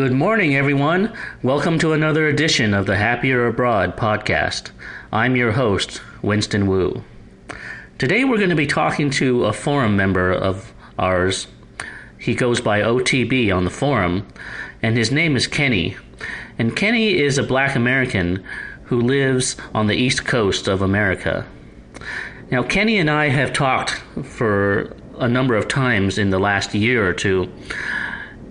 Good morning, everyone. Welcome to another edition of the Happier Abroad podcast. I'm your host, Winston Wu. Today we're going to be talking to a forum member of ours. He goes by OTB on the forum, and his name is Kenny. And Kenny is a black American who lives on the East Coast of America. Now, Kenny and I have talked for a number of times in the last year or two,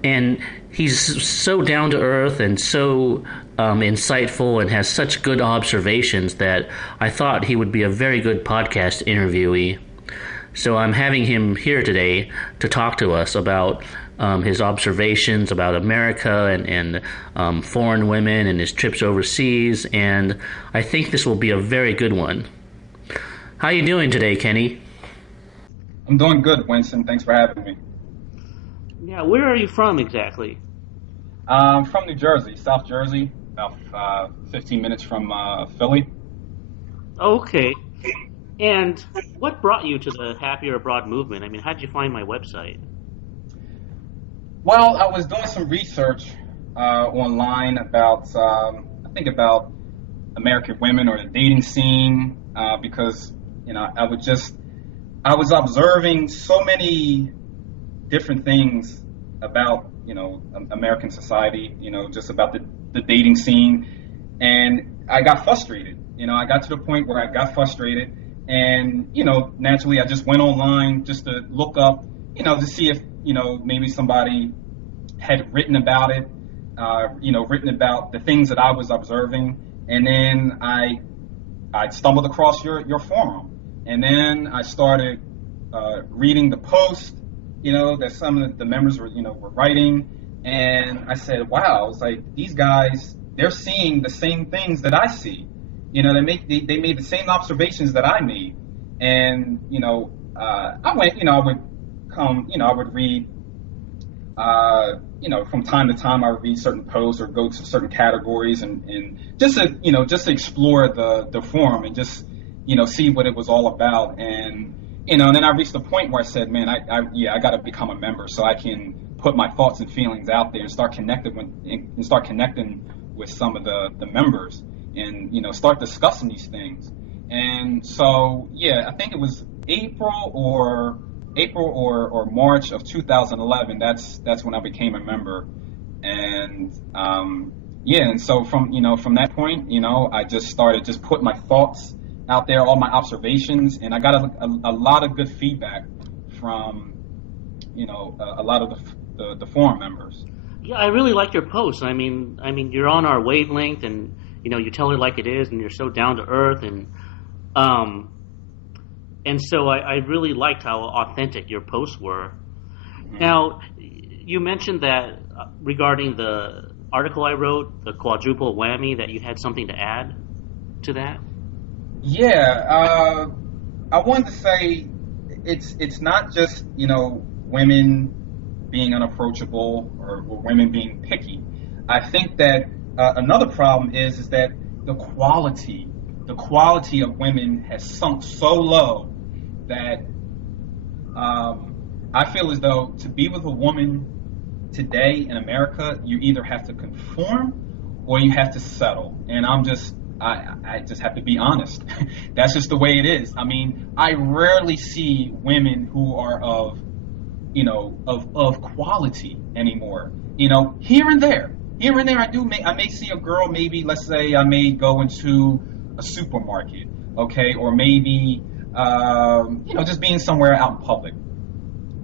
and he's so down to earth and so insightful and has such good observations that I thought he would be a very good podcast interviewee. So I'm having him here today to talk to us about his observations about America and foreign women and his trips overseas, and I think this will be a very good one. How you doing today, Kenny? I'm doing good, Winston. Thanks for having me. Yeah, where are you from exactly? I'm from New Jersey, South Jersey, about 15 minutes from Philly. Okay. And what brought you to the Happier Abroad movement? I mean, how did you find my website? Well, I was doing some research online about, I think about American women or the dating scene, because, I was observing so many different things about, American society, just about the dating scene. And I got frustrated. I got to the point where I got frustrated. And, naturally, I just went online just to look up, to see if, maybe somebody had written about it, written about the things that I was observing. And then I stumbled across your forum. And then I started reading the post, that some of the members were writing. And I said, wow, it's like these guys, they're seeing the same things that I see. They made the same observations that I made. And, I went, I would come, I would read, from time to time, I would read certain posts or go to certain categories and just to explore the forum and just, see what it was all about. And, and then I reached the point where I said, man, I got to become a member so I can put my thoughts and feelings out there and start connecting with some of the members and, start discussing these things. And so, yeah, I think it was April or March of 2011. That's when I became a member. And, and so from that point, I just started just putting my thoughts out there, all my observations, and I got a lot of good feedback from, a lot of the forum members. Yeah, I really like your posts. I mean, you're on our wavelength, and you tell it like it is, and you're so down to earth, and so I really liked how authentic your posts were. Mm-hmm. Now, you mentioned that regarding the article I wrote, the quadruple whammy, that you had something to add to that. Yeah, I wanted to say it's not just women being unapproachable or women being picky. I think that another problem is that the quality of women has sunk so low that I feel as though to be with a woman today in America, you either have to conform or you have to settle. And I just have to be honest. That's just the way it is. I mean, I rarely see women who are of quality anymore. Here and there, I may see a girl, maybe, let's say I may go into a supermarket, okay, or maybe, just being somewhere out in public.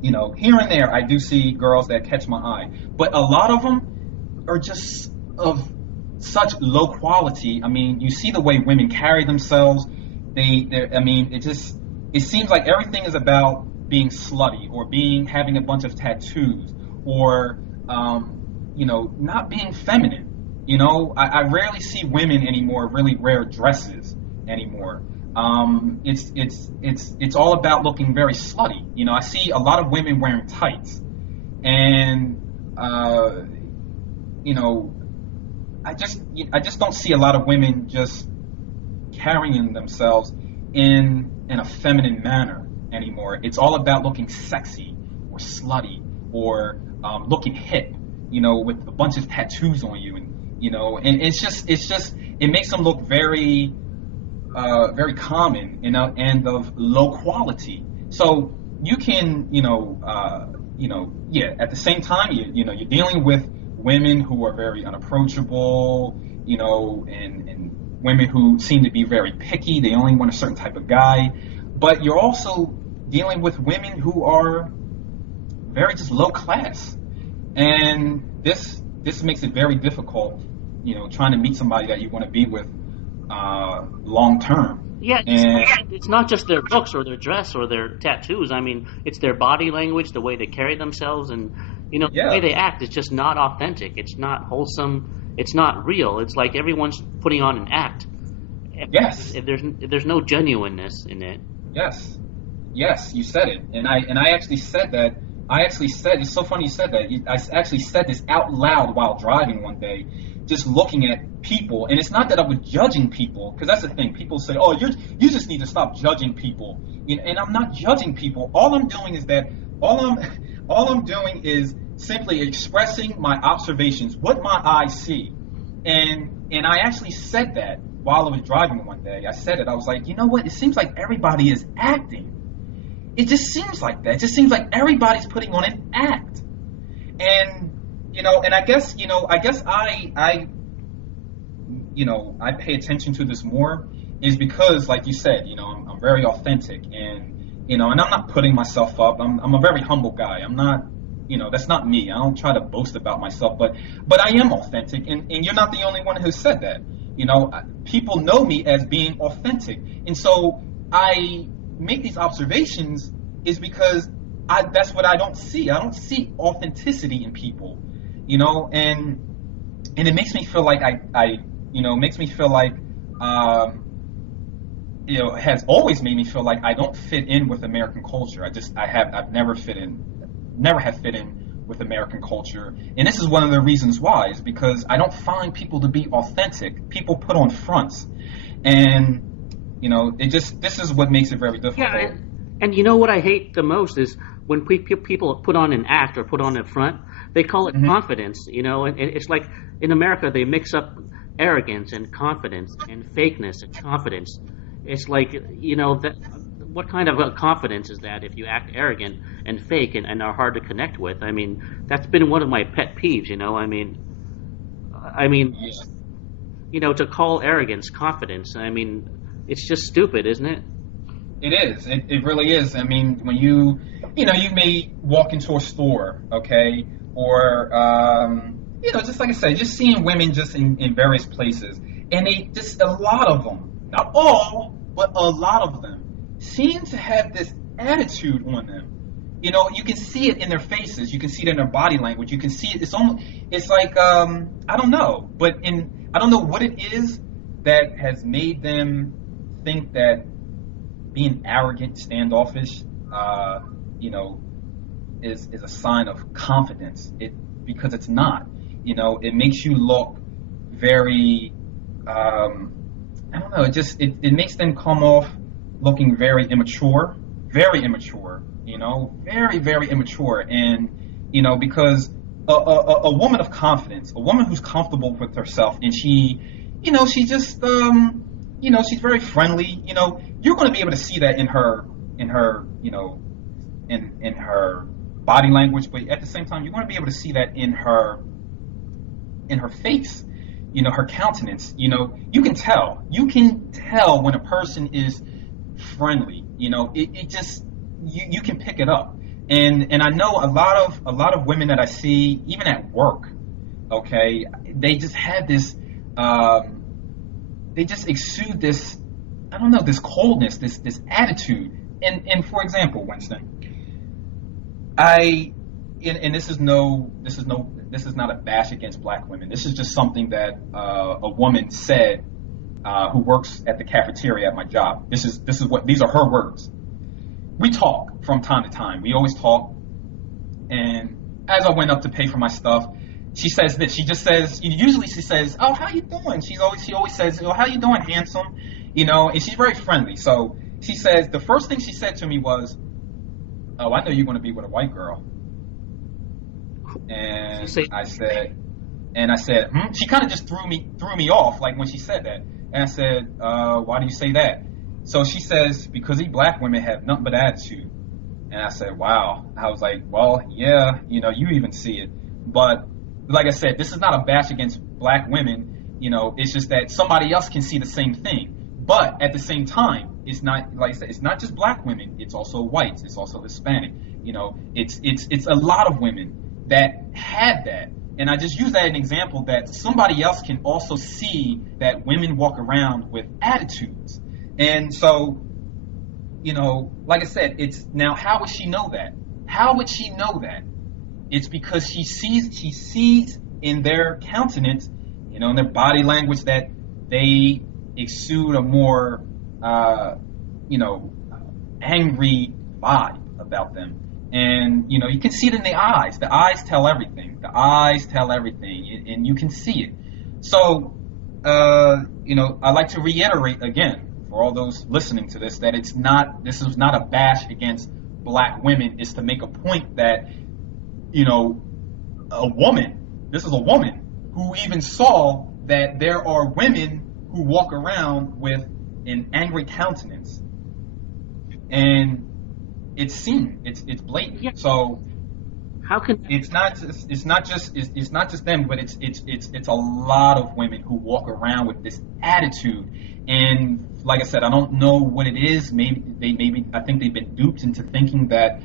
Here and there, I do see girls that catch my eye, but a lot of them are just of such low quality. I mean, you see the way women carry themselves. It seems like everything is about being slutty or having a bunch of tattoos or, not being feminine. I rarely see women anymore really wear dresses anymore. It's all about looking very slutty. I see a lot of women wearing tights, and I just don't see a lot of women just carrying themselves in a feminine manner anymore. It's all about looking sexy or slutty or looking hip. with a bunch of tattoos on you, and it makes them look very, very common, and of low quality. So you can, yeah. At the same time, you're dealing with women who are very unapproachable, and women who seem to be very picky. They only want a certain type of guy. But you're also dealing with women who are very just low class, and this makes it very difficult, trying to meet somebody that you want to be with long term. Yeah, And it's not just their looks or their dress or their tattoos. I mean, it's their body language, the way they carry themselves, and the way yeah, they act is just not authentic. It's not wholesome. It's not real. It's like everyone's putting on an act. yes, If there's no genuineness in it. yes, yes, you said it, and I actually said that. I actually said, it's so funny you said that. I actually said this out loud while driving one day, just looking at people. And it's not that I was judging people, because that's the thing. People say, "Oh, you just need to stop judging people." And I'm not judging people. All I'm doing is that all I'm all I'm doing is simply expressing my observations, what my eyes see. And I actually said that while I was driving one day. I said it. I was like, you know what? It seems like everybody is acting. It just seems like that. It just seems like everybody's putting on an act. And and I guess I pay attention to this more is because, like you said, I'm very authentic, and I'm not putting myself up. I'm a very humble guy. I'm not, that's not me. I don't try to boast about myself, but I am authentic, and you're not the only one who said that. People know me as being authentic, and so I make these observations is because that's what I don't see. I don't see authenticity in people, and it makes me feel like makes me feel like it has always made me feel like I don't fit in with American culture. I've never fit in with American culture, and this is one of the reasons why, is because I don't find people to be authentic. People put on fronts, and this is what makes it very difficult. Yeah, and what I hate the most is when people put on an act or put on a front, they call it confidence, and it's like in America they mix up arrogance and confidence and fakeness and confidence. It's like, that what kind of a confidence is that if you act arrogant and fake and are hard to connect with? I mean, that's been one of my pet peeves, to call arrogance confidence, it's just stupid, isn't it? It is. It really is. I mean, when you may walk into a store, okay, or just like I said, just seeing women just in various places, and they just, a lot of them, not all, but a lot of them, seem to have this attitude on them. You can see it in their faces. You can see it in their body language. You can see it. It's like I don't know, I don't know what it is that has made them think that being arrogant, standoffish, is a sign of confidence. Because it's not. It makes you look very, I don't know. It makes them come off looking very immature, very very immature, and because a woman of confidence, a woman who's comfortable with herself, and she just she's very friendly. You're going to be able to see that in her in her body language, but at the same time, you're going to be able to see that in her face, her countenance. You can tell when a person is friendly. It just you can pick it up, and I know a lot of women that I see even at work. Okay, they just have this. They just exude this, I don't know, this coldness, this attitude. And for example, Winston, this is not a bash against black women. This is just something that a woman said who works at the cafeteria at my job. These are her words. We talk from time to time. We always talk. And as I went up to pay for my stuff, she says this. Usually she says, "Oh, how you doing?" She always says, "Oh, how you doing, handsome?" And she's very friendly. So she says, the first thing she said to me was, "Oh, I know you want to be with a white girl." She And say, I said, hmm? She kind of just threw me off, like when she said that. And I said, why do you say that? So she says, because these black women have nothing but attitude. And I said, wow. I was like, well, yeah, you even see it. But like I said, this is not a bash against black women. It's just that somebody else can see the same thing. But at the same time, it's not, like I said, it's not just black women. It's also whites. It's also Hispanic. It's a lot of women that had that. And I just use that as an example that somebody else can also see that women walk around with attitudes. And so, like I said, it's now, how would she know that? How would she know that? It's because she sees in their countenance, in their body language, that they exude a more, angry vibe about them. And, you can see it in the eyes. The eyes tell everything. The eyes tell everything, and you can see it. So, I like to reiterate again, for all those listening to this, that this is not a bash against black women. It's to make a point that, this is a woman who even saw that there are women who walk around with an angry countenance. And it's seen, it's blatant. yeah, So how can, it's not just them, but it's a lot of women who walk around with this attitude. And like I said, I don't know what it is. I think they've been duped into thinking that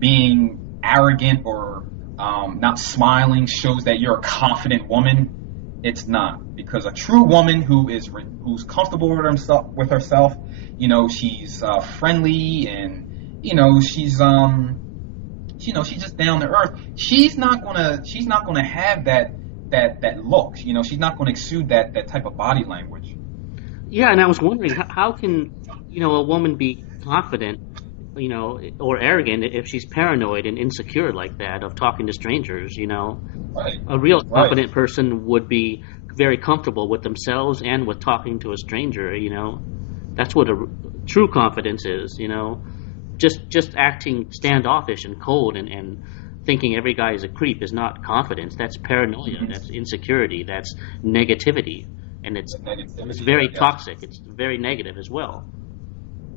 being arrogant or not smiling shows that you're a confident woman. It's not, because a true woman who's comfortable with herself, she's friendly, and she's she's just down to earth. She's not gonna have that look. She's not gonna exude that type of body language. yeah, and I was wondering, how can, a woman be confident, or arrogant if she's paranoid and insecure like that of talking to strangers, Right. A real Right. confident person would be very comfortable with themselves and with talking to a stranger, That's what a true confidence is, Just acting standoffish and cold and thinking every guy is a creep is not confidence. That's paranoia. Mm-hmm. That's insecurity. That's negativity. And it's very toxic. It's very negative as well.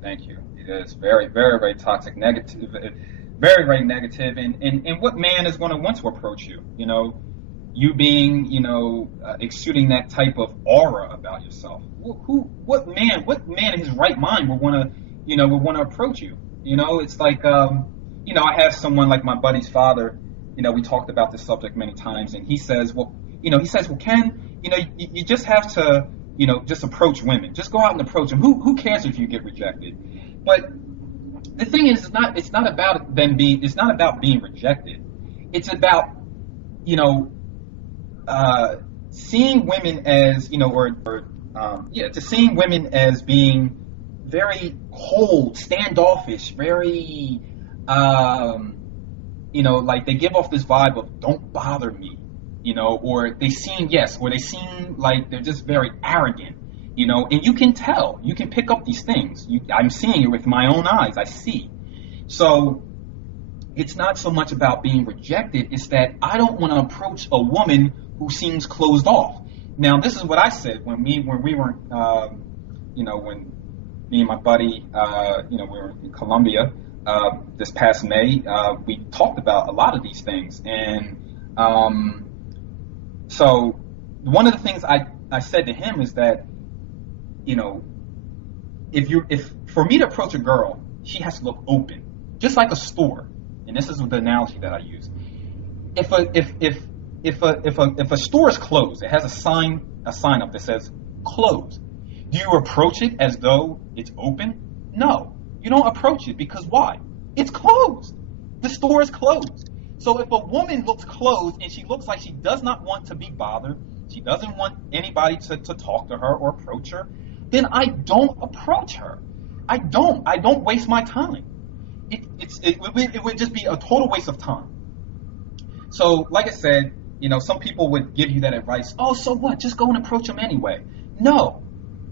Thank you. It is very, very, very toxic, negative, very, very negative. And what man is going to want to approach you? You being, exuding that type of aura about yourself. What man in his right mind would want to approach you? It's like, I have someone like my buddy's father. We talked about this subject many times, and he says, well, Ken, you just have to, just approach women. Just go out and approach them. Who cares if you get rejected? But the thing is, it's not about being rejected. It's about, seeing women as, seeing women as being very cold, standoffish, very, like they give off this vibe of don't bother me, or they seem like they're just very arrogant, and you can tell, you can pick up these things. I'm seeing it with my own eyes. I see. So it's not so much about being rejected. It's that I don't want to approach a woman who seems closed off. Now, this is what I said when we were, when me and my buddy, we were in Colombia this past May. We talked about a lot of these things, and so one of the things I said to him is that, if for me to approach a girl, she has to look open, just like a store. And this is the analogy that I use. If a store is closed, it has a sign up that says closed. Do you approach it as though it's open? No, you don't approach it, because why? It's closed. The store is closed. So if a woman looks closed and she looks like she does not want to be bothered, she doesn't want anybody to talk to her or approach her, then I don't approach her. I don't waste my time. It would just be a total waste of time. So, like I said, some people would give you that advice. Oh, so what? Just go and approach them anyway. No.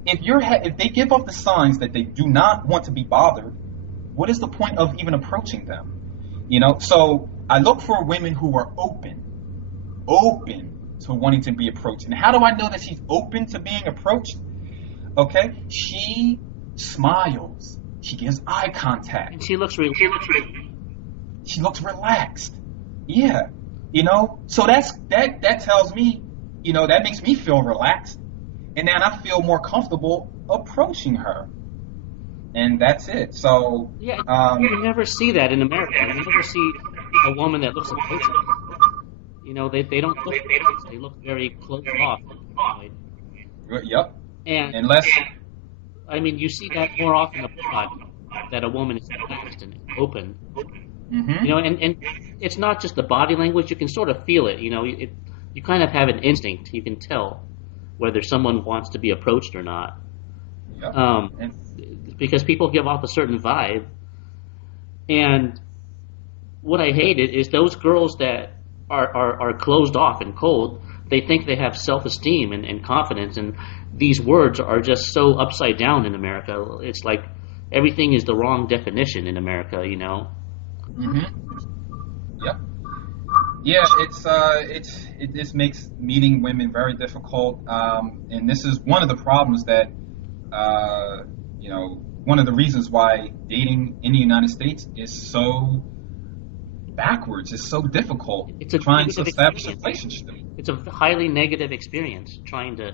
If they give off the signs that they do not want to be bothered, what is the point of even approaching them? So I look for women who are open to wanting to be approached. And how do I know that she's open to being approached? Okay, she smiles, she gives eye contact, And she looks she looks relaxed. Yeah, so that tells me, that makes me feel relaxed, and then I feel more comfortable approaching her, and that's it. So yeah. You never see that in America. You never see a woman that looks approachable. They don't look approachable. They look very closed off and paranoid. yep, And unless I mean, you see that more often abroad, that a woman is relaxed and open. hmm And it's not just the body language. You can sort of feel it. You kind of have an instinct. You can tell whether someone wants to be approached or not. yep, Um, and because people give off a certain vibe. And what I hate is those girls that are closed off and cold. They think they have self-esteem and confidence, and these words are just so upside down in America. It's like everything is the wrong definition in America. hmm yep. Yeah, it this makes meeting women very difficult, and this is one of the problems that one of the reasons why dating in the United States is so backwards. It's so difficult It's a trying to negative establish a experience. relationship. It's a highly negative experience trying to.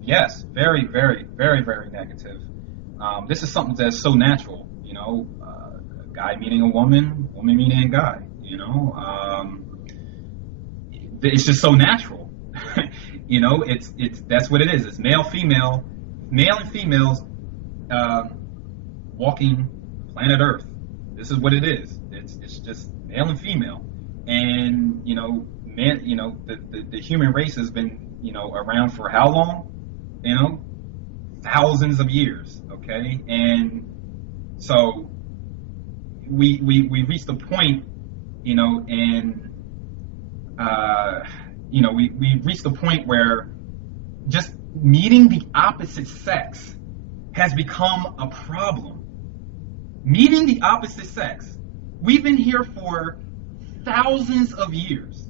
Yes, very, very, very, very negative. This is something that's so natural. A guy meeting a woman meeting a guy. It's just so natural. It's that's what it is. It's male and females uh, walking planet Earth. This is what it is. It's just male and female, and man, the human race has been around for how long? Thousands of years. Okay, and so we reached a point, and we reached a point where just meeting the opposite sex has become a problem. Meeting the opposite sex. We've been here for thousands of years.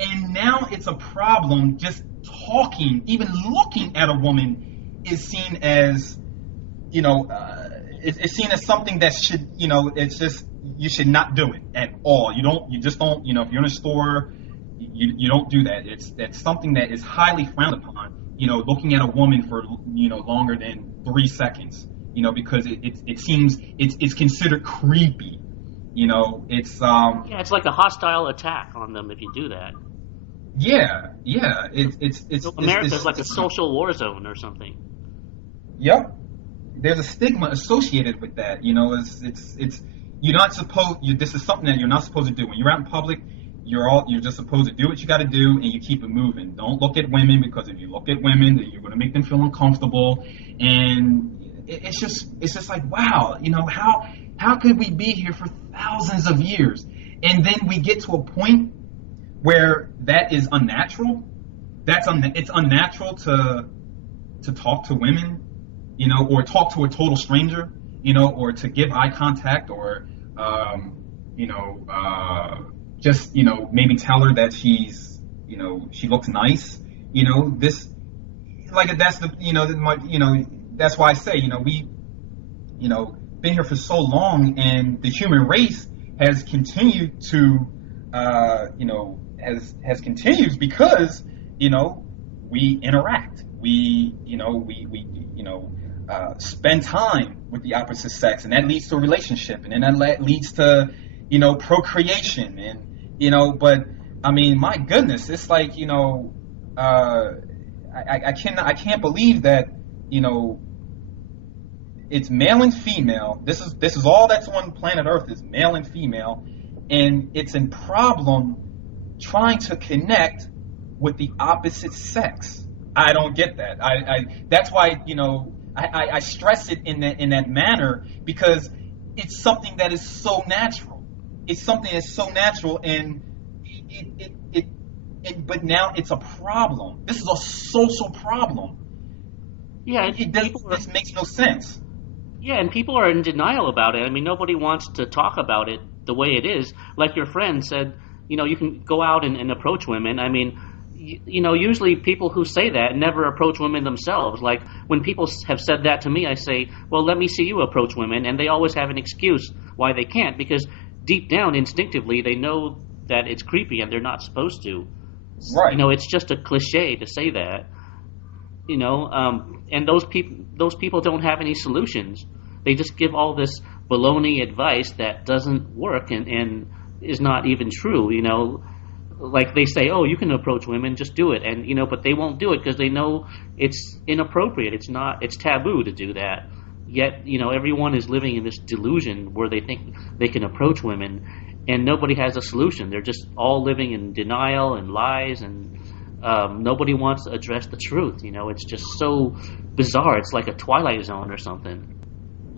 And now it's a problem. Just talking, even looking at a woman is seen as, it's seen as something that should, it's just, you should not do it at all. You just don't, if you're in a store, you don't do that. That's something that is highly frowned upon, looking at a woman for, longer than 3 seconds, because it seems it's considered creepy. It's Yeah, it's like a hostile attack on them if you do that. yeah, America is like a it's social war zone or something. yep. There's a stigma associated with that. It's you're not supposed. This is something that you're not supposed to do when you're out in public. You're just supposed to do what you got to do, and you keep it moving. Don't look at women, because if you look at women, then you're going to make them feel uncomfortable. And it's just like, wow, how could we be here for thousands of years, and then we get to a point where that is unnatural. It's unnatural to talk to women, or talk to a total stranger, or to give eye contact, or just maybe tell her that she looks nice. This, like, that's that's why I say, we been here for so long, and the human race has continued to has continues because we interact, spend time with the opposite sex, and that leads to a relationship, and then that leads to procreation, and but I mean, my goodness, it's like I can't believe that it's male and female. This is all that's on planet Earth, is male and female, and it's a problem trying to connect with the opposite sex. I don't get that. That's why I stress it in that manner, because it's something that is so natural. It's something that's so natural, and but now it's a problem. This is a social problem. Yeah, This makes no sense. yeah, and people are in denial about it. I mean, nobody wants to talk about it the way it is. Like your friend said, you can go out and approach women. I mean, usually people who say that never approach women themselves. Like when people have said that to me, I say, well, let me see you approach women. And they always have an excuse why they can't, because deep down, instinctively, they know that it's creepy and they're not supposed to. Right. It's just a cliche to say that. And those people don't have any solutions. They just give all this baloney advice that doesn't work and is not even true. Like they say, oh, you can approach women, just do it, and but they won't do it because they know it's inappropriate. It's taboo to do that. Yet everyone is living in this delusion where they think they can approach women, and nobody has a solution. They're just all living in denial and lies, and nobody wants to address the truth. It's just so bizarre. It's like a Twilight Zone or something.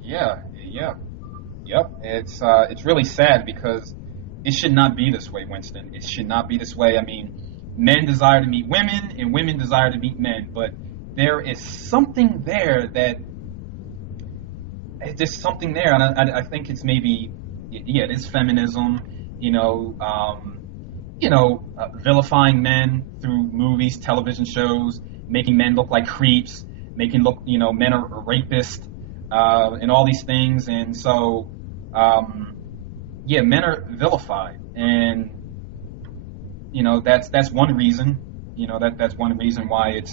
Yeah. Yep. It's really sad because it should not be this way, Winston. It should not be this way. I mean, men desire to meet women and women desire to meet men, but there is something there there's something there, and I think it's maybe, it is feminism, vilifying men through movies, television shows, making men look like creeps, making men are rapists, and all these things, and so, men are vilified, and that's one reason. That's one reason why it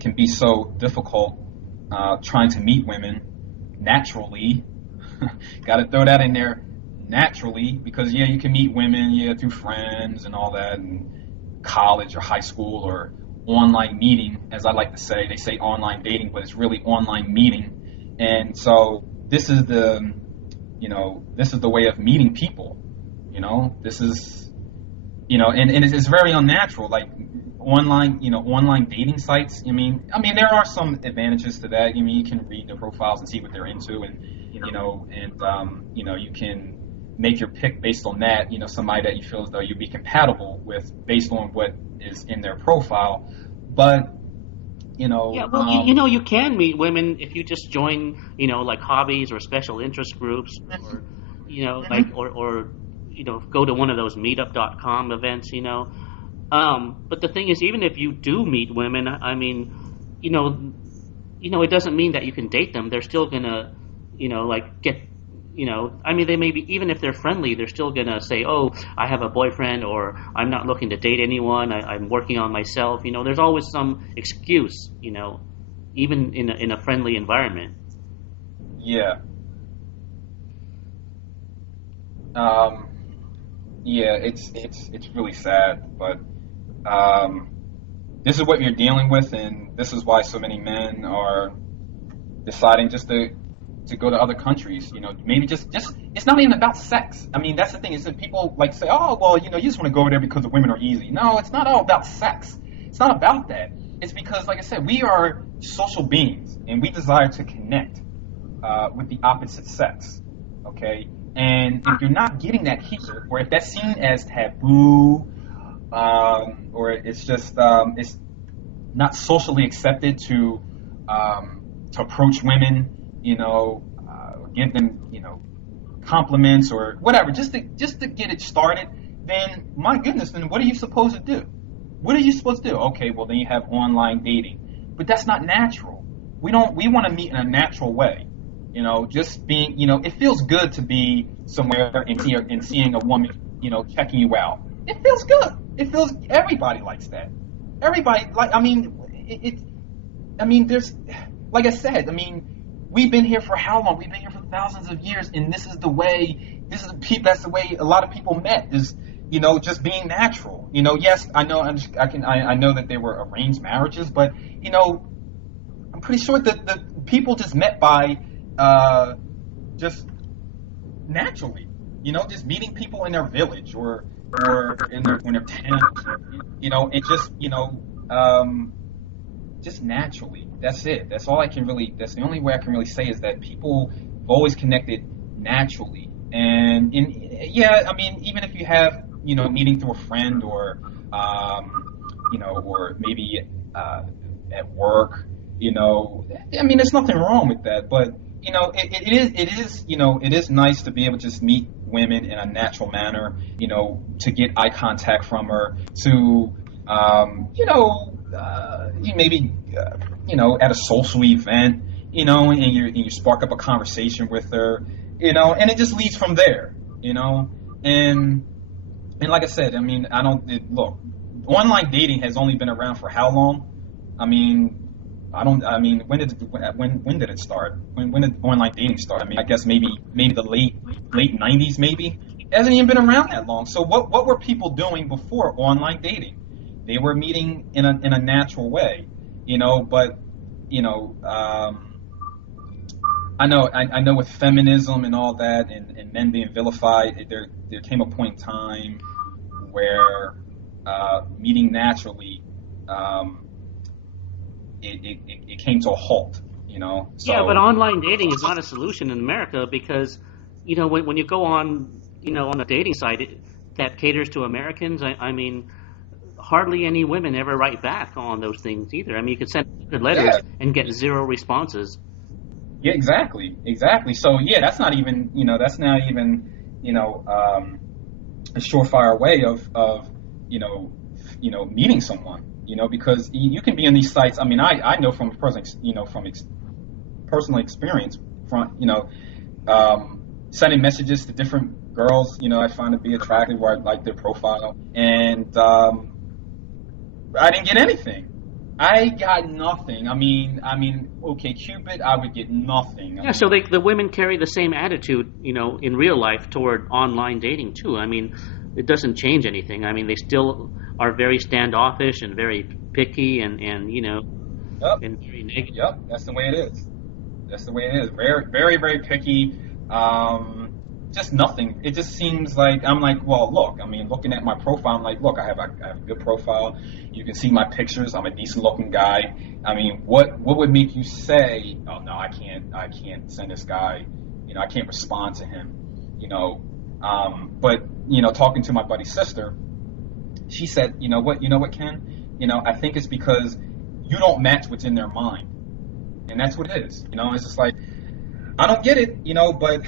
can be so difficult trying to meet women naturally. Got to throw that in there, naturally, because you can meet women through friends and all that, and college or high school or online meeting, as I like to say. They say online dating, but it's really online meeting, and so this is the way of meeting people. This is and it's very unnatural. Like online dating sites. I mean, there are some advantages to that. You can read their profiles and see what they're into, and you can make your pick based on that. Somebody that you feel as though you'd be compatible with based on what is in their profile. But Yeah, well, you can meet women if you just join, like hobbies or special interest groups, or, like, or go to one of those meetup.com events, But the thing is, even if you do meet women, I mean, it doesn't mean that you can date them. They're still gonna, like get, they may be, even if they're friendly, they're still gonna say, oh, I have a boyfriend, or I'm not looking to date anyone. I'm working on myself. There's always some excuse, even in a friendly environment. Yeah. It's really sad, but this is what you're dealing with, and this is why so many men are deciding just to go to other countries. Maybe just it's not even about sex. I mean, that's the thing, is that people like say, oh, well, you just want to go there because the women are easy. No, it's not all about sex. It's not about that. It's because, like I said, we are social beings, and we desire to connect with the opposite sex. Okay. And if you're not getting that here, or if that's seen as taboo, or it's just it's not socially accepted to approach women, give them compliments or whatever, just to get it started, then my goodness, then what are you supposed to do? What are you supposed to do? Okay, well then you have online dating, but that's not natural. We want to meet in a natural way. Just being, it feels good to be somewhere and seeing a woman, checking you out. It feels good. Everybody likes that. Everybody, there's, like I said, we've been here for how long? We've been here for thousands of years, and that's the way a lot of people met, is, just being natural. Yes, I know, I know that there were arranged marriages, but, I'm pretty sure that the people just met by, just naturally, just meeting people in their village or in their town, it just naturally. That's it. That's the only way I can really say is that people have always connected naturally. And even if you have, meeting through a friend or maybe at work, there's nothing wrong with that, but it is nice to be able to just meet women in a natural manner, to get eye contact from her, to, maybe, at a social event, and you spark up a conversation with her, and it just leads from there, and like I said, I mean, look, online dating has only been around for how long? I mean, I don't. I mean, when did it start? When did online dating start? I mean, I guess maybe the late '90s. Maybe it hasn't even been around that long. So what were people doing before online dating? They were meeting in a natural way, But you know, I know with feminism and all that, and men being vilified, there came a point in time where meeting naturally. It came to a halt, Yeah, but So online dating is not a solution in America because, when you go on, on a dating site that caters to Americans, I mean, hardly any women ever write back on those things either. I mean, you could send letters yeah, and get zero responses. yeah, exactly. So yeah, that's not even a surefire way of meeting someone. Because you can be on these sites. I mean, I know from personal experience from sending messages to different girls. I find to be attractive, or I like their profile, and I didn't get anything. I got nothing. Okay, Cupid, I would get nothing. Yeah, so the women carry the same attitude, in real life toward online dating too. I mean, it doesn't change anything. I mean, they still are very standoffish and very picky Yep, and very negative. yep, that's the way it is. That's the way it is. Very, very, very picky. Just nothing. It just seems like I'm like, well, look. I mean, looking at my profile, I'm like, look, I have a good profile. You can see my pictures. I'm a decent looking guy. I mean, what would make you say, oh no, I can't send this guy. I can't respond to him. But talking to my buddy's sister, she said, you know what, Ken, I think it's because you don't match what's in their mind, and that's what it is. It's just like I don't get it, but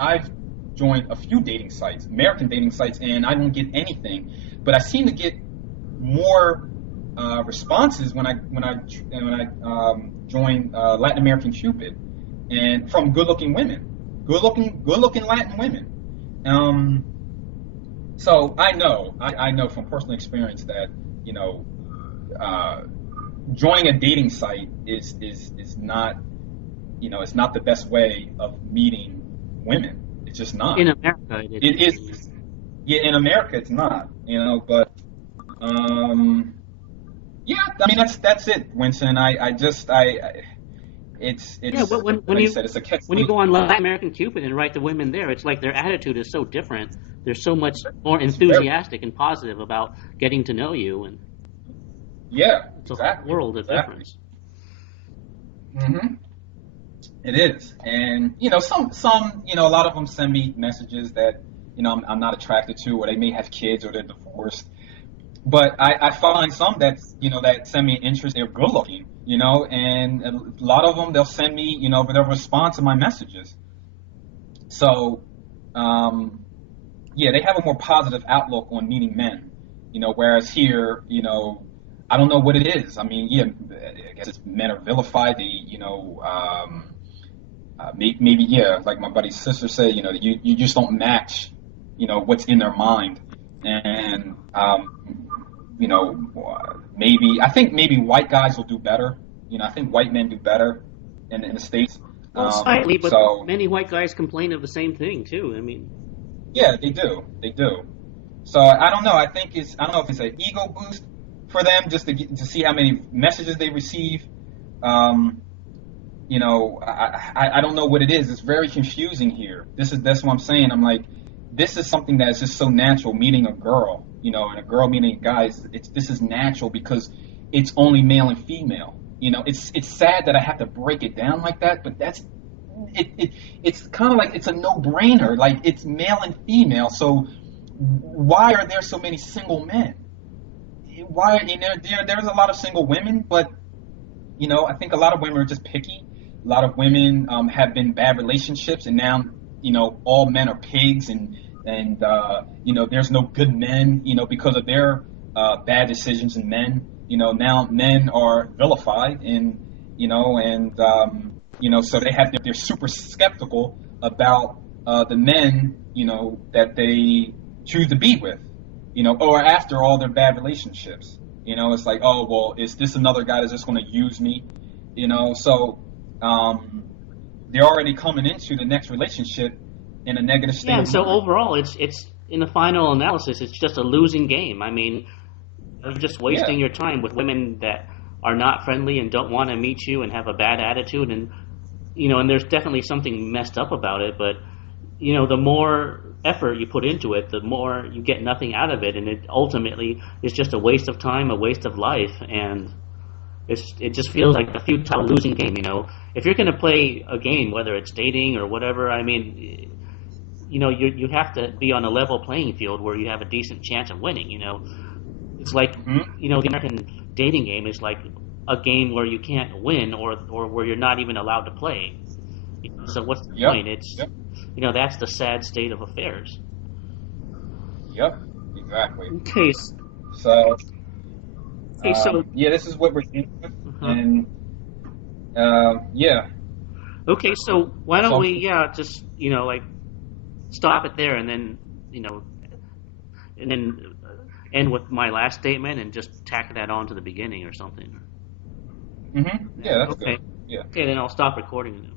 I've joined a few dating sites, American dating sites, and I don't get anything. But I seem to get more responses when I join Latin American Cupid, and from good-looking women, good-looking Latin women. So I know from personal experience that uh, joining a dating site is not it's not the best way of meeting women. It's just not. In America, It is. Yeah, in America, it's not. But yeah. I mean, that's it, Winston. yeah. It's But when like I you said, it's a catch when you go on Latin American Cupid and write the women there, it's like their attitude is so different. They're so much more It's very, enthusiastic and positive about getting to know you, and yeah, it's a whole exactly, world of exactly. difference. hmm It is, and some a lot of them send me messages that I'm not attracted to, or they may have kids, or they're divorced. But I find some that send me interest. They're good looking, and a lot of them they'll send me, they'll respond to my messages. So, yeah, they have a more positive outlook on meeting men, whereas here, I don't know what it is. I mean, yeah, I guess it's men are vilified. Maybe yeah, like my buddy's sister said, you just don't match, what's in their mind, and maybe I think maybe white guys will do better. I think white men do better in the states. Well, slightly, but So many white guys complain of the same thing too. I mean, yeah, they do. So I don't know. I don't know if it's an ego boost for them just to see how many messages they receive. Um, I don't know what it is. It's very confusing here. That's what I'm saying. I'm like, this is something that is just so natural. Meeting a girl, and a girl meeting a guy. This is natural because it's only male and female. It's sad that I have to break it down like that, but it's kind of like it's a no-brainer. Like it's male and female. So why are there so many single men? Why? There's a lot of single women, but I think a lot of women are just picky. a lot of women have been bad relationships, and now all men are pigs, and there's no good men, because of their bad decisions in men. Now men are vilified, and so they're super skeptical about the men, that they choose to be with, or after all their bad relationships. It's like, oh, well, is this another guy that's just going to use me? So they're already coming into the next relationship in a negative Yeah, state and of so mind. overall, it's in the final analysis, it's just a losing game. I mean, you're just Yeah. wasting your time with women that are not friendly and don't want to meet you and have a bad attitude, and and there's definitely something messed up about it, but the more effort you put into it, the more you get nothing out of it, and it ultimately is just a waste of time, a waste of life, and it just feels like a futile losing game. If you're going to play a game, whether it's dating or whatever, I mean, you have to be on a level playing field where you have a decent chance of winning. It's like Hmm. the American dating game is like a game where you can't win or where you're not even allowed to play. So what's the Yep. point? It's Yep. that's the sad state of affairs. Yep. Exactly. Okay, So okay, so yeah, this is what we're dealing with, uh and yeah. okay, so why don't So we just like stop it there and then you know and then end with my last statement and just tack that on to the beginning or something. yeah, that's Okay, good. Yeah. okay, then I'll stop recording.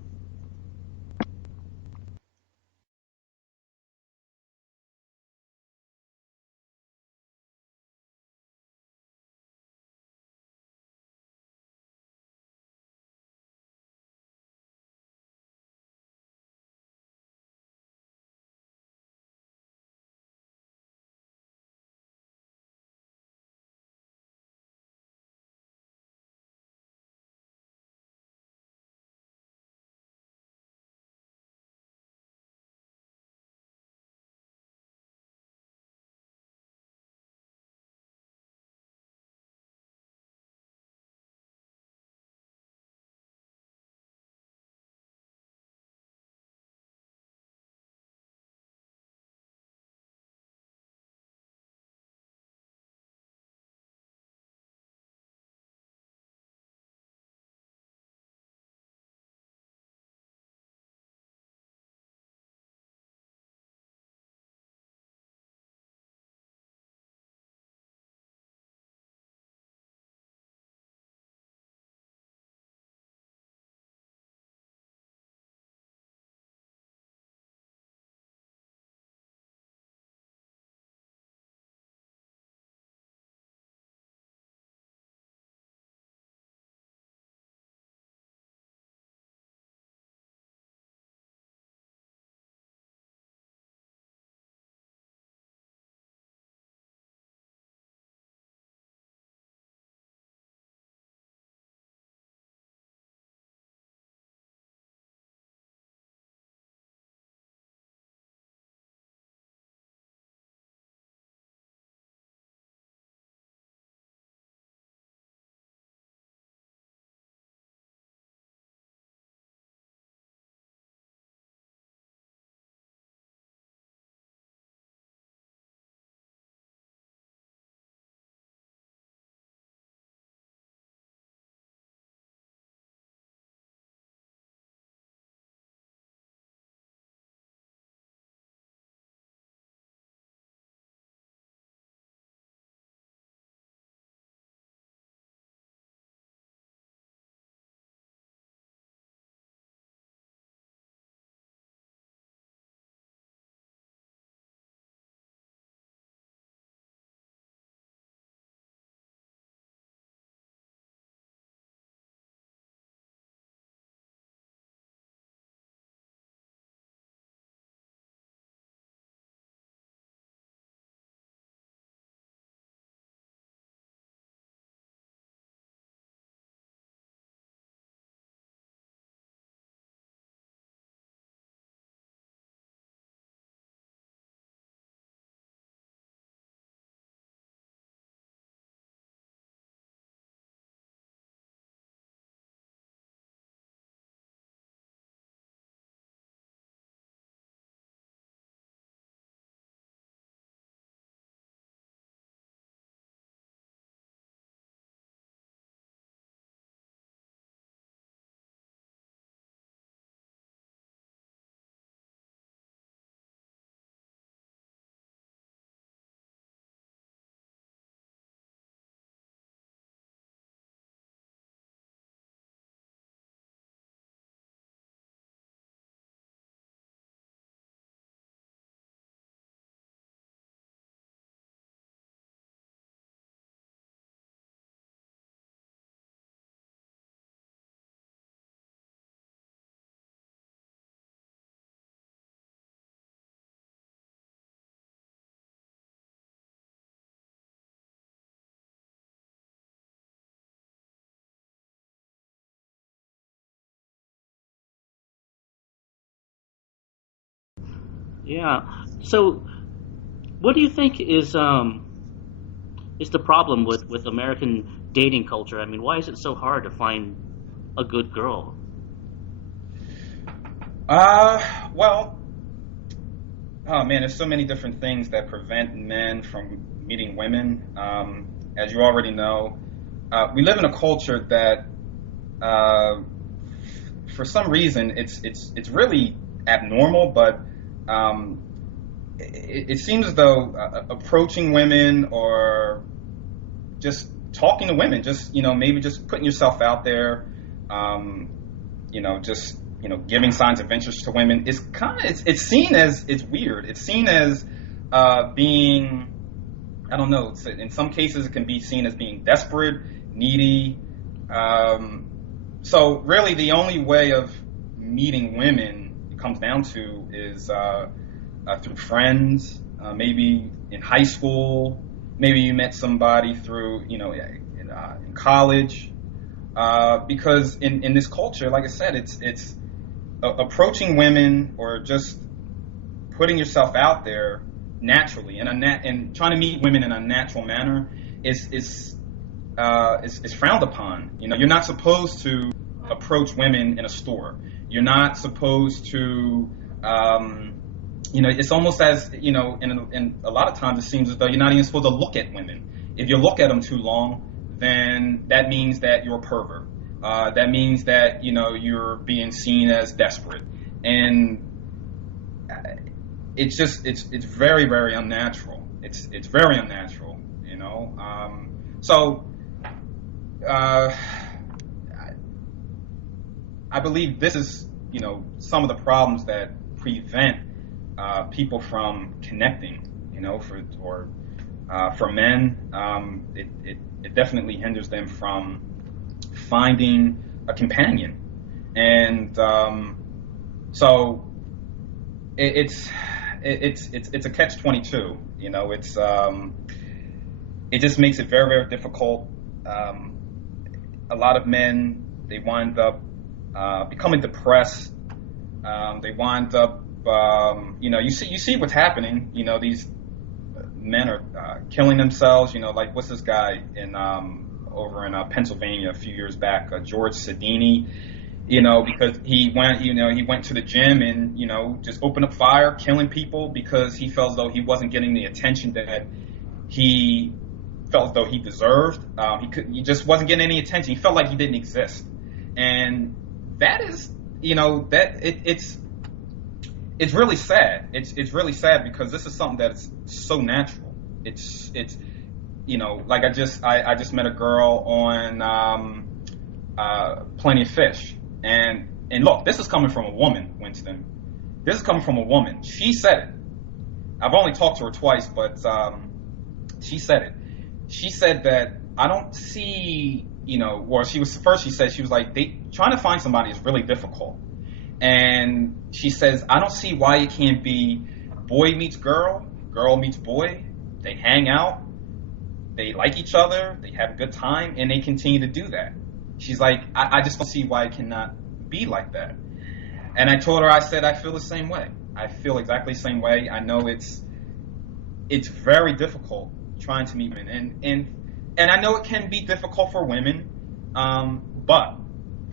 Yeah. So, what do you think is the problem with American dating culture? I mean, why is it so hard to find a good girl? Well, oh man, there's so many different things that prevent men from meeting women. As you already know, we live in a culture that, uh, for some reason, it's really abnormal, but um, it seems as though approaching women or just talking to women, just maybe just putting yourself out there, um, just giving signs of interest to women is kind of it's seen as it's weird. It's seen as being, I don't know. In some cases, it can be seen as being desperate, needy. Um, so really, the only way of meeting women it comes down to is through friends, maybe in high school, maybe you met somebody through in college. Because in this culture, like I said, it's approaching women or just putting yourself out there naturally and trying to meet women in a natural manner is frowned upon. You're not supposed to approach women in a store. You're not supposed to. It's almost as in a lot of times it seems as though you're not even supposed to look at women. If you look at them too long, then that means that you're a pervert. That means that you're being seen as desperate, and it's very very unnatural. It's very unnatural. So uh, I believe this is some of the problems that prevent people from connecting. For men, it definitely hinders them from finding a companion, and so it's a catch-22. It just makes it very very difficult. A lot of men, they wind up becoming depressed. They wind up you see what's happening. These men are killing themselves. Like what's this guy in over in Pennsylvania a few years back, George Sedini. Because he went to the gym and just opened up fire, killing people because he felt as though he wasn't getting the attention that he felt as though he deserved. He just wasn't getting any attention. He felt like he didn't exist, and that is it's really sad. It's really sad because this is something that's so natural. It's like I just met a girl on Plenty of Fish, and look, this is coming from a woman, Winston. This is coming from a woman. She said it. I've only talked to her twice, but she said it. She said that I don't see well, she said she was like trying to find somebody is really difficult. And she says, I don't see why it can't be boy meets girl, girl meets boy. They hang out, they like each other, they have a good time, and they continue to do that. She's like, I just don't see why it cannot be like that. And I told her, I said, I feel the same way. I feel exactly the same way. I know it's very difficult trying to meet women, and I know it can be difficult for women, but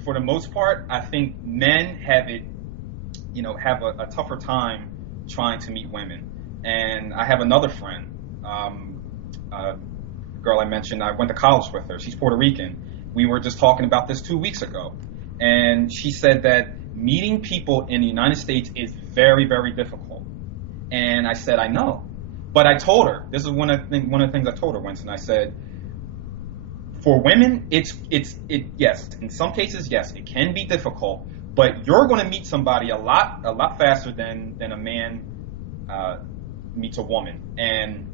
for the most part, I think men have a tougher time trying to meet women. And I have another friend, a girl I mentioned, I went to college with her. She's Puerto Rican. We were just talking about this 2 weeks ago. And she said that meeting people in the United States is very, very difficult. And I said, I know. But I told her, this is one of the things I told her, Winston. I said, for women, it yes, in some cases, yes, it can be difficult, but you're going to meet somebody a lot faster than a man meets a woman. And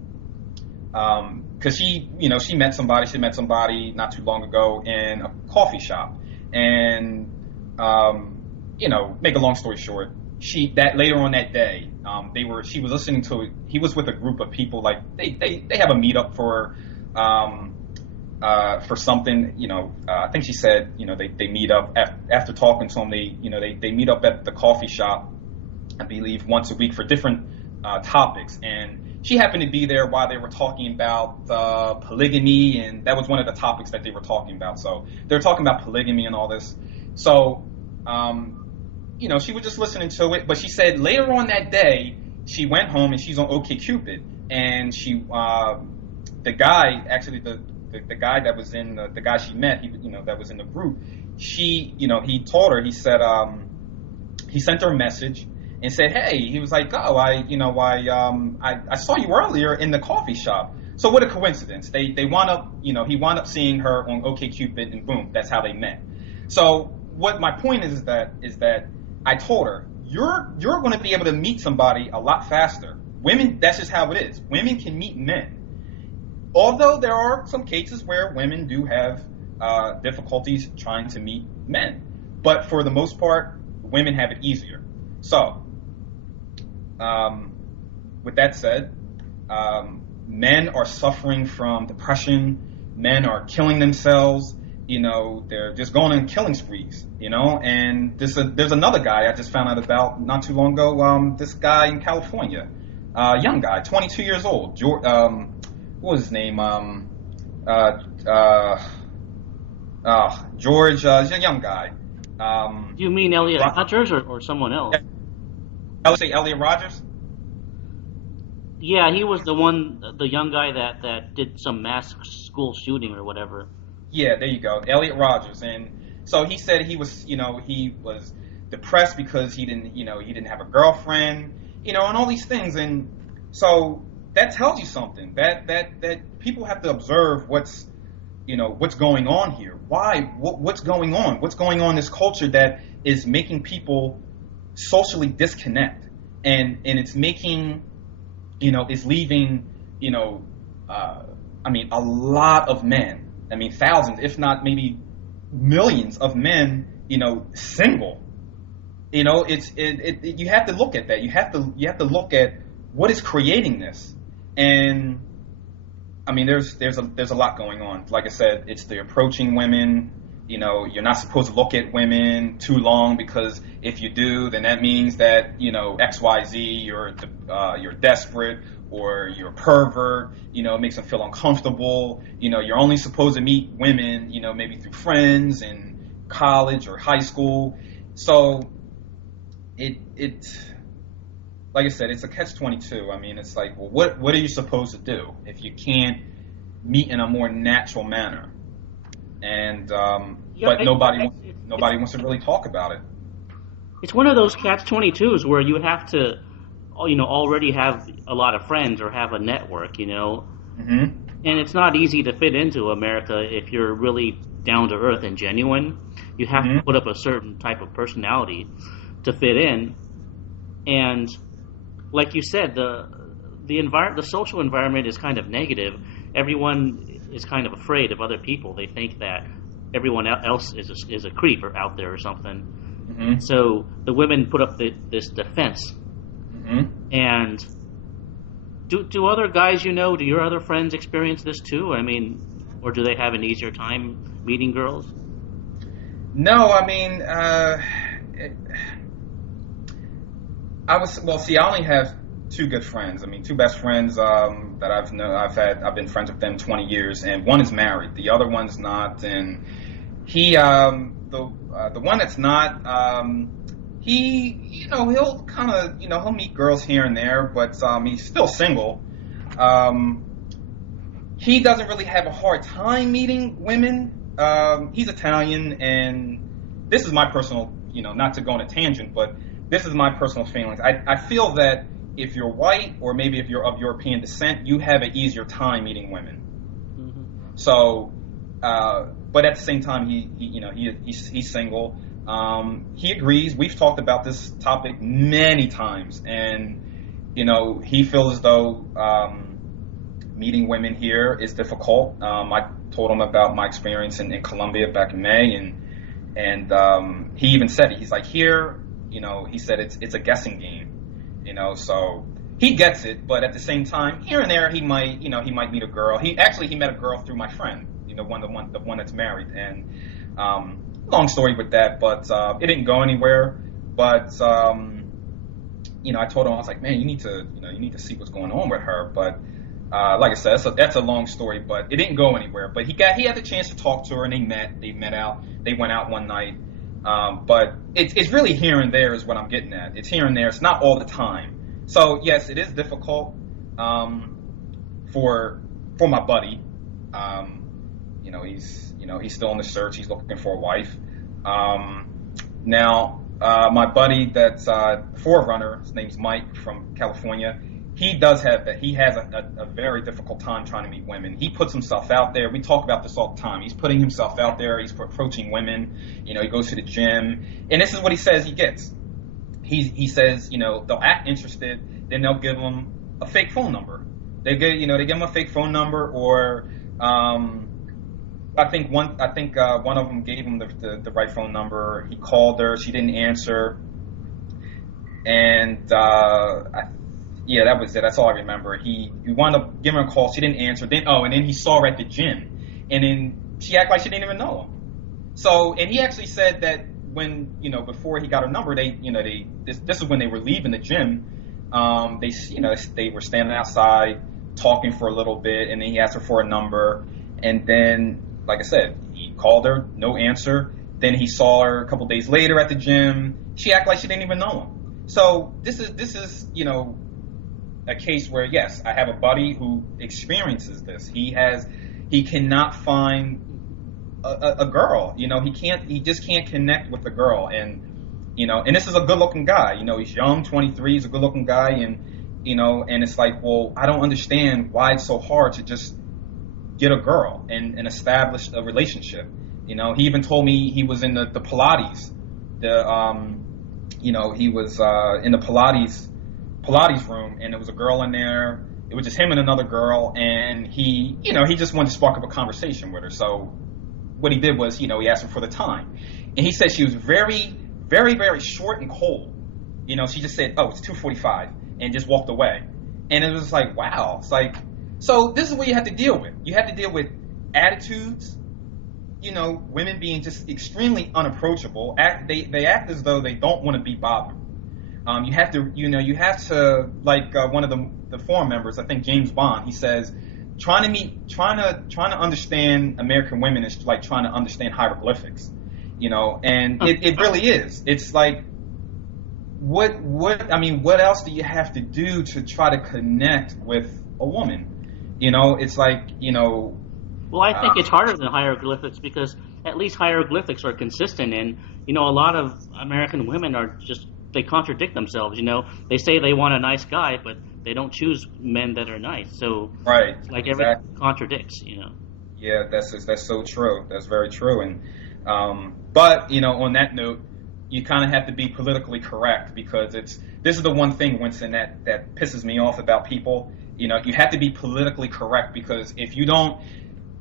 because she met somebody not too long ago in a coffee shop, and make a long story short, later on that day, she was listening to, he was with a group of people, like they have a meetup for something, I think she said, they meet up after talking to him. They meet up at the coffee shop, I believe, once a week for different topics. And she happened to be there while they were talking about polygamy, and that was one of the topics that they were talking about. So they were talking about polygamy and all this. So, she was just listening to it. But she said later on that day, she went home and she's on OkCupid, and the guy, actually the guy that was in the guy she met, that was in the group, he told her, he said, he sent her a message and said, hey, he was like, oh, I saw you earlier in the coffee shop. So what a coincidence. They wound up, he wound up seeing her on OkCupid, and boom, that's how they met. So what my point is that I told her, you're going to be able to meet somebody a lot faster. Women, that's just how it is. Women can meet men. Although there are some cases where women do have difficulties trying to meet men. But for the most part, women have it easier. So, with that said, men are suffering from depression. Men are killing themselves. They're just going on killing sprees. And there's another guy I just found out about not too long ago. This guy in California, young guy, 22 years old. What was his name? George. He's a young guy. Do you mean Elliot Rodgers or someone else? I would say Elliot Rodgers. Yeah, he was the young guy that did some mass school shooting or whatever. Yeah, there you go, Elliot Rodgers. And so he said he was depressed because he didn't have a girlfriend, and all these things. And so that tells you something, that people have to observe what's going on here. Why? What's going on? What's going on in this culture that is making people socially disconnect, and it's making, it's leaving, a lot of men, thousands, if not maybe millions of men, single. You have to look at that. You have to look at what is creating this. And there's a lot going on. Like I said, it's the approaching women. You're not supposed to look at women too long, because if you do, then that means that XYZ, you're desperate, or you're a pervert. It makes them feel uncomfortable. You're only supposed to meet women, maybe through friends in college or high school. So it like I said, it's a catch-22. It's like, well, what are you supposed to do if you can't meet in a more natural manner? And but nobody wants to really talk about it. It's one of those catch-22s where you have to, already have a lot of friends or have a network, Mm-hmm. And it's not easy to fit into America if you're really down to earth and genuine. You have to put up a certain type of personality to fit in. And like you said, the social environment is kind of negative. Everyone is kind of afraid of other people. They think that everyone else is a creep or out there or something. Mm-hmm. So the women put up this defense. Mm-hmm. And do other guys, do your other friends experience this too? Or do they have an easier time meeting girls? No, I only have two good friends. Two best friends that I've been friends with them 20 years, and one is married. The other one's not, and he the one that's not, he'll kind of, he'll meet girls here and there, but he's still single. He doesn't really have a hard time meeting women. He's Italian, and this is my personal, not to go on a tangent, but this is my personal feelings. I feel that if you're white, or maybe if you're of European descent, you have an easier time meeting women. Mm-hmm. So, but at the same time, he's single. He agrees. We've talked about this topic many times, and he feels as though meeting women here is difficult. I told him about my experience in Colombia back in May, and he even said it. He's like, here, he said it's a guessing game, so he gets it. But at the same time, here and there, he might meet a girl. He met a girl through my friend, the one that's married, and long story with that, but it didn't go anywhere. But I told him, I was like, man, you need to see what's going on with her. But like I said, that's a long story, but it didn't go anywhere. But he had the chance to talk to her, and they went out one night. But it's really here and there is what I'm getting at. It's here and there. It's not all the time. So yes, it is difficult for my buddy. He's still in the search. He's looking for a wife. Now, my buddy that's forerunner, his name's Mike from California. He has a very difficult time trying to meet women. He puts himself out there. We talk about this all the time. He's putting himself out there. He's approaching women. He goes to the gym, and this is what he says he gets. He says, they'll act interested, then they'll give him a fake phone number. They give him a fake phone number, or I think one of them gave him the right phone number. He called her. She didn't answer, and that was it. That's all I remember. He wound up giving her a call. She didn't answer. And then he saw her at the gym, and then she acted like she didn't even know him. So, and he actually said that when before he got her number, this is when they were leaving the gym. They were standing outside talking for a little bit, and then he asked her for a number, and then, like I said, he called her, no answer. Then he saw her a couple days later at the gym. She acted like she didn't even know him. So this is a case where, yes, I have a buddy who experiences this. He cannot find a girl. He just can't connect with a girl, and this is a good looking guy. He's young, 23, he's a good looking guy, and it's like, well, I don't understand why it's so hard to just get a girl and establish a relationship. He even told me he was in the Pilates. He was in the Pilates room, and there was a girl in there. It was just him and another girl, and he just wanted to spark up a conversation with her. So what he did was, he asked her for the time, and he said she was very, very, very short and cold. She just said, "Oh, it's 2:45," and just walked away. And it was like, wow. It's like, so this is what you have to deal with. You have to deal with attitudes. Women being just extremely unapproachable. They act as though they don't want to be bothered. You have to, like one of the forum members, I think James Bond, he says, trying to understand American women is like trying to understand hieroglyphics. And it really is. It's like, what else do you have to do to try to connect with a woman? It's like, Well, I think it's harder than hieroglyphics, because at least hieroglyphics are consistent, and a lot of American women they contradict themselves. They say they want a nice guy, but they don't choose men that are nice. So right, like exactly. Everything contradicts. Yeah, that's so true. That's very true. And but on that note, you kind of have to be politically correct, because this is the one thing, Winston, that pisses me off about people. You have to be politically correct, because if you don't,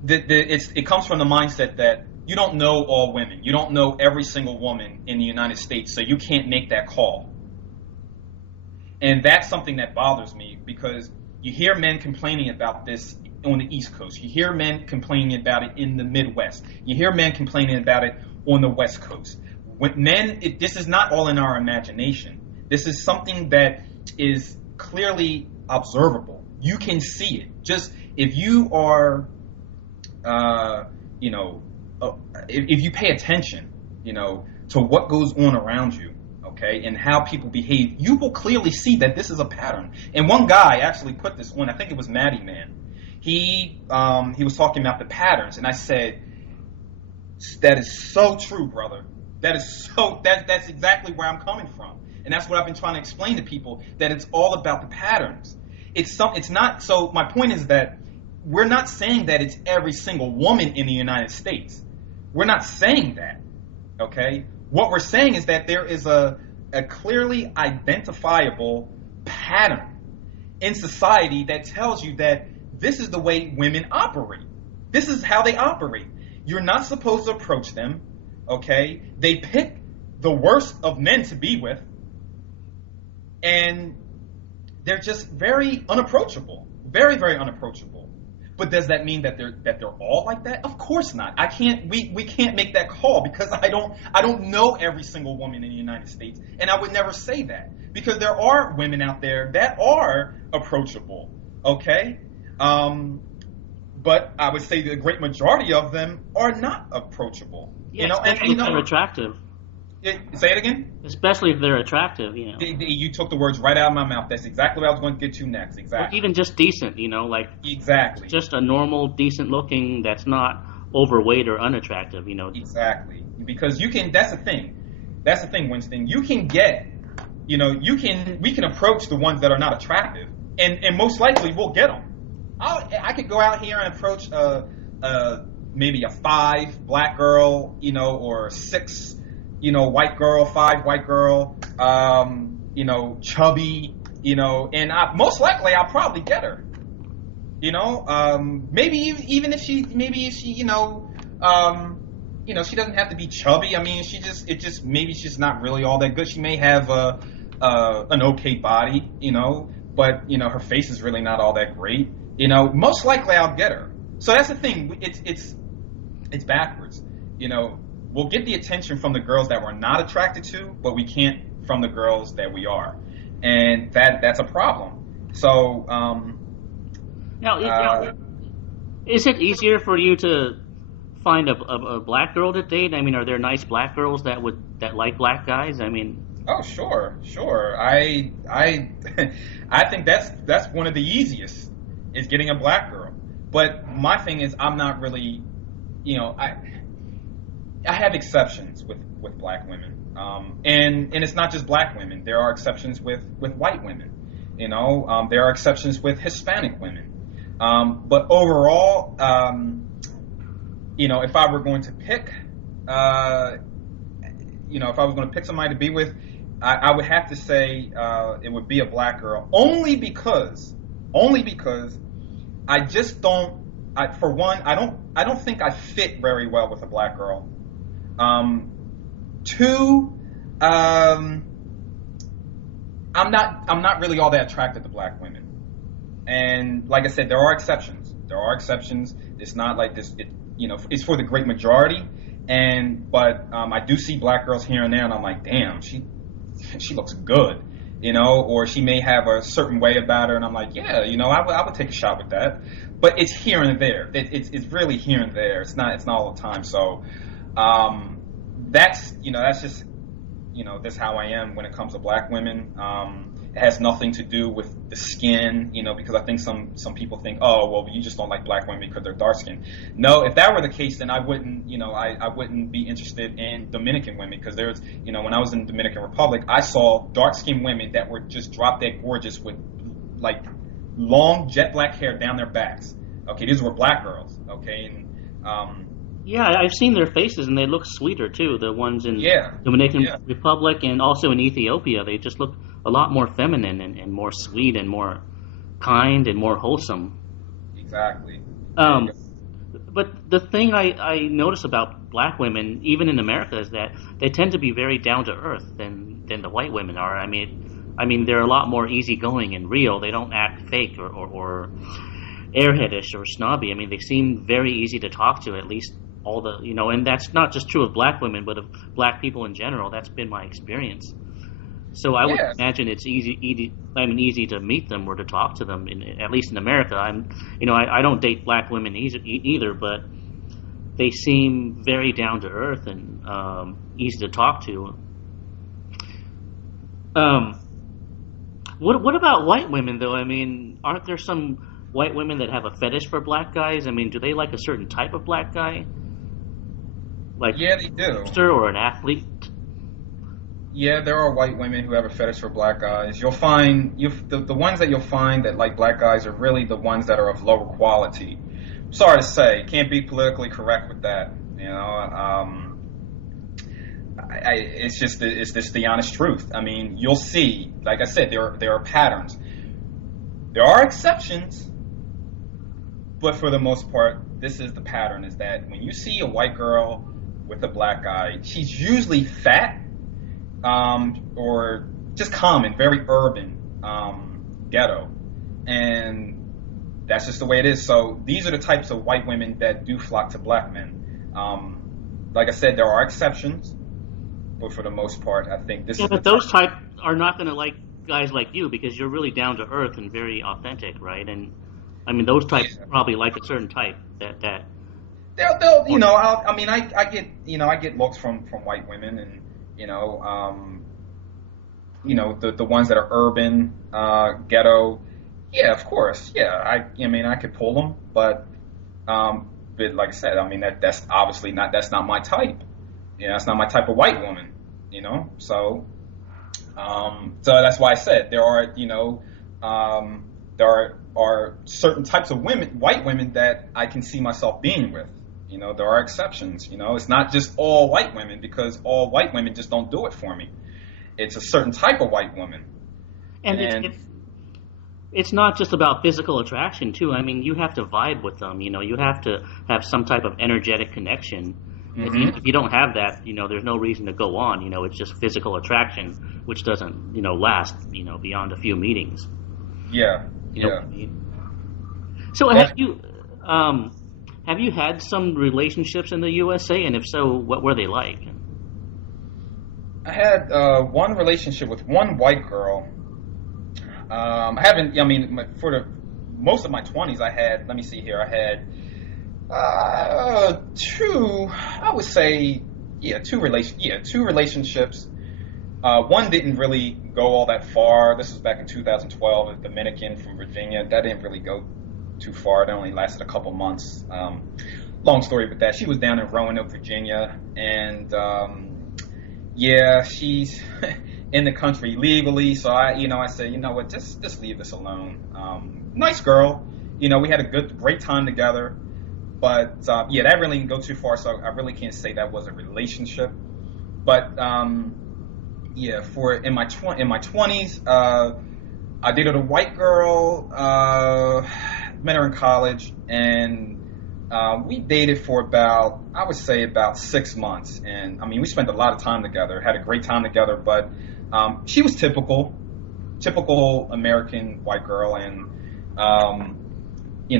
it comes from the mindset that you don't know all women. You don't know every single woman in the United States, so you can't make that call. And that's something that bothers me, because you hear men complaining about this on the East Coast. You hear men complaining about it in the Midwest. You hear men complaining about it on the West Coast. This is not all in our imagination. This is something that is clearly observable. You can see it. Just if you are, if you pay attention, to what goes on around you, okay, and how people behave, you will clearly see that this is a pattern. And one guy actually put this on, I think it was Maddie Man. He was talking about the patterns, and I said, that is so true, brother. That's exactly where I'm coming from. And that's what I've been trying to explain to people, that it's all about the patterns. It's not, so my point is that we're not saying that it's every single woman in the United States. We're not saying that, okay? What we're saying is that there is a clearly identifiable pattern in society that tells you that this is the way women operate. This is how they operate. You're not supposed to approach them, okay? They pick the worst of men to be with, and they're just very unapproachable. Very, very unapproachable. But does that mean that they're all like that? Of course not. I can't. We can't make that call because I don't know every single woman in the United States, and I would never say that because there are women out there that are approachable. Okay, but I would say the great majority of them are not approachable. Yeah, especially if they're attractive. Say it again. Especially if they're attractive, You took the words right out of my mouth. That's exactly what I was going to get to next. Exactly. Or even just decent, like exactly. Just a normal, decent looking that's not overweight or unattractive, Exactly. Because you can. That's the thing. That's the thing, Winston. You can get. We can approach the ones that are not attractive, and most likely we'll get them. I could go out here and approach maybe a 5 black girl, or 6. White girl, 5 white girl, chubby, and most likely I'll probably get her. Maybe even if she, she doesn't have to be chubby. I mean, maybe she's not really all that good. She may have an okay body, but her face is really not all that great. Most likely I'll get her. So that's the thing. It's backwards. We'll get the attention from the girls that we're not attracted to, but we can't from the girls that we are, and that's a problem. So, now, is it easier for you to find a black girl to date? I mean, are there nice black girls that like black guys? I mean, oh sure. I think that's one of the easiest is getting a black girl. But my thing is, I'm not really, I have exceptions with black women, and it's not just black women. There are exceptions with white women, there are exceptions with Hispanic women, but overall, if I were going to pick, if I was going to pick somebody to be with, I would have to say it would be a black girl, only because I just don't. For one, I don't think I fit very well with a black girl. 2, I'm not really all that attracted to black women, and like I said, there are exceptions. It's not like this. It's for the great majority, but I do see black girls here and there, and I'm like, damn, she looks good, or she may have a certain way about her, and I'm like, yeah, I would take a shot with that, but it's here and there. It's really here and there. It's not all the time. So. That's just that's how I am when it comes to black women. It has nothing to do with the skin, because I think some people think, oh well, you just don't like black women because they're dark skinned. No, if that were the case, then I wouldn't I wouldn't be interested in Dominican women, because there's when I was in the Dominican Republic, I saw dark skinned women that were just drop dead gorgeous with like long jet black hair down their backs. Okay, these were black girls. Okay, and yeah, I've seen their faces, and they look sweeter, too. The ones in Dominican Republic and also in Ethiopia, they just look a lot more feminine and more sweet and more kind and more wholesome. Exactly. But the thing I notice about black women, even in America, is that they tend to be very down-to-earth than the white women are. I mean, they're a lot more easygoing and real. They don't act fake or airheadish or snobby. I mean, they seem very easy to talk to, at least all the, and that's not just true of black women, but of black people in general. That's been my experience. So I would imagine it's easy to meet them or to talk to them. At least in America, I don't date black women either, but they seem very down to earth and easy to talk to. What about white women though? I mean, aren't there some white women that have a fetish for black guys? I mean, do they like a certain type of black guy? Like, yeah, they do. A hipster or an athlete? Yeah, there are white women who have a fetish for black guys. You'll find the ones that you'll find that like black guys are really the ones that are of lower quality. Sorry to say, can't be politically correct with that. It's just the honest truth. I mean, you'll see, like I said, there are patterns. There are exceptions, but for the most part, this is the pattern: is that when you see a white girl with a black guy, she's usually fat. Or just common, very urban, ghetto, and that's just the way it is. So these are the types of white women that do flock to black men. Like I said, there are exceptions, but for the most part, I think this Yeah, is the but type. those type are not going to like guys like you because you're really down to earth and very authentic, right? And I mean, those types Yeah. probably like a certain type that. They'll, I mean, I get, I get looks from white women, and you know, the ones that are urban, ghetto. Yeah, of course. Yeah, I mean, I could pull them, but like I said, I mean, that's obviously that's not my type. That's not my type of white woman. So that's why I said there are, there are certain types of women, white women, that I can see myself being with. There are exceptions. It's not just all white women, because all white women just don't do it for me. It's a certain type of white woman, And and it's not just about physical attraction too. I mean, you have to vibe with them. You have to have some type of energetic connection. If you don't have that, there's no reason to go on. It's just physical attraction, which doesn't last beyond a few meetings. yeah, You know yeah. what I mean? So That's, have you had some relationships in the USA, and if so, what were they like? I had one relationship with one white girl. I haven't. I mean, for the most of my 20s, I had. Let me see here. I had two. I would say, yeah, two relationships. One didn't really go all that far. This was back in 2012. A Dominican from Virginia. That didn't really go too far. It only lasted a couple months. Long story with that. She was down in Roanoke, Virginia, and yeah, she's in the country legally. So I said, what, just leave this alone. Nice girl. We had a great time together. But yeah, that really didn't go too far. So I really can't say that was a relationship. But yeah, in my 20s, I dated a white girl. Met her in college, and we dated for I would say about 6 months. And I mean, we spent a lot of time together, had a great time together. But she was typical American white girl, and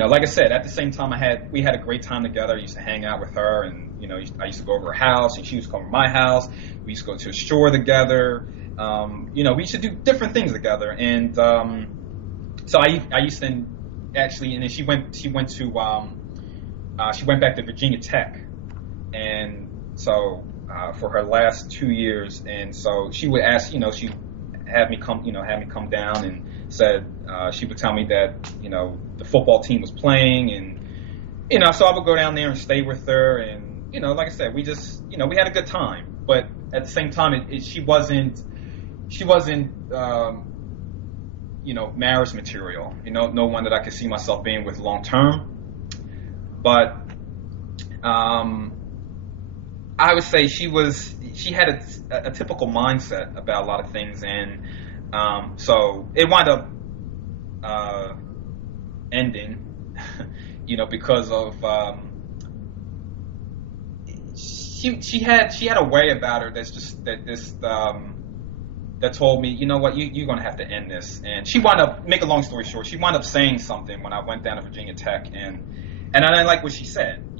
like I said, at the same time, we had a great time together. I used to hang out with her, and I used to go over her house, and she used to come to my house. We used to go to a store together. We used to do different things together, and so I used to actually, and then she went back to Virginia Tech, and so for her last 2 years, and so she would ask, she had me come down, and said she would tell me that the football team was playing, and so I would go down there and stay with her, and like I said, we just we had a good time. But at the same time, she wasn't marriage material, no one that I could see myself being with long term. But I would say she had a typical mindset about a lot of things, and so it wound up ending, because of she had a way about her that told me, what, you're gonna have to end this. And she wound up, make a long story short, she wound up saying something when I went down to Virginia Tech, and I didn't like what she said. I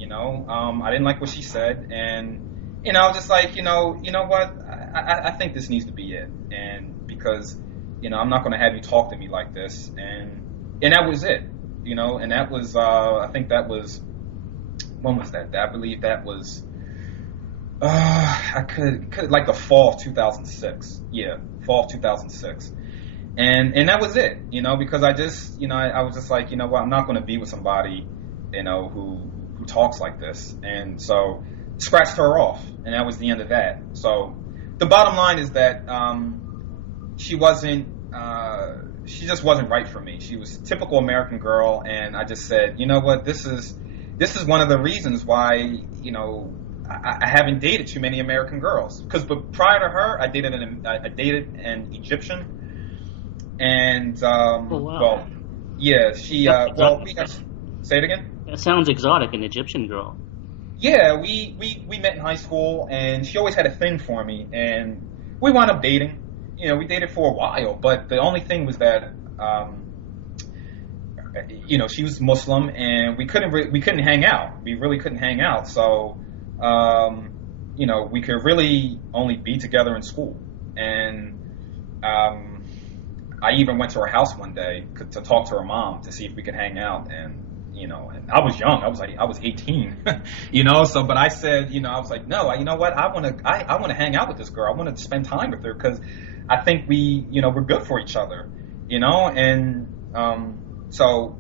didn't like what she said, and I was just like, what, I think this needs to be it, and because I'm not going to have you talk to me like this, and that was it, and that was I think that was, when was that? I believe that was I could like the fall of 2006. Yeah, fall of 2006. And that was it, because I just, I was just like, what, I'm not going to be with somebody, who talks like this. And so scratched her off, and that was the end of that. So the bottom line is that she just wasn't right for me. She was a typical American girl, and I just said, what, this is one of the reasons why, I haven't dated too many American girls. But prior to her, I dated an Egyptian, and Oh wow, well, yeah, she we got, say it again. that sounds exotic, an Egyptian girl. Yeah, we met in high school, and she always had a thing for me, and we wound up dating. We dated for a while, but the only thing was that she was Muslim, and we couldn't hang out. We really couldn't hang out. So, we could really only be together in school. And I even went to her house one day to talk to her mom to see if we could hang out. And I was young. I was 18, So, but I said, I was like, no, you know what? I want to hang out with this girl. I want to spend time with her because I think we're good for each other, And so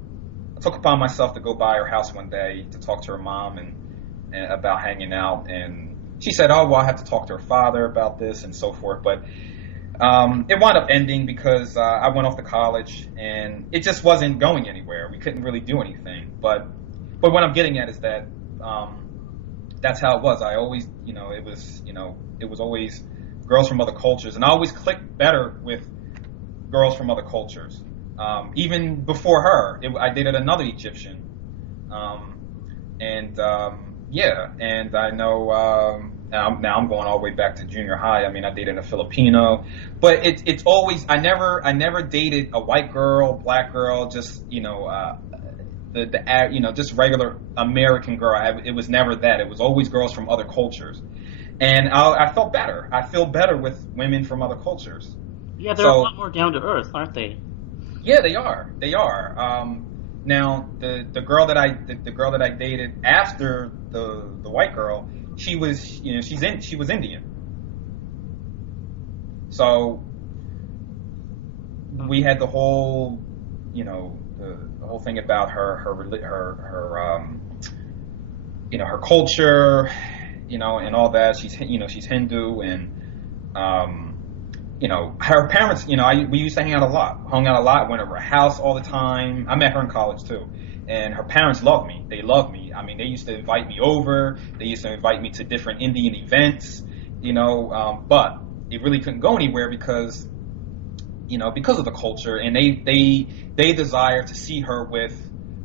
I took upon myself to go by her house one day to talk to her mom and about hanging out. And she said, oh, well, I have to talk to her father about this and so forth. But it wound up ending because I went off to college and it just wasn't going anywhere. We couldn't really do anything. But what I'm getting at is that that's how it was. I always, it was always girls from other cultures. And I always clicked better with girls from other cultures. Even before her, I dated another Egyptian. And I know now I'm going all the way back to junior high. I mean, I dated a Filipino, but it's always I never dated a white girl, black girl, just just regular American girl. It was never that. It was always girls from other cultures, and I felt better. I feel better with women from other cultures. Yeah, they're a lot more down to earth, aren't they? Yeah, they are. They are. Now the girl that I dated after the white girl, she was Indian. So we had the whole the whole thing about her culture, and all that. She's Hindu, and her parents, we used to hung out a lot, went over her house all the time. I met her in college too. And her parents loved me. They loved me. I mean, they used to invite me over. They used to invite me to different Indian events, but it really couldn't go anywhere because of the culture. And they desire to see her with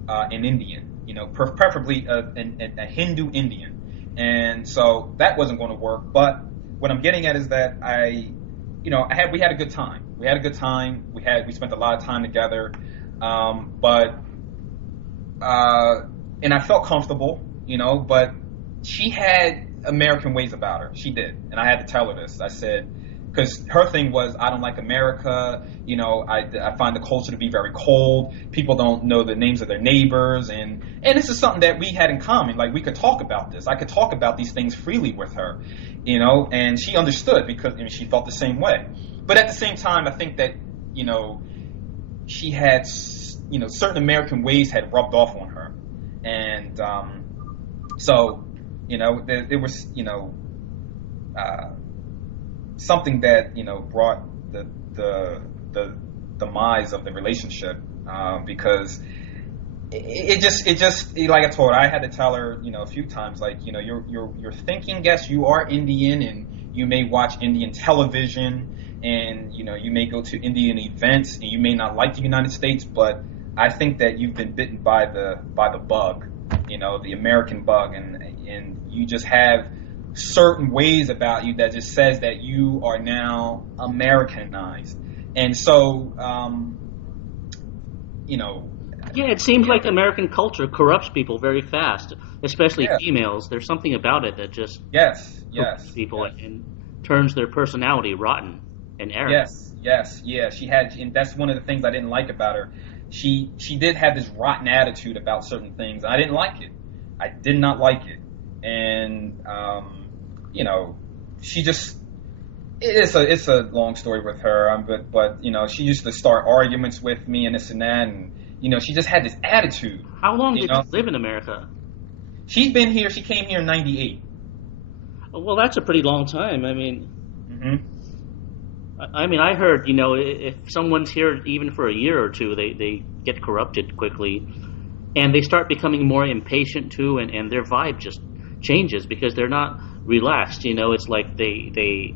an Indian, preferably a Hindu Indian. And so that wasn't going to work. But what I'm getting at is that we had a good time. We had a good time. We spent a lot of time together. And I felt comfortable, but she had American ways about her. She did. And I had to tell her this. I said, because her thing was, I don't like America. I find the culture to be very cold. People don't know the names of their neighbors. And this is something that we had in common. Like, we could talk about this. I could talk about these things freely with her, and she understood because she felt the same way. But at the same time, I think that, she had, certain American ways had rubbed off on her. And so, there was, something that brought the demise of the relationship because it just like I told her, I had to tell her a few times, like, you're thinking, yes, you are Indian and you may watch Indian television and you may go to Indian events and you may not like the United States, but I think that you've been bitten by the bug, the American bug, and you just have certain ways about you that just says that you are now Americanized. And so, Yeah, it seems like American culture corrupts people very fast, especially females. There's something about it that just corrupts people and turns their personality rotten and arrogant. Yeah. She had, and that's one of the things I didn't like about her. She did have this rotten attitude about certain things. I didn't like it. I did not like it. And she just, it's a long story with her, but she used to start arguments with me and this and that, and she just had this attitude. How long did you live in America? She came here in 98. Well, that's a pretty long time. I mean, I heard, if someone's here even for a year or two, they get corrupted quickly, and they start becoming more impatient too, and their vibe just changes because they're not relaxed. It's like they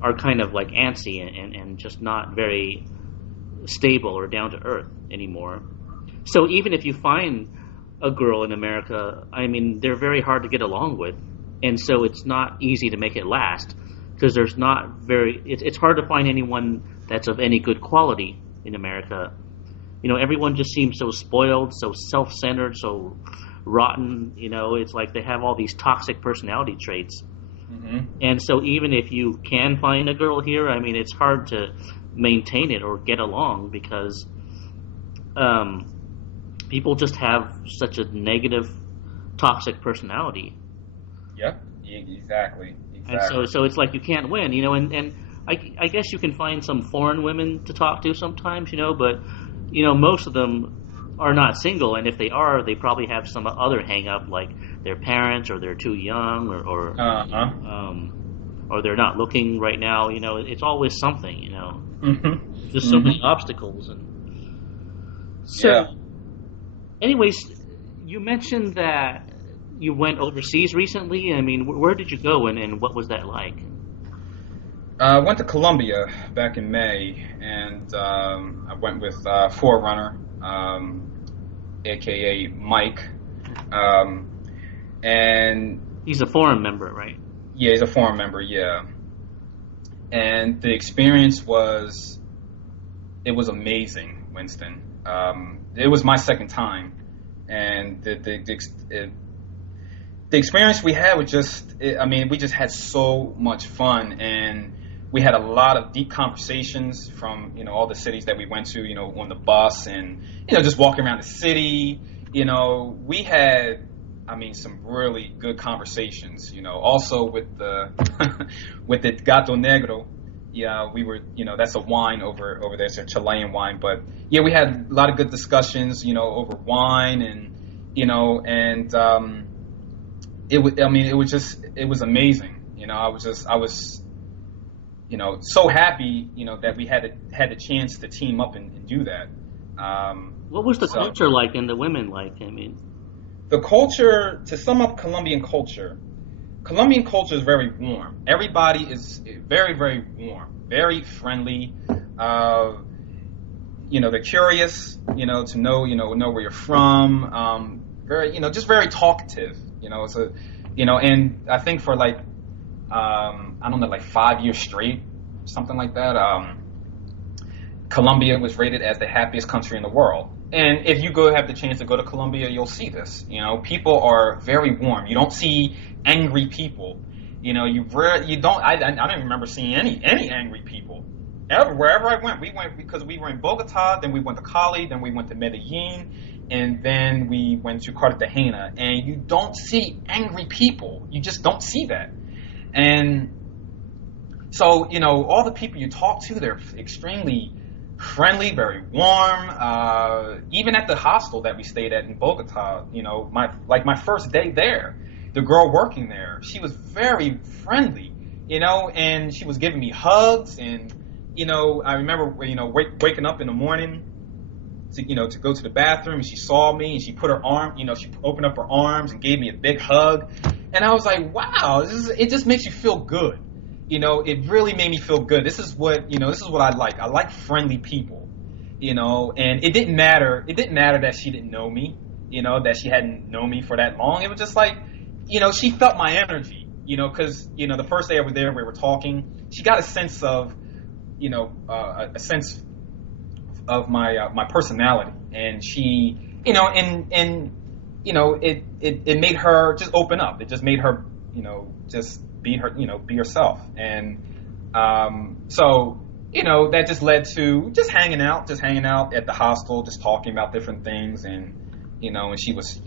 are kind of like antsy and just not very stable or down to earth anymore. So even if you find a girl in America, they're very hard to get along with, and so it's not easy to make it last because there's not it's hard to find anyone that's of any good quality in America. everyone just seems so spoiled, so self-centered, so rotten. It's like they have all these toxic personality traits. Hmm. And so even if you can find a girl here, I mean, it's hard to maintain it or get along because um, people just have such a negative, toxic personality. Yep. Exactly. And so, Exactly. so it's like you can't win, and I guess you can find some foreign women to talk to sometimes, but most of them are not single, and if they are, they probably have some other hang up like their parents, or they're too young, Uh-huh. or they're not looking right now. It's always something. Hmm. Just so Hmm. many obstacles, and so, Yeah. anyways, you mentioned that you went overseas recently. I mean, where did you go, and what was that like? I went to Colombia back in May, and I went with Forerunner, aka Mike, um, and He's a foreign member, right? yeah, he's a foreign member, yeah. And the experience it was amazing, Winston. It was my second time, and the experience we had was I mean, we just had so much fun, and we had a lot of deep conversations from, all the cities that we went to, on the bus, and, just walking around the city. We had, I mean, some really good conversations, also with the, with the Gato Negro. Yeah, we were, that's a wine over there. It's a Chilean wine, but yeah, we had a lot of good discussions, over wine, and, and, I mean, it was amazing. I was, so happy, that we had the chance to team up and do that. What was the So culture like and the women like? I mean, the culture, to sum up Colombian culture is very warm. Everybody is very, very warm, very friendly. Uh, they're curious, to know where you're from. Very, just very talkative. It's a, and I think for like, I don't know, like 5 years straight, something like that. Colombia was rated as the happiest country in the world. And if you go have the chance to go to Colombia, you'll see this. People are very warm. You don't see angry people. You don't. I don't remember seeing any angry people. Wherever I went, we went because we were in Bogota, then we went to Cali, then we went to Medellin, and then we went to Cartagena. And you don't see angry people. You just don't see that. And so, all the people you talk to, they're extremely friendly, very warm. Even at the hostel that we stayed at in Bogota, my first day there, the girl working there, she was very friendly, and she was giving me hugs, and I remember, waking up in the morning to go to the bathroom, and she saw me, and she put her arm, she opened up her arms and gave me a big hug, and I was like, wow, it just makes you feel good. It really made me feel good. This is what I like. I like friendly people, and it didn't matter. It didn't matter that she didn't know me, that she hadn't known me for that long. It was just like, she felt my energy, because, the first day I was there, we were talking. She got a sense of, a sense of my personality, and she, it made her just open up. It just made her, just be her, be herself. And so, that just led to just hanging out at the hostel, just talking about different things. And, and she was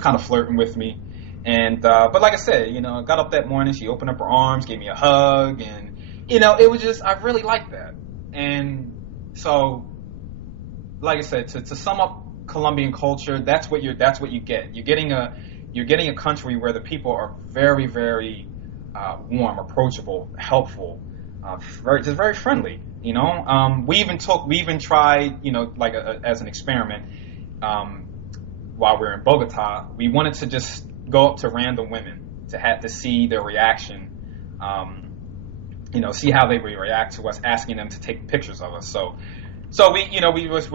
kind of flirting with me. And, but like I said, I got up that morning, she opened up her arms, gave me a hug, and, it was just, I really liked that. And so, like I said, to sum up Colombian culture, that's what you get. You're getting a country where the people are very, very warm, approachable, helpful, just very friendly. We even tried, like as an experiment, while we were in Bogota, we wanted to just go up to random women to see their reaction. See how they would react to us asking them to take pictures of us. So we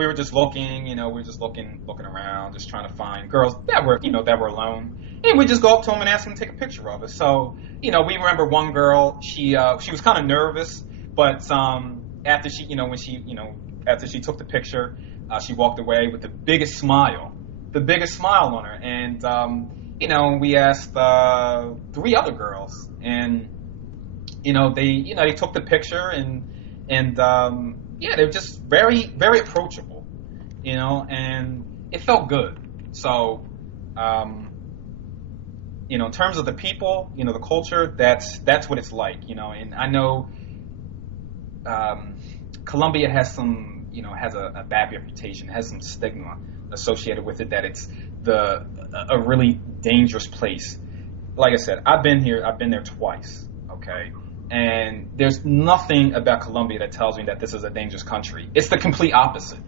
were just looking, we were just looking around, just trying to find girls that were alone, and we just go up to them and ask them to take a picture of us. So we remember one girl, she was kind of nervous, but after she when she after she took the picture, She walked away with the biggest smile on her. And, we asked 3 other girls, and, they took the picture, and they're just very, very approachable, and it felt good. So, in terms of the people, the culture, that's what it's like, and I know, Colombia has has a bad reputation, has some stigma associated with it, that it's a really dangerous place. Like I said, I've been there twice, okay? And there's nothing about Colombia that tells me that this is a dangerous country. It's the complete opposite.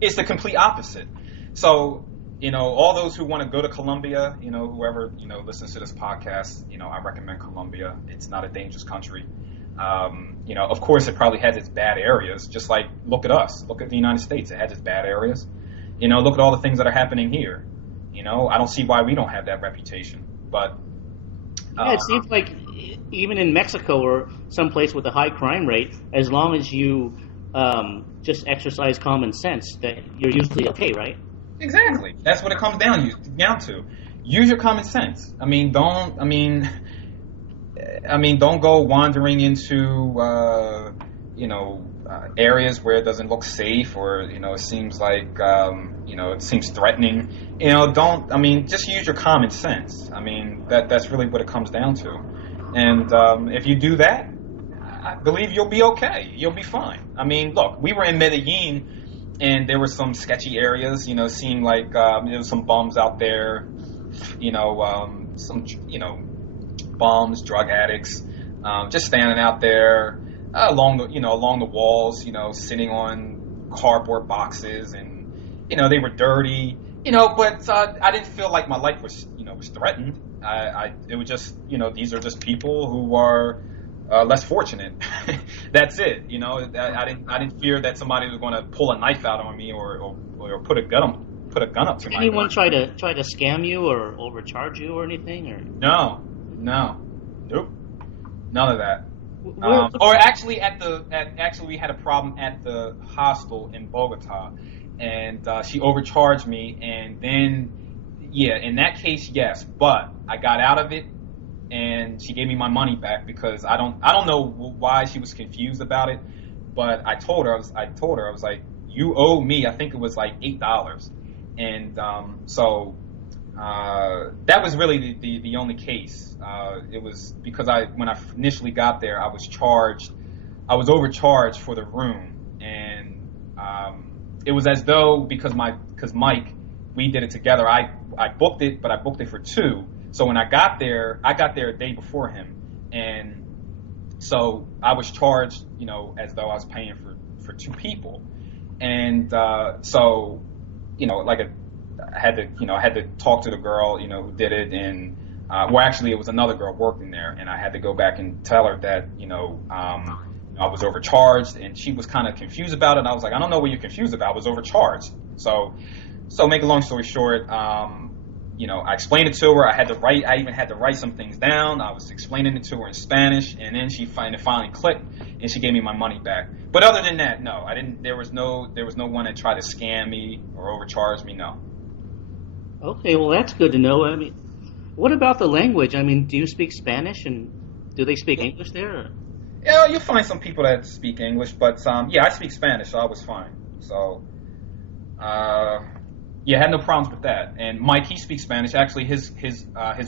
It's the complete opposite. So, all those who want to go to Colombia, whoever, listens to this podcast, I recommend Colombia. It's not a dangerous country. Of course, it probably has its bad areas, just like, look at us. Look at the United States. It has its bad areas. Look at all the things that are happening here. I don't see why we don't have that reputation. But it seems like even in Mexico or someplace with a high crime rate, as long as you just exercise common sense, that you're usually okay, right? Exactly. That's what it comes down to. Use your common sense. Don't go wandering into areas where it doesn't look safe, or it seems like it seems threatening. Just use your common sense. That's really what it comes down to. And if you do that, I believe you'll be okay. You'll be fine. Look, we were in Medellin, and there were some sketchy areas. Seemed like there was some bums out there. Some bums, drug addicts, just standing out there along the walls, sitting on cardboard boxes, and they were dirty, but I didn't feel like my life was threatened. It was just these are just people who are less fortunate. That's it. I didn't fear that somebody was going to pull a knife out on me or put a gun up to my head. Anyone try to scam you or overcharge you or anything? Or No, nope, none of that. Or actually, we had a problem at the hostel in Bogota, and she overcharged me, and then in that case, yes, but I got out of it, and she gave me my money back, because I don't know why she was confused about it, but I told her I was like, you owe me, I think it was like $8, and so that was really the only case. It was because when I initially got there, I was overcharged for the room, and it was as though because Mike, we did it together. I booked it, but I booked it for 2. So when I got there a day before him, and so I was charged, as though I was paying for 2 people, and so I had to talk to the girl, who did it, and actually it was another girl working there, and I had to go back and tell her that I was overcharged, and she was kind of confused about it. And I was like, I don't know what you're confused about. I was overcharged. So make a long story short, I explained it to her. I even had to write some things down. I was explaining it to her in Spanish, and then she finally clicked, and she gave me my money back. But other than that, no, I didn't. There was no one that tried to scam me or overcharge me. No. Okay, well that's good to know. What about the language? Do you speak Spanish, and do they speak English there? Or? Yeah, you'll find some people that speak English, but I speak Spanish, so I was fine. So, I had no problems with that. And Mike, he speaks Spanish. Actually, his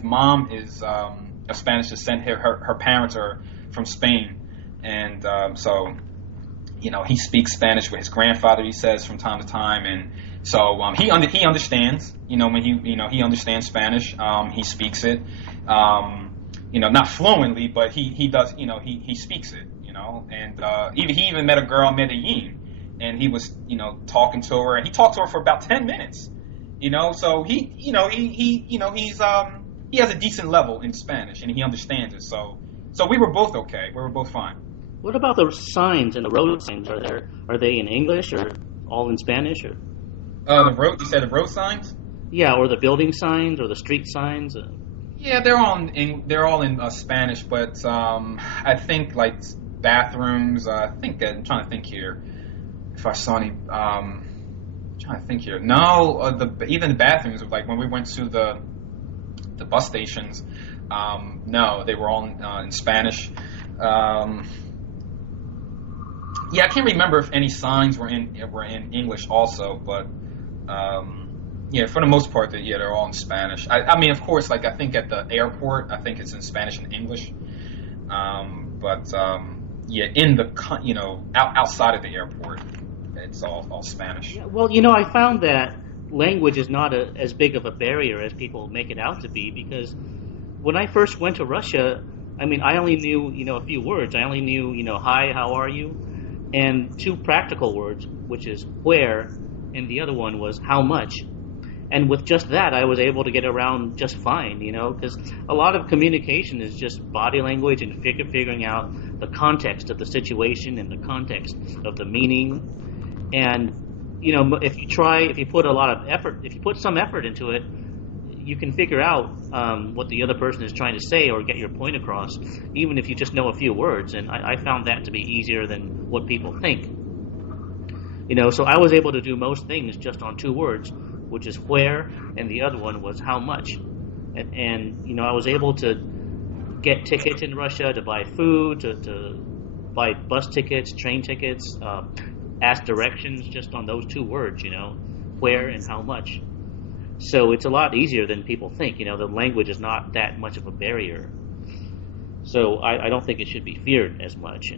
mom is of Spanish descent. Her parents are from Spain, and so he speaks Spanish with his grandfather. He says from time to time, and so he understands. When he understands Spanish. He speaks it. Not fluently, but he does. He speaks it. And he even met a girl in Medellin, and he was talking to her, and he talked to her for about 10 minutes. So he has a decent level in Spanish, and he understands it. So we were both okay. We were both fine. What about the signs and the road signs? Are they in English or all in Spanish? Or you said the road signs? Yeah, or the building signs or the street signs. Yeah, they're all in Spanish, but I think like bathrooms. I'm trying to think here if I saw any. Trying trying to think here. No, even the bathrooms, like when we went to the bus stations, no, they were all in Spanish. Yeah, I can't remember if any signs were in English also, but yeah, for the most part, they're all in Spanish. I mean, of course, like I think at the airport, I think it's in Spanish and English. But yeah, in the outside of the airport, it's all Spanish. Yeah, well, I found that language is not as big of a barrier as people make it out to be, because when I first went to Russia, I mean, I only knew a few words. I only knew hi, how are you, and two practical words, which is where, and the other one was how much. And with just that, I was able to get around just fine, because a lot of communication is just body language and figuring out the context of the situation and the context of the meaning. And, if you put a lot of effort, if you put some effort into it, you can figure out what the other person is trying to say or get your point across, even if you just know a few words. And I found that to be easier than what people think. So I was able to do most things just on two words, which is where, and the other one was how much. And I was able to get tickets in Russia, to buy food, to buy bus tickets, train tickets, ask directions just on those two words, where and how much. So it's a lot easier than people think. The language is not that much of a barrier. So I don't think it should be feared as much.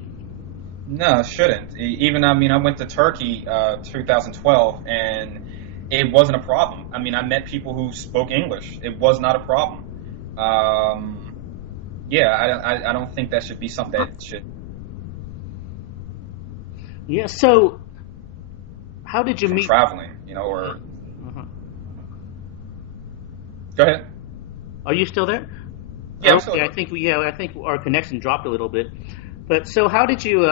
No, it shouldn't. Even, I mean, I went to Turkey 2012, and it wasn't a problem. I mean, I met people who spoke English. It was not a problem. Yeah, I don't think that should be something that should. Yeah. So, how did you meet? Traveling, or. Uh-huh. Go ahead. Are you still there? Yeah. Okay. I think our connection dropped a little bit. But so, how did you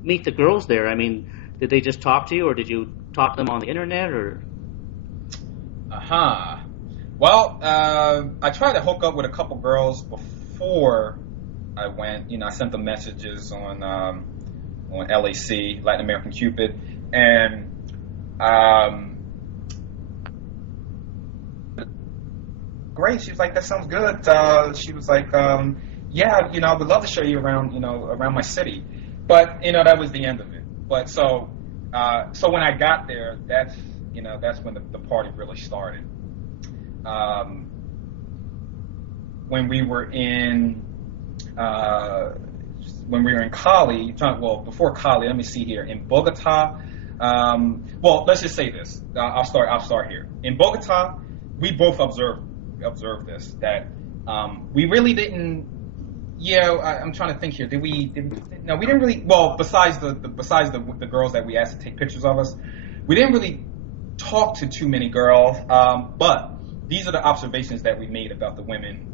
meet the girls there? I mean, did they just talk to you, or did you talk to them on the internet, or? Well, I tried to hook up with a couple girls before I went. I sent them messages on LAC, Latin American Cupid, and great. She was like, "That sounds good." She was like, "Yeah, I would love to show you around, around my city," but that was the end of it. But so when I got there, that's when the party really started. When we were in Cali, before Cali, let me see here, in Bogota. Well, let's just say this. I'll start here. In Bogota, we both observed this, that we really didn't. Yeah, I'm trying to think here. Did we? No, we didn't really. Well, besides the girls that we asked to take pictures of us, we didn't really talk to too many girls. But these are the observations that we made about the women.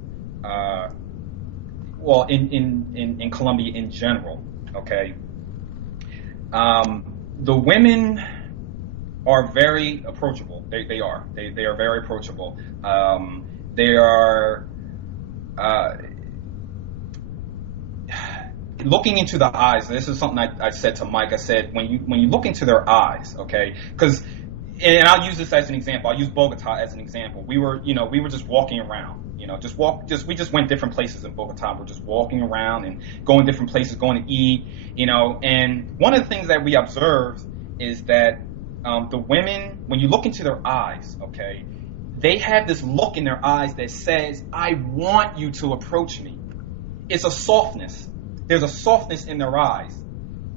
Well, in Colombia in general. Okay. The women are very approachable. They are. They are very approachable. They are. Looking into the eyes. This is something I said to Mike. I said when you look into their eyes, okay, because, and I'll use this as an example. I'll use Bogota as an example. We were just walking around. We just went different places in Bogota. We're just walking around and going different places, going to eat. And one of the things that we observed is that the women, when you look into their eyes, okay, they have this look in their eyes that says, "I want you to approach me." It's a softness. There's a softness in their eyes.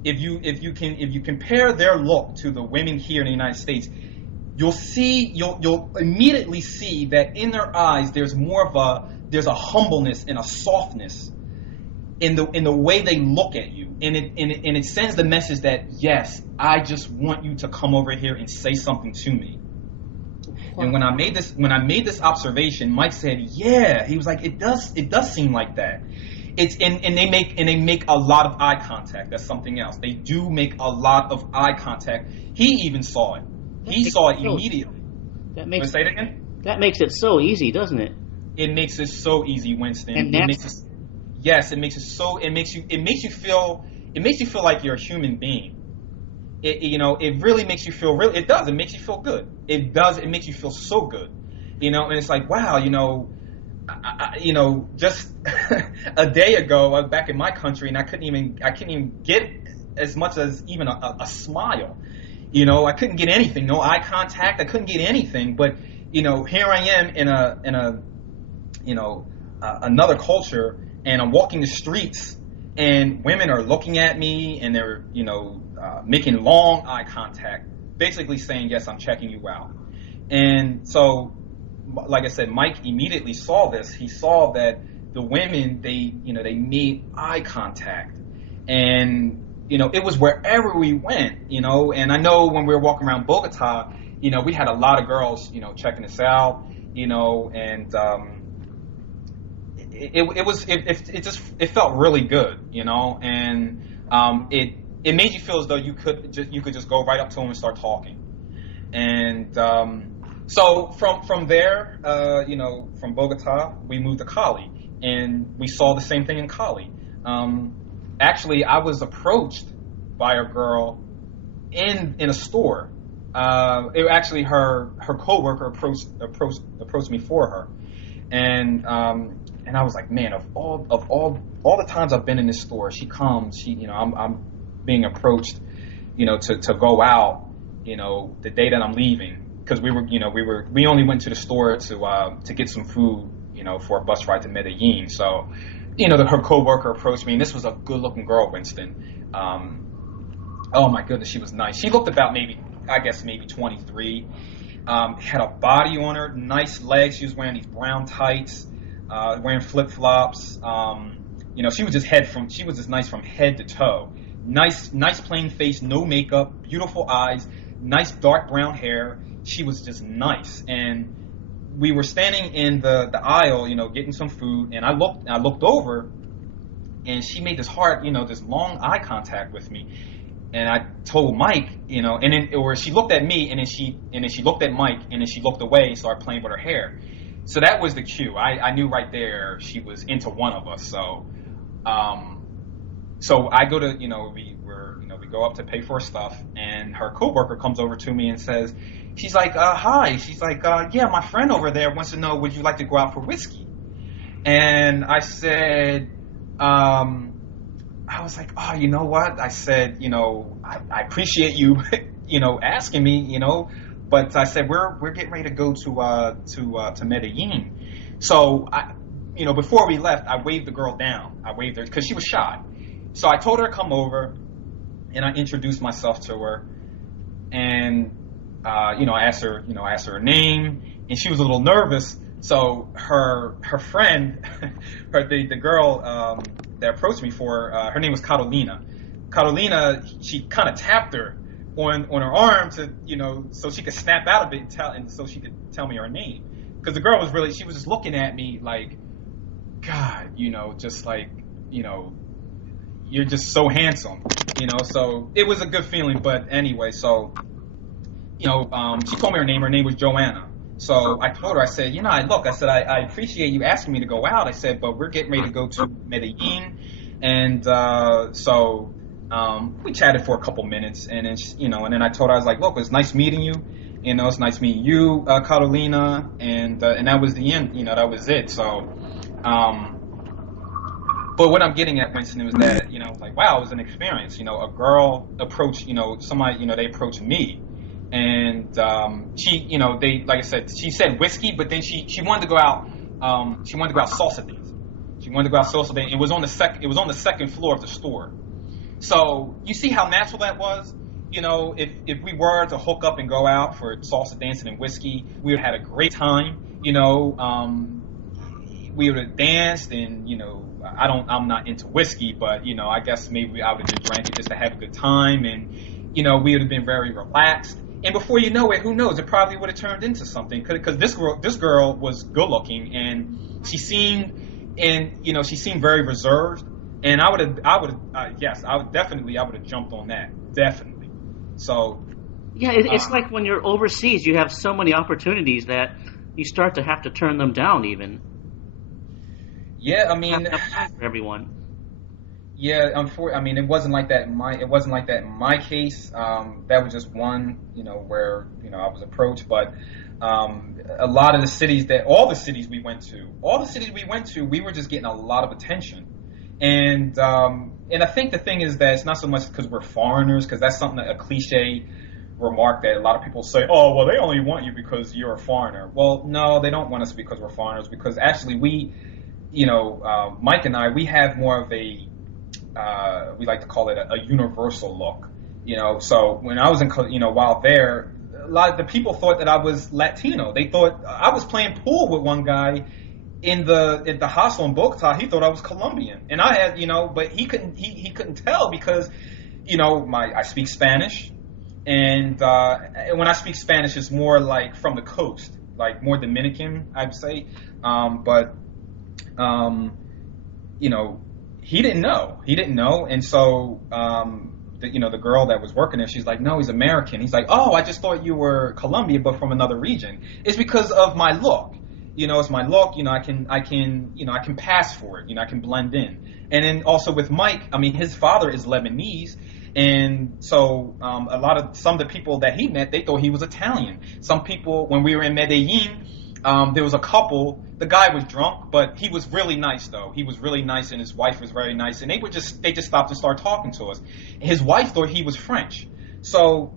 If you compare their look to the women here in the United States, you'll immediately see that in their eyes there's a humbleness and a softness in the way they look at you, and it sends the message that, yes, I just want you to come over here and say something to me. Wow. And when I made this observation, Mike said, "Yeah," he was like, "It does seem like that." They make a lot of eye contact. That's something else. They do make a lot of eye contact. He even saw it. He saw it immediately. Say it again? That makes it so easy, doesn't it? It makes it so easy, Winston. And it makes you feel like you're a human being. it really makes you feel it does. It makes you feel good. It does. It makes you feel so good. And it's like, wow, just a day ago, I was back in my country, and I couldn't even get as much as even a smile. I couldn't get anything, no eye contact. I couldn't get anything. But here I am in a another culture, and I'm walking the streets, and women are looking at me, and they're making long eye contact, basically saying, yes, I'm checking you out. And so, like I said, Mike immediately saw this. He saw that the women, they made eye contact, and it was wherever we went, and I know when we were walking around Bogota, we had a lot of girls, checking us out, and it felt really good, and it made you feel as though you could just go right up to them and start talking. And so from there, from Bogota, we moved to Cali, and we saw the same thing in Cali. Actually, I was approached by a girl in a store. Actually her coworker approached me for her, and I was like, man, of all the times I've been in this store, she comes, I'm being approached, to go out, the day that I'm leaving, because we only went to the store to get some food, for a bus ride to Medellin. So, her coworker approached me, and this was a good-looking girl, Winston. Oh my goodness, she was nice. She looked about maybe 23. Had a body on her, nice legs. She was wearing these brown tights, wearing flip flops. She was just nice from head to toe. Nice plain face, no makeup, beautiful eyes, nice dark brown hair. She was just nice. And we were standing in the aisle, getting some food, and I looked over, and she made this this long eye contact with me. And I told Mike, or she looked at me, and then she looked at Mike, and then she looked away and started playing with her hair. So that was the cue. I knew right there she was into one of us. So, so I go to, we go up to pay for her stuff, and her coworker comes over to me and says, she's like, hi. She's like, yeah, my friend over there wants to know, would you like to go out for whiskey? And I said, I was like, oh, you know what? I said, I appreciate you, asking me, but I said, we're getting ready to go to Medellin. So before we left, I waved the girl down. I waved her because she was shy. So I told her to come over, and I introduced myself to her, and I asked her her name, and she was a little nervous. So her friend, the girl that approached me her name was Carolina. Carolina, she kind of tapped her on her arm to, so she could snap out of it and so she could tell me her name. Because the girl she was just looking at me like, God, just like, you're just so handsome, So it was a good feeling. But anyway, so, she told me her name. Her name was Joanna. So I told her, I said, I appreciate you asking me to go out. I said, but we're getting ready to go to Medellin. And so we chatted for a couple minutes. And then, and then I told her, I was like, look, it's nice meeting you. It's nice meeting you, Carolina. And that was the end. That was it. So, but what I'm getting at, Winston, was that, like, wow, it was an experience. A girl approached, somebody, they approached me. And she, like I said, she said whiskey, but then she wanted to go out. She wanted to go out salsa dance. She wanted to go out salsa dance. It was on the second floor of the store. So you see how natural that was. If we were to hook up and go out for salsa dancing and whiskey, we would have had a great time. We would have danced, and I'm not into whiskey, but I guess maybe I would have just drank it just to have a good time, and we would have been very relaxed. And before you know it, who knows? It probably would have turned into something, because this girl was good looking, and she seemed very reserved. And I would have jumped on that, definitely. So yeah, it's like when you're overseas, you have so many opportunities that you start to have to turn them down, even. Yeah, I mean, for everyone. Yeah, I mean, it wasn't like that in my case. That was just one, where I was approached. But a lot of the cities all the cities we went to, we were just getting a lot of attention. And I think the thing is that it's not so much because we're foreigners, because that's something, a cliche remark that a lot of people say. Oh, well, they only want you because you're a foreigner. Well, no, they don't want us because we're foreigners. Because actually, Mike and I, we have more of a we like to call it a universal look. So when I was while there, a lot of the people thought that I was Latino. They thought I was playing pool with one guy at the hostel in Bogota. He thought I was Colombian, and I had, but he couldn't tell because, I speak Spanish, and when I speak Spanish, it's more like from the coast, like more Dominican, I'd say, but you know, he didn't know. He didn't know, and so the girl that was working there, she's like, "No, he's American." He's like, "Oh, I just thought you were Colombian, but from another region." It's because of my look. It's my look. I can pass for it. I can blend in. And then also with Mike, I mean, his father is Lebanese. And so some of the people that he met, they thought he was Italian. Some people, when we were in Medellin, there was a couple. The guy was drunk, but he was really nice, though. He was really nice, and his wife was very nice. And they just stopped and started talking to us. His wife thought he was French. So,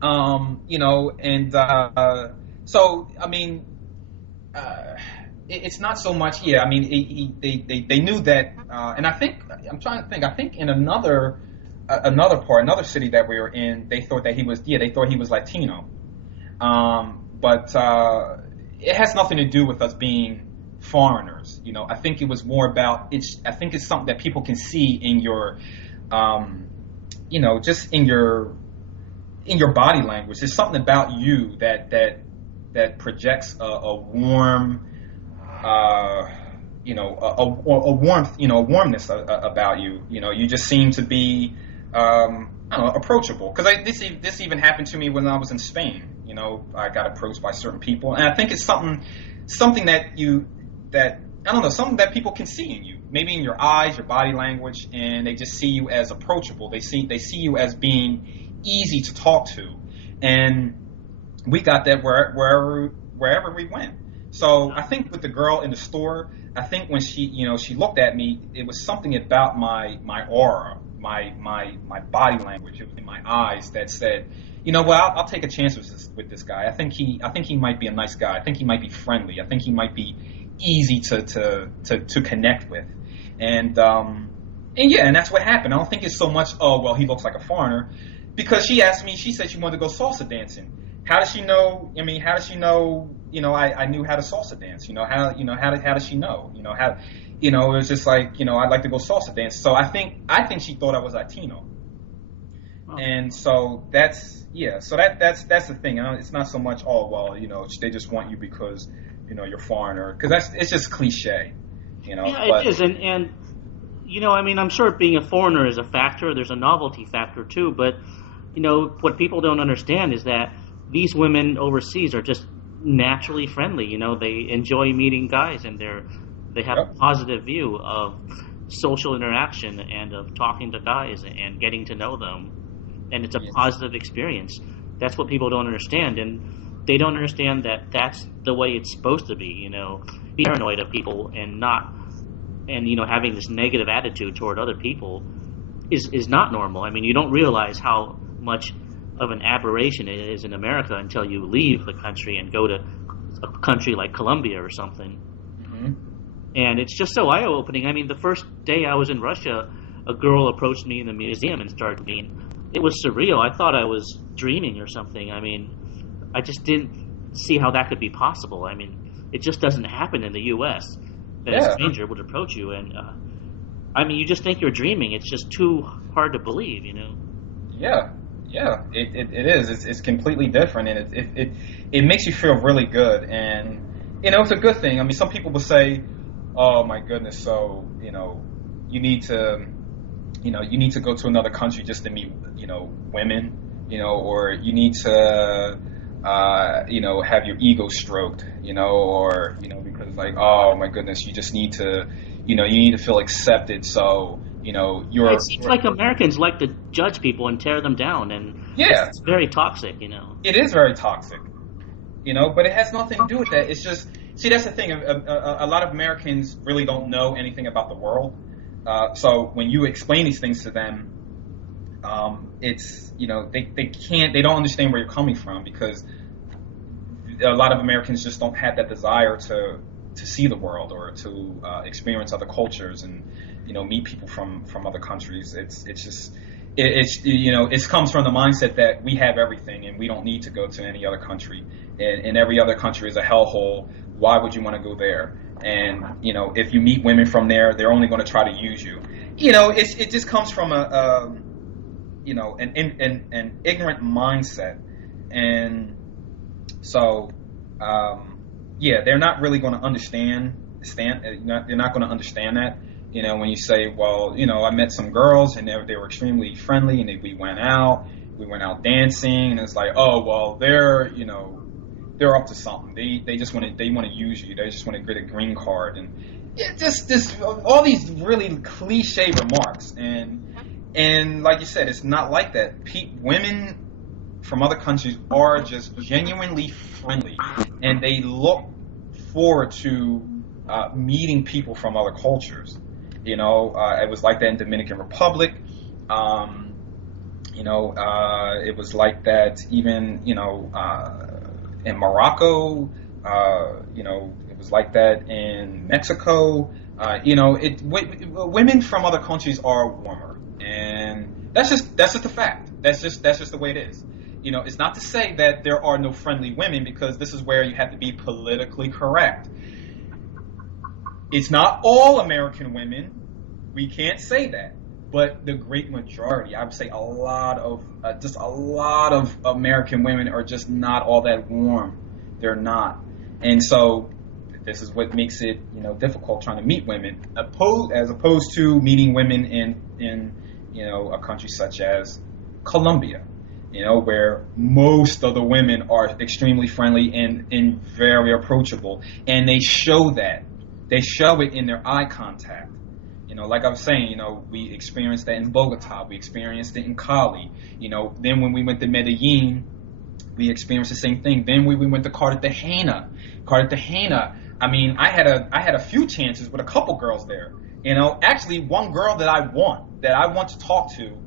so I mean, it's not so much. Yeah, I mean, they knew that, and I think I'm trying to think. I think in another city that we were in, they thought that he was. Yeah, they thought he was Latino. But it has nothing to do with us being foreigners. I think it was more about it's. I think it's something that people can see in your, just in your body language. There's something about you that projects a warm, a warmth, a warmness about you. You just seem to be, I don't know, approachable. Because this even happened to me when I was in Spain. I got approached by certain people, and I think it's something that I don't know, something that people can see in you, maybe in your eyes, your body language, and they just see you as approachable. They see you as being easy to talk to, and we got that wherever we went. So I think with the girl in the store, I think when she looked at me, it was something about my aura, my body language, it was in my eyes that said, well, I'll take a chance with this guy. I think he might be a nice guy. I think he might be friendly. I think he might be easy to connect with. And yeah, and that's what happened. I don't think it's so much, oh, well, he looks like a foreigner, because she asked me, she said she wanted to go salsa dancing. How does she know? I mean, how does she know? I knew how to salsa dance. How does she know? It was just like, I'd like to go salsa dance. So I think she thought I was Latino. Oh. And so that's the thing. It's not so much, oh, well, they just want you because, you're foreigner, because it's just cliche, Yeah, but, it is, and I mean, I'm sure being a foreigner is a factor. There's a novelty factor too, but what people don't understand is that these women overseas are just naturally friendly. They enjoy meeting guys, and they have a positive view of social interaction and of talking to guys and getting to know them, and it's a positive experience. That's what people don't understand, and they don't understand that that's the way it's supposed to be. Be paranoid of people and having this negative attitude toward other people is not normal. I mean, you don't realize how much of an aberration it is in America until you leave the country and go to a country like Colombia or something. Mm-hmm. And it's just so eye-opening. I mean, the first day I was in Russia, a girl approached me in the museum and started being. It was surreal. I thought I was dreaming or something. I mean, I just didn't see how that could be possible. I mean, it just doesn't happen in the U.S. that a stranger would approach you. And, I mean, you just think you're dreaming. It's just too hard to believe, Yeah. Yeah, it is. It's completely different, and it makes you feel really good, and it's a good thing. I mean, some people will say, "Oh my goodness, so you need to go to another country just to meet women, or you need to have your ego stroked, or because like, oh my goodness, you just need to you need to feel accepted, so It seems like Americans like to judge people and tear them down, and yeah, it's very toxic. it is very toxic. But it has nothing to do with that. It's just, see, that's the thing. A lot of Americans really don't know anything about the world. So when you explain these things to them, it's, they don't understand where you're coming from, because a lot of Americans just don't have that desire to see the world, or to experience other cultures, and meet people from other countries. It comes from the mindset that we have everything and we don't need to go to any other country, and every other country is a hellhole. Why would you want to go there? And if you meet women from there, they're only going to try to use you. It just comes from an ignorant mindset. And so they're not really going to understand. They're not going to understand that. When you say, well, I met some girls and they were extremely friendly, and we went out dancing, and it's like, oh, well, they're up to something. They just want to use you. They just want to get a green card, and just all these really cliche remarks. And like you said, it's not like that. Women from other countries are just genuinely friendly, and they look forward to meeting people from other cultures. It was like that in Dominican Republic. It was like that even, in Morocco. It was like that in Mexico. Women from other countries are warmer, and that's just a fact. That's just the way it is. It's not to say that there are no friendly women, because this is where you have to be politically correct. It's not all American women. We can't say that. But the great majority, I would say a lot of American women are just not all that warm. They're not. And so this is what makes it, difficult trying to meet women, as opposed to meeting women in a country such as Colombia, where most of the women are extremely friendly and very approachable. And they show that. They show it in their eye contact. Like I was saying, we experienced that in Bogota. We experienced it in Cali. Then when we went to Medellin, we experienced the same thing. Then when we went to Cartagena, I mean, I had a few chances with a couple girls there. Actually, one girl that I want to talk to,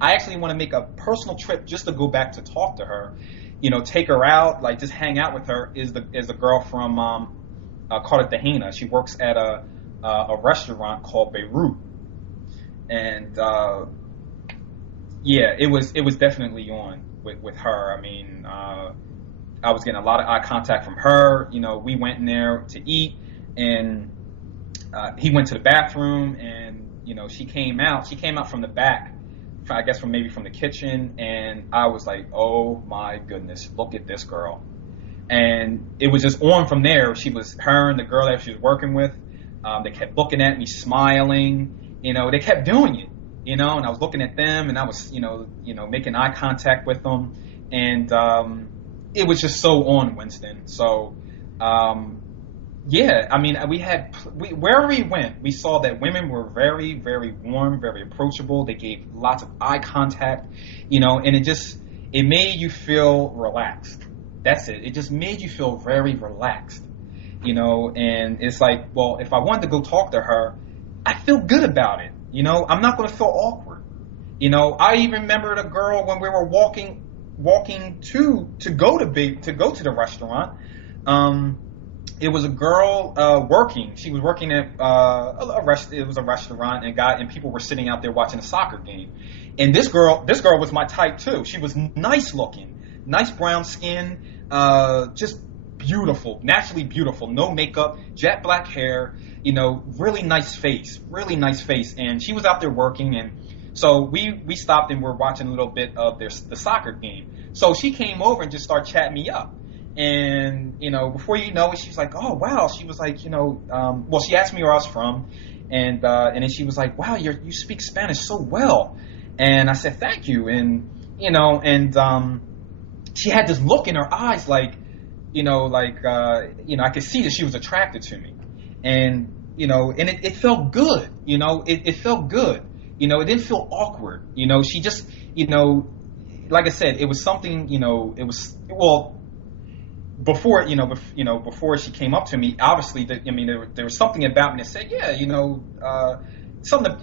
I actually want to make a personal trip just to go back to talk to her. Take her out, like just hang out with her. Is the girl from Cartagena? She works at a restaurant called Beirut, and it was definitely on with her. I mean, I was getting a lot of eye contact from her. We went in there to eat, and he went to the bathroom, and she came out from the back, I guess from the kitchen, and I was like, oh my goodness, look at this girl. And it was just on from there. Her and the girl that she was working with, they kept looking at me, smiling. They kept doing it. And I was looking at them, and I was, making eye contact with them, and it was just so on, Winston. So, I mean, wherever we went, we saw that women were very, very warm, very approachable. They gave lots of eye contact, and it made you feel relaxed. That's it. It just made you feel very relaxed, and it's like, well, if I wanted to go talk to her, I feel good about it. I'm not going to feel awkward. I even remember the girl when we were walking to go to the restaurant. It was a girl working. She was working at it was a restaurant, and people were sitting out there watching a soccer game. And this girl was my type too. She was nice looking. Nice brown skin, just beautiful, naturally beautiful, no makeup, jet black hair, really nice face. And she was out there working, and so we stopped and we're watching a little bit of the soccer game. So she came over and just started chatting me up. And, before you know it, she was like, oh, wow. She was like, well, she asked me where I was from. And then she was like, wow, you speak Spanish so well. And I said, thank you. And, she had this look in her eyes like, I could see that she was attracted to me. And, and it felt good, it felt good. It didn't feel awkward. She just, like I said, it was something, it was, well, before she came up to me, obviously, there was something about me that said, yeah, something,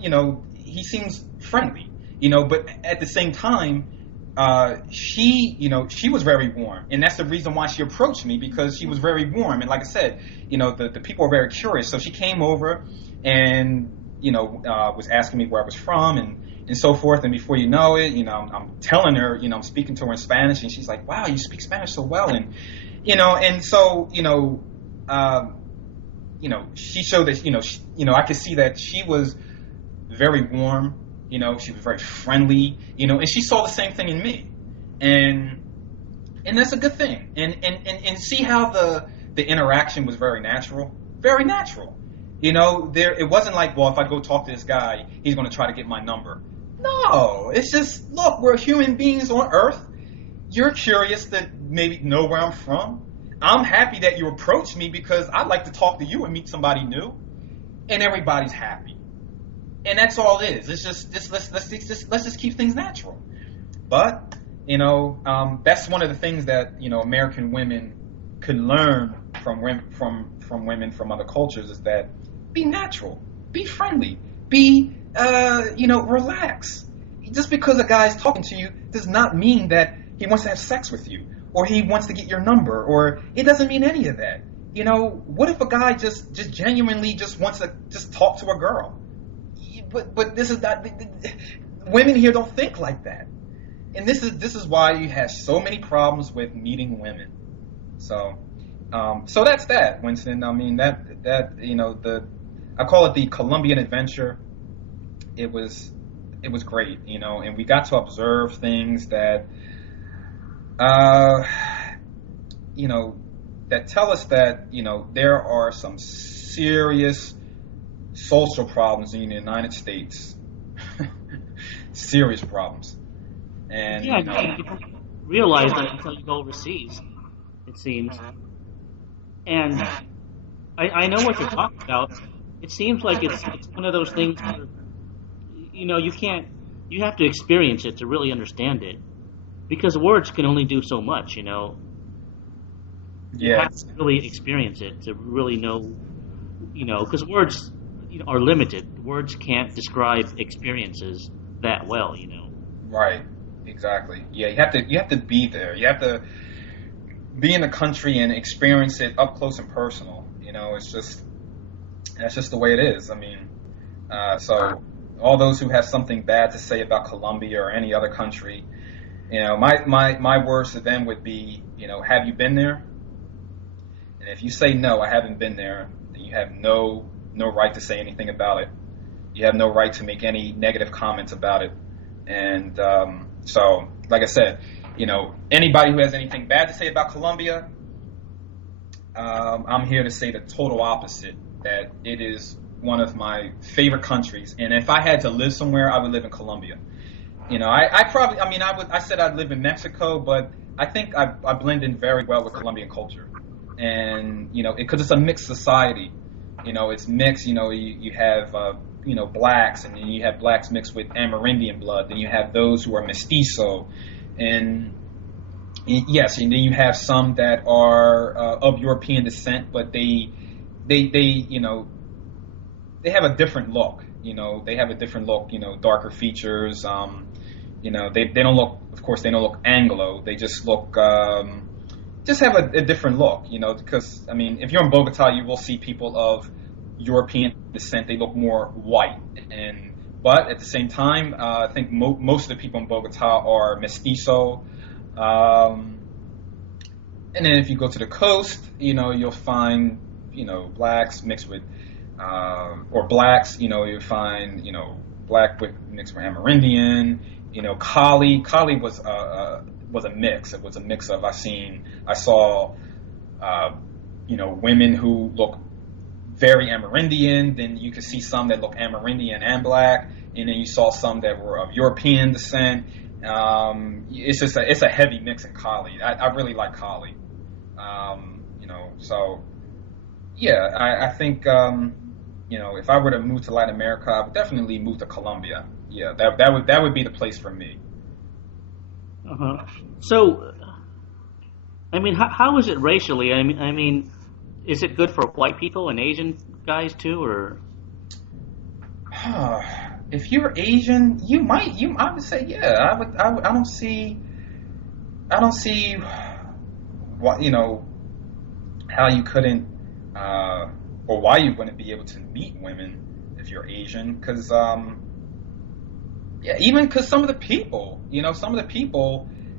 he seems friendly, but at the same time, she was very warm, and that's the reason why she approached me, because she was very warm, and like I said, the people are very curious, so she came over, and was asking me where I was from, and so forth, and before you know it, I'm telling her, I'm speaking to her in Spanish, and she's like, wow, you speak Spanish so well, and and so she showed that I could see that she was very warm, she was very friendly, and she saw the same thing in me, and that's a good thing, and see how the interaction was very natural, very natural. It wasn't like, well, if I go talk to this guy, he's going to try to get my number. No, it's just, look, we're human beings on Earth. You're curious to maybe know where I'm from. I'm happy that you approached me because I'd like to talk to you and meet somebody new, and everybody's happy. And that's all it is. It's just let's just keep things natural. But that's one of the things that American women could learn from women from other cultures, is that be natural, be friendly, be relax. Just because a guy's talking to you does not mean that he wants to have sex with you, or he wants to get your number, or it doesn't mean any of that. What if a guy just genuinely just wants to just talk to a girl? But this is not, women here don't think like that, and this is why you have so many problems with meeting women. So that's that, Winston. I mean that I call it the Colombian adventure. It was great, and we got to observe things that that tell us that there are some serious social problems in the United States, serious problems, and Yeah, you don't realize that until you go overseas, it seems. And I know what you're talking about. It seems like it's one of those things where you have to experience it to really understand it, because words can only do so much. You yeah, have to really experience it to really know. Because words are limited. Words can't describe experiences that well. right, exactly. Yeah, you have to be there. You have to be in the country and experience it up close and personal. That's just the way it is. I mean, so all those who have something bad to say about Colombia or any other country, my words to them would be, have you been there? And if you say no, I haven't been there, then you have no right to say anything about it. You have no right to make any negative comments about it. And so, like I said, anybody who has anything bad to say about Colombia, I'm here to say the total opposite, that it is one of my favorite countries. And if I had to live somewhere, I would live in Colombia. I said I'd live in Mexico, but I think I blend in very well with Colombian culture. And, because it's a mixed society, it's mixed, you have, blacks, and then you have blacks mixed with Amerindian blood, then you have those who are mestizo, and yes, and then you have some that are of European descent, but they have a different look. They have a different look. Darker features. They don't look. Of course, they don't look Anglo. They just look. Just have a different look. Because if you're in Bogota, you will see people of European descent. They look more white, but at the same time, I think most of the people in Bogota are mestizo. And then if you go to the coast, you'll find, blacks mixed with, or blacks, you'll find, black mixed with Amerindian, Cali was a mix. It was a mix of, I saw, women who look very Amerindian, then you could see some that look Amerindian and black, and then you saw some that were of European descent. It's a heavy mix in Cali. I really like Cali. So yeah, I think if I were to move to Latin America, I would definitely move to Colombia. yeah, that would be the place for me. Uh-huh. So, I mean, how is it racially? I mean, is it good for white people and Asian guys too, or? If you're Asian, I would say yeah. I don't see what how you couldn't or why you wouldn't be able to meet women if you're Asian, because yeah, even because some of the people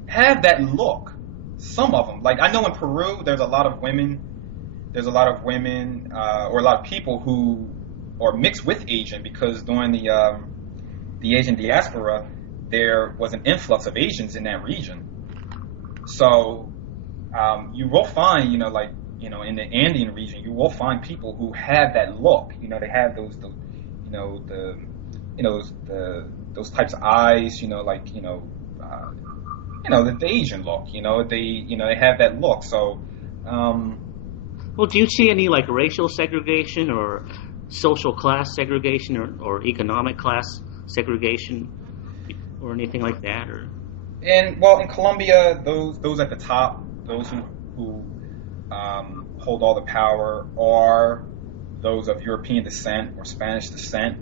have that look. Some of them, like I know in Peru, there's a lot of women or a lot of people who are mixed with Asian, because during the Asian diaspora, there was an influx of Asians in that region. So you will find, in the Andean region, you will find people who have that look. They have you know, the, those types of eyes. The Asian look. They have that look. So, Well, do you see any like racial segregation or social class segregation or economic class segregation or anything like that? Or and well, in Colombia, those at the top, those who hold all the power, are those of European descent or Spanish descent.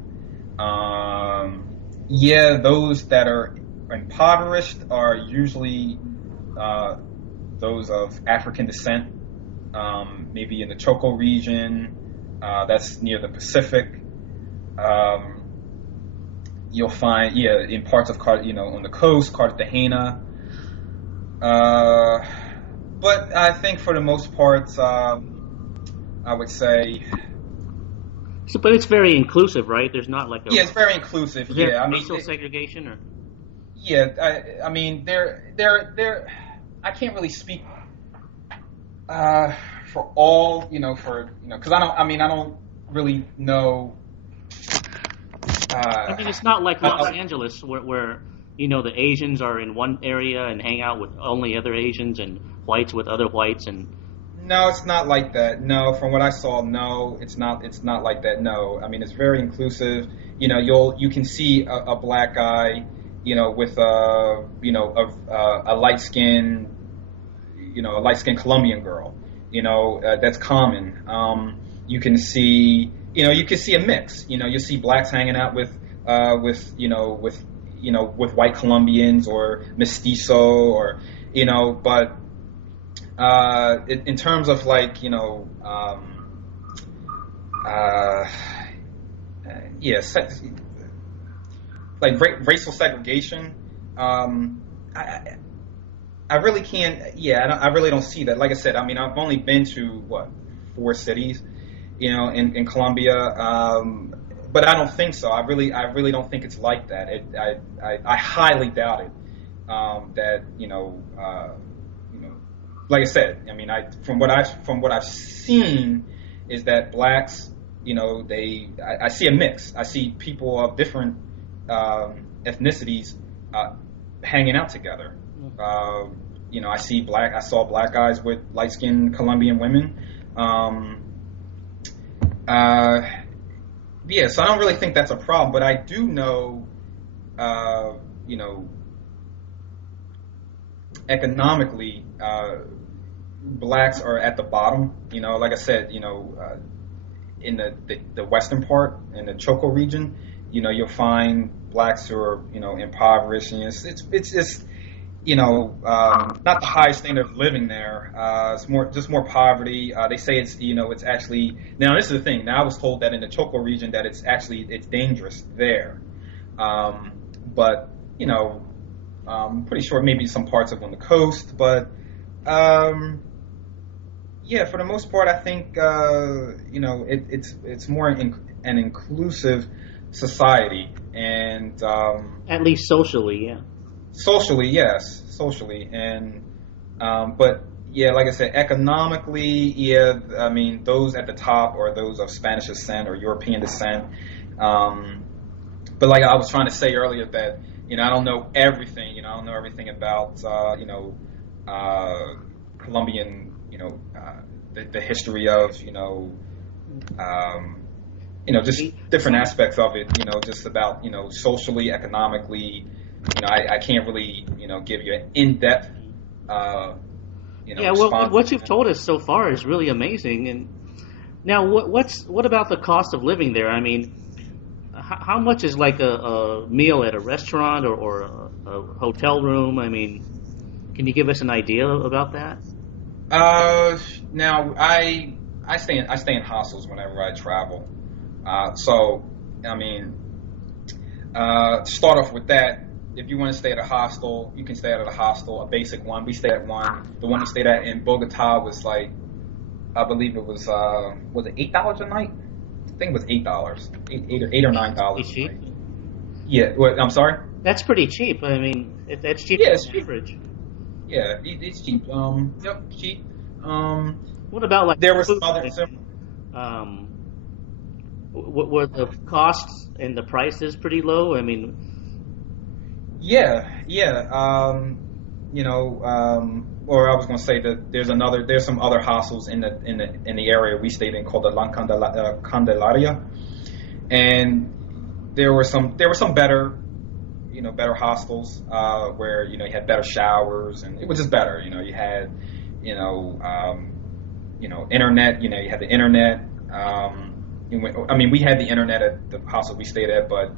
Yeah, those that are impoverished are usually those of African descent, maybe in the Choco region, that's near the Pacific. Um, you'll find, yeah, in parts of, on the coast, Cartagena. Uh, but I think for the most part, I would say, so, but it's very inclusive, right? There's not like a yeah, it's very inclusive. is there Yeah, I mean, racial segregation or yeah, I mean, they're. I can't really speak uh, for all, because I don't really know. I Uh, mean, it's not like I, Los I, Angeles where the Asians are in one area and hang out with only other Asians and whites with other whites and no, it's not like that. No, from what I saw, no, it's not. It's not like that. No, I mean, it's very inclusive. You can see a black guy, with a light skin, a light skinned Colombian girl. That's common. You can see a mix. You see blacks hanging out with white Colombians or mestizo, or but in terms of like uh, yeah, like racial segregation. Um, I, I really can't. Yeah, I really don't see that. Like I said, I mean, I've only been to what, 4 cities, in Colombia, but I don't think so. I really don't think it's like that. I highly doubt it. That like I said, I mean, from what I've seen is that blacks, I see a mix. I see people of different ethnicities hanging out together. Uh, I saw black guys with light skinned Colombian women. Um, uh, yeah, so I don't really think that's a problem, but I do know, uh, you know, economically, blacks are at the bottom. Like I said, in the western part, in the Choco region, you'll find blacks who are, impoverished, and it's not the highest standard of living there. It's more poverty. They say it's actually, now this is the thing. Now I was told that in the Choco region that it's dangerous there. But pretty sure maybe some parts of on the coast, but um, yeah, for the most part, I think it's more an inclusive society, and at least socially, yeah. socially, yes, socially, and but yeah, like I said, economically, yeah, I mean, those at the top are those of Spanish descent or European descent. Um, but like I was trying to say earlier, that I don't know everything. I don't know everything about Colombian, the history of um, just different aspects of it, just about, socially, economically. I can't really, give you an in-depth, Yeah, well, response. what you've told us so far is really amazing. And now, what about the cost of living there? I mean, how much is like a meal at a restaurant or a hotel room? I mean, can you give us an idea about that? Now I stay in hostels whenever I travel. So, I mean, to start off with that, if you want to stay at a hostel, you can stay at a hostel, a basic one. We stayed at one. The one we stayed at in Bogota was like, I believe it was it $8 a night? I think it was $8, eight or $9 Pretty a cheap. night. Yeah. What, I'm sorry. That's pretty cheap. I mean, if that's cheaper Yeah, it's than cheap. average. Yeah, it's cheap. Yep, cheap. What about like There was some food? other. I mean, um, were the costs and the prices pretty low? I mean, Yeah, yeah. Or I was going to say that there's some other hostels in the area we stayed in called the Candelaria, and there were some better, better hostels where you had better showers and it was just better. You had, internet. You had the internet. We had the internet at the hostel we stayed at, but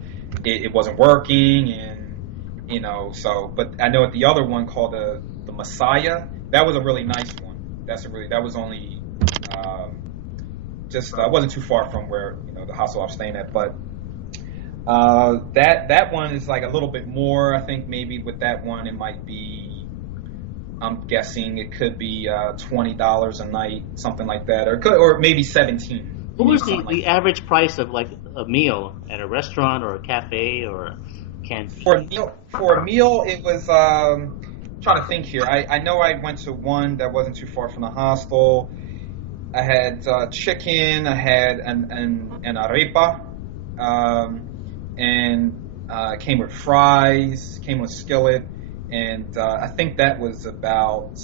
it wasn't working, and so. But I know at the other one called the Messiah, that was a really nice one. That was only just wasn't too far from where the hostel I was staying at, but that one is like a little bit more. I think maybe with that one it might be. I'm guessing it could be $20 a night, something like that, or maybe 17. what was Something like the average price of like a meal at a restaurant or a cafe or a canteen? For a meal, it was trying to think here. I know I went to one that wasn't too far from the hostel. I had chicken. I had an arepa, and it came with fries. Came with skillet, and I think that was about.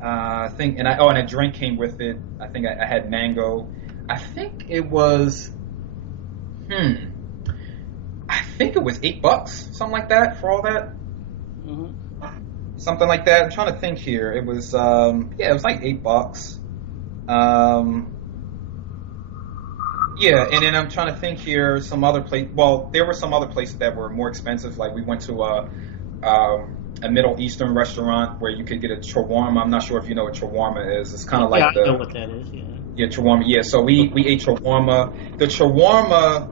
And a drink came with it. I think I had mango. I think it was. I think it was $8, something like that, for all that. Hmm. Something like that. I'm trying to think here. It was it was like $8. Yeah, and then I'm trying to think here. Some other place. Well, there were some other places that were more expensive. Like we went to a Middle Eastern restaurant where you could get a shawarma. I'm not sure if you know what shawarma is. It's kind of Yeah, like I know what that is. Yeah. shawarma. Yeah, so we ate shawarma. The shawarma,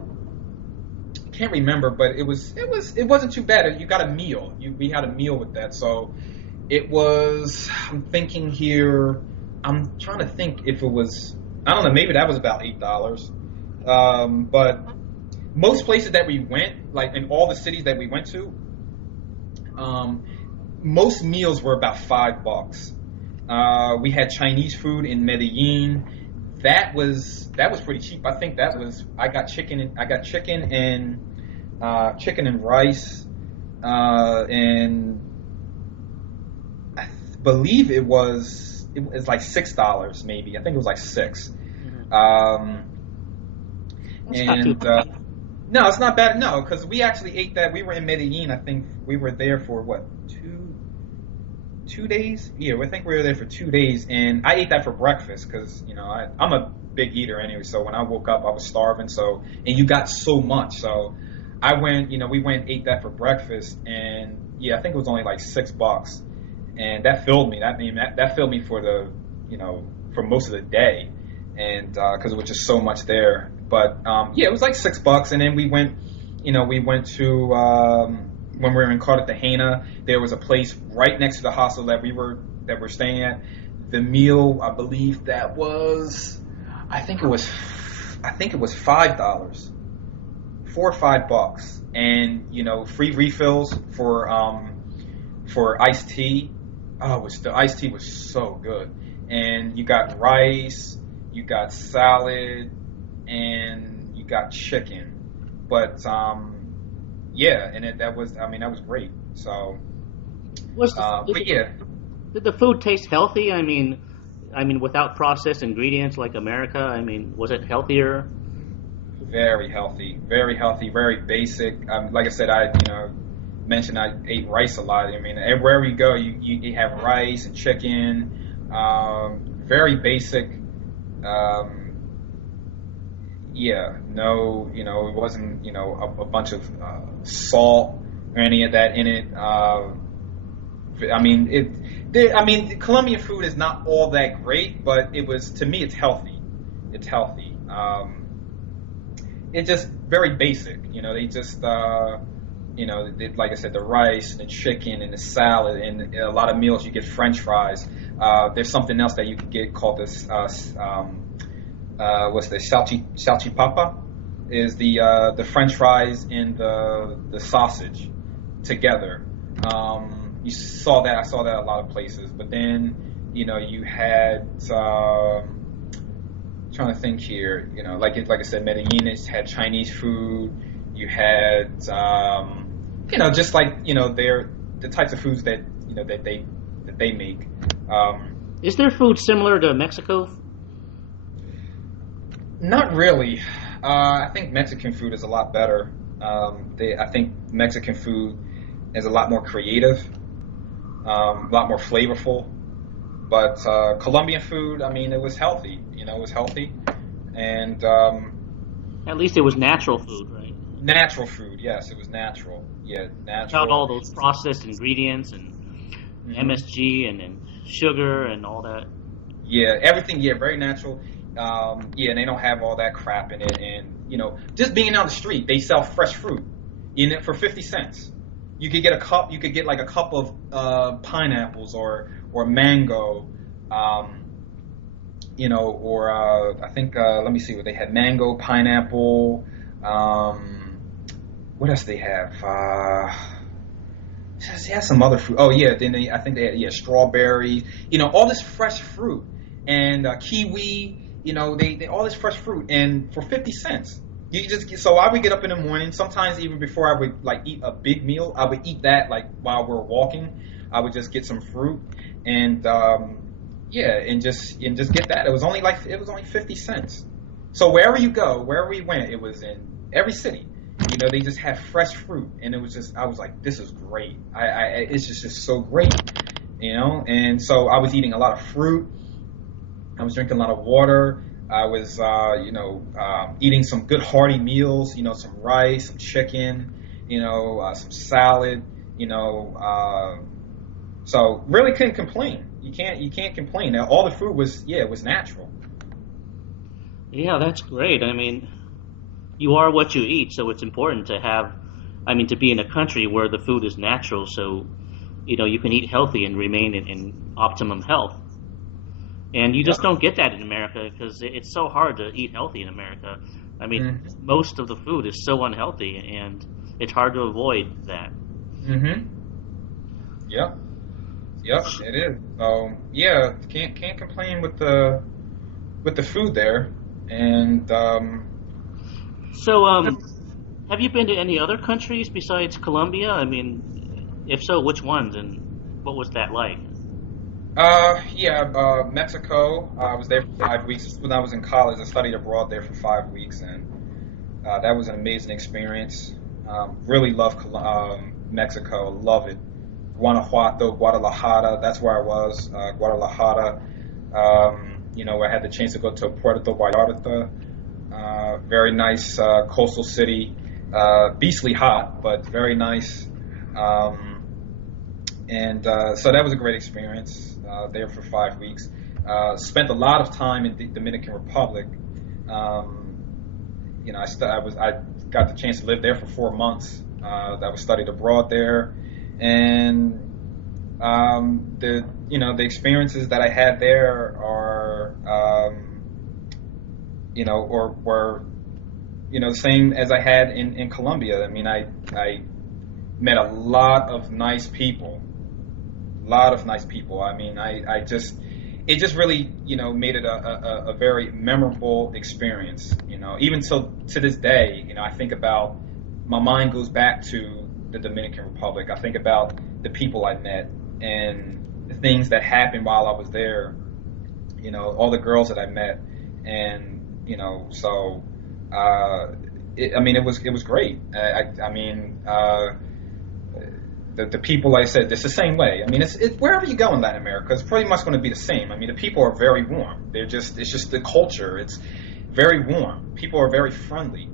can't remember, but it wasn't too bad. You got a meal. We had a meal with that, so it was. I'm thinking here. I'm trying to think if it was. I don't know. Maybe that was about $8. But most places that we went, like in all the cities that we went to, most meals were about $5. We had Chinese food in Medellin. That was pretty cheap. I think I got chicken. Chicken and rice, and I believe it was like $6 maybe. I think it was like 6. Hmm. That's not too And bad. no, it's not bad. No, because we actually ate that. We were in Medellin. I think we were there for what, 2 days? Yeah, I think we were there for 2 days, and I ate that for breakfast because I'm a big eater anyway. So when I woke up, I was starving. So, and you got so much. So I went. We went, ate that for breakfast, and yeah, I think it was only like $6, and that filled me. That filled me for for most of the day, and because it was just so much there. But yeah, it was like $6, and then we went. We went to when we were in Cartagena. There was a place right next to the hostel that we're staying at. The meal, I believe that was, I think it was $5, $4 or $5, and free refills for iced tea. Oh, the iced tea was so good, and you got rice, you got salad, and you got chicken. But yeah, and that was great. So, Was but yeah, did the food taste healthy? I mean, without processed ingredients like America. I mean, was it healthier? very healthy, very basic. Like I said, mentioned I ate rice a lot. I mean, wherever you go, you have rice and chicken. Very basic. Yeah, no, it wasn't, a bunch of salt or any of that in it. Colombian food is not all that great, but to me, it's healthy. It's healthy. It's just very basic. They just, like I said, the rice and the chicken and the salad, and a lot of meals you get French fries. There's something else that you can get called this, what's the salchipapa? Is the French fries and the sausage together. I saw that a lot of places, but then you had trying to think here, like I said, Medellin had Chinese food. You had just like they're the types of foods that that they make. Is their food similar to Mexico? Not really. I think Mexican food is a lot better. I think Mexican food is a lot more creative, a lot more flavorful. But Colombian food, it was healthy. It was healthy, and at least it was natural food, right? Natural food, yes, it was natural. Yeah, natural. Without all those processed ingredients and MSG and sugar and all that. Yeah, everything. Yeah, very natural. And they don't have all that crap in it. And just being on the street, they sell fresh fruit in it for 50 cents. You could get a cup. You could get like a cup of pineapples or mango, or I think let me see what they had: mango, pineapple. What else they have? They had some other fruit. Oh yeah, then I think they had strawberries. All this fresh fruit and kiwi. They all this fresh fruit, and for 50 cents. So I would get up in the morning. Sometimes even before I would eat a big meal, I would eat that while we're walking. I would just get some fruit and and just get that. It was only 50 cents. So wherever you go, wherever we went, it was in every city. They just had fresh fruit, and it was just I was like, this is great. It's just so great, And so I was eating a lot of fruit. I was drinking a lot of water. I was, eating some good hearty meals. Some rice, some chicken, some salad. So really couldn't complain. You can't complain. Now, all the food was natural. Yeah, that's great. You are what you eat, so it's important to have. To be in a country where the food is natural, so you can eat healthy and remain in optimum health. And you just don't get that in America because it's so hard to eat healthy in America. Most of the food is so unhealthy, and it's hard to avoid that. Yep, it is. So yeah, can't complain with the food there. And so have you been to any other countries besides Colombia? If so, which ones, and what was that like? Mexico. I was there for 5 weeks. When I was in college, I studied abroad there for 5 weeks, and that was an amazing experience. Really love Mexico. Love it. Guanajuato, Guadalajara. That's where I was. Guadalajara. I had the chance to go to Puerto Vallarta. Very nice coastal city. Beastly hot, but very nice. So that was a great experience. There for 5 weeks. Spent a lot of time in the Dominican Republic. I got the chance to live there for 4 months. I studied abroad there, and the experiences that I had there are were the same as I had in Colombia. I met a lot of nice people. It just really, made it a very memorable experience. Even to this day, I think about, my mind goes back to the Dominican Republic. I think about the people I met and the things that happened while I was there. All the girls that I met, and so it was great. The people, like I said, it's the same way. I mean, it's wherever you go in Latin America, it's pretty much going to be the same. I mean, the people are very warm. It's just the culture. It's very warm. People are very friendly.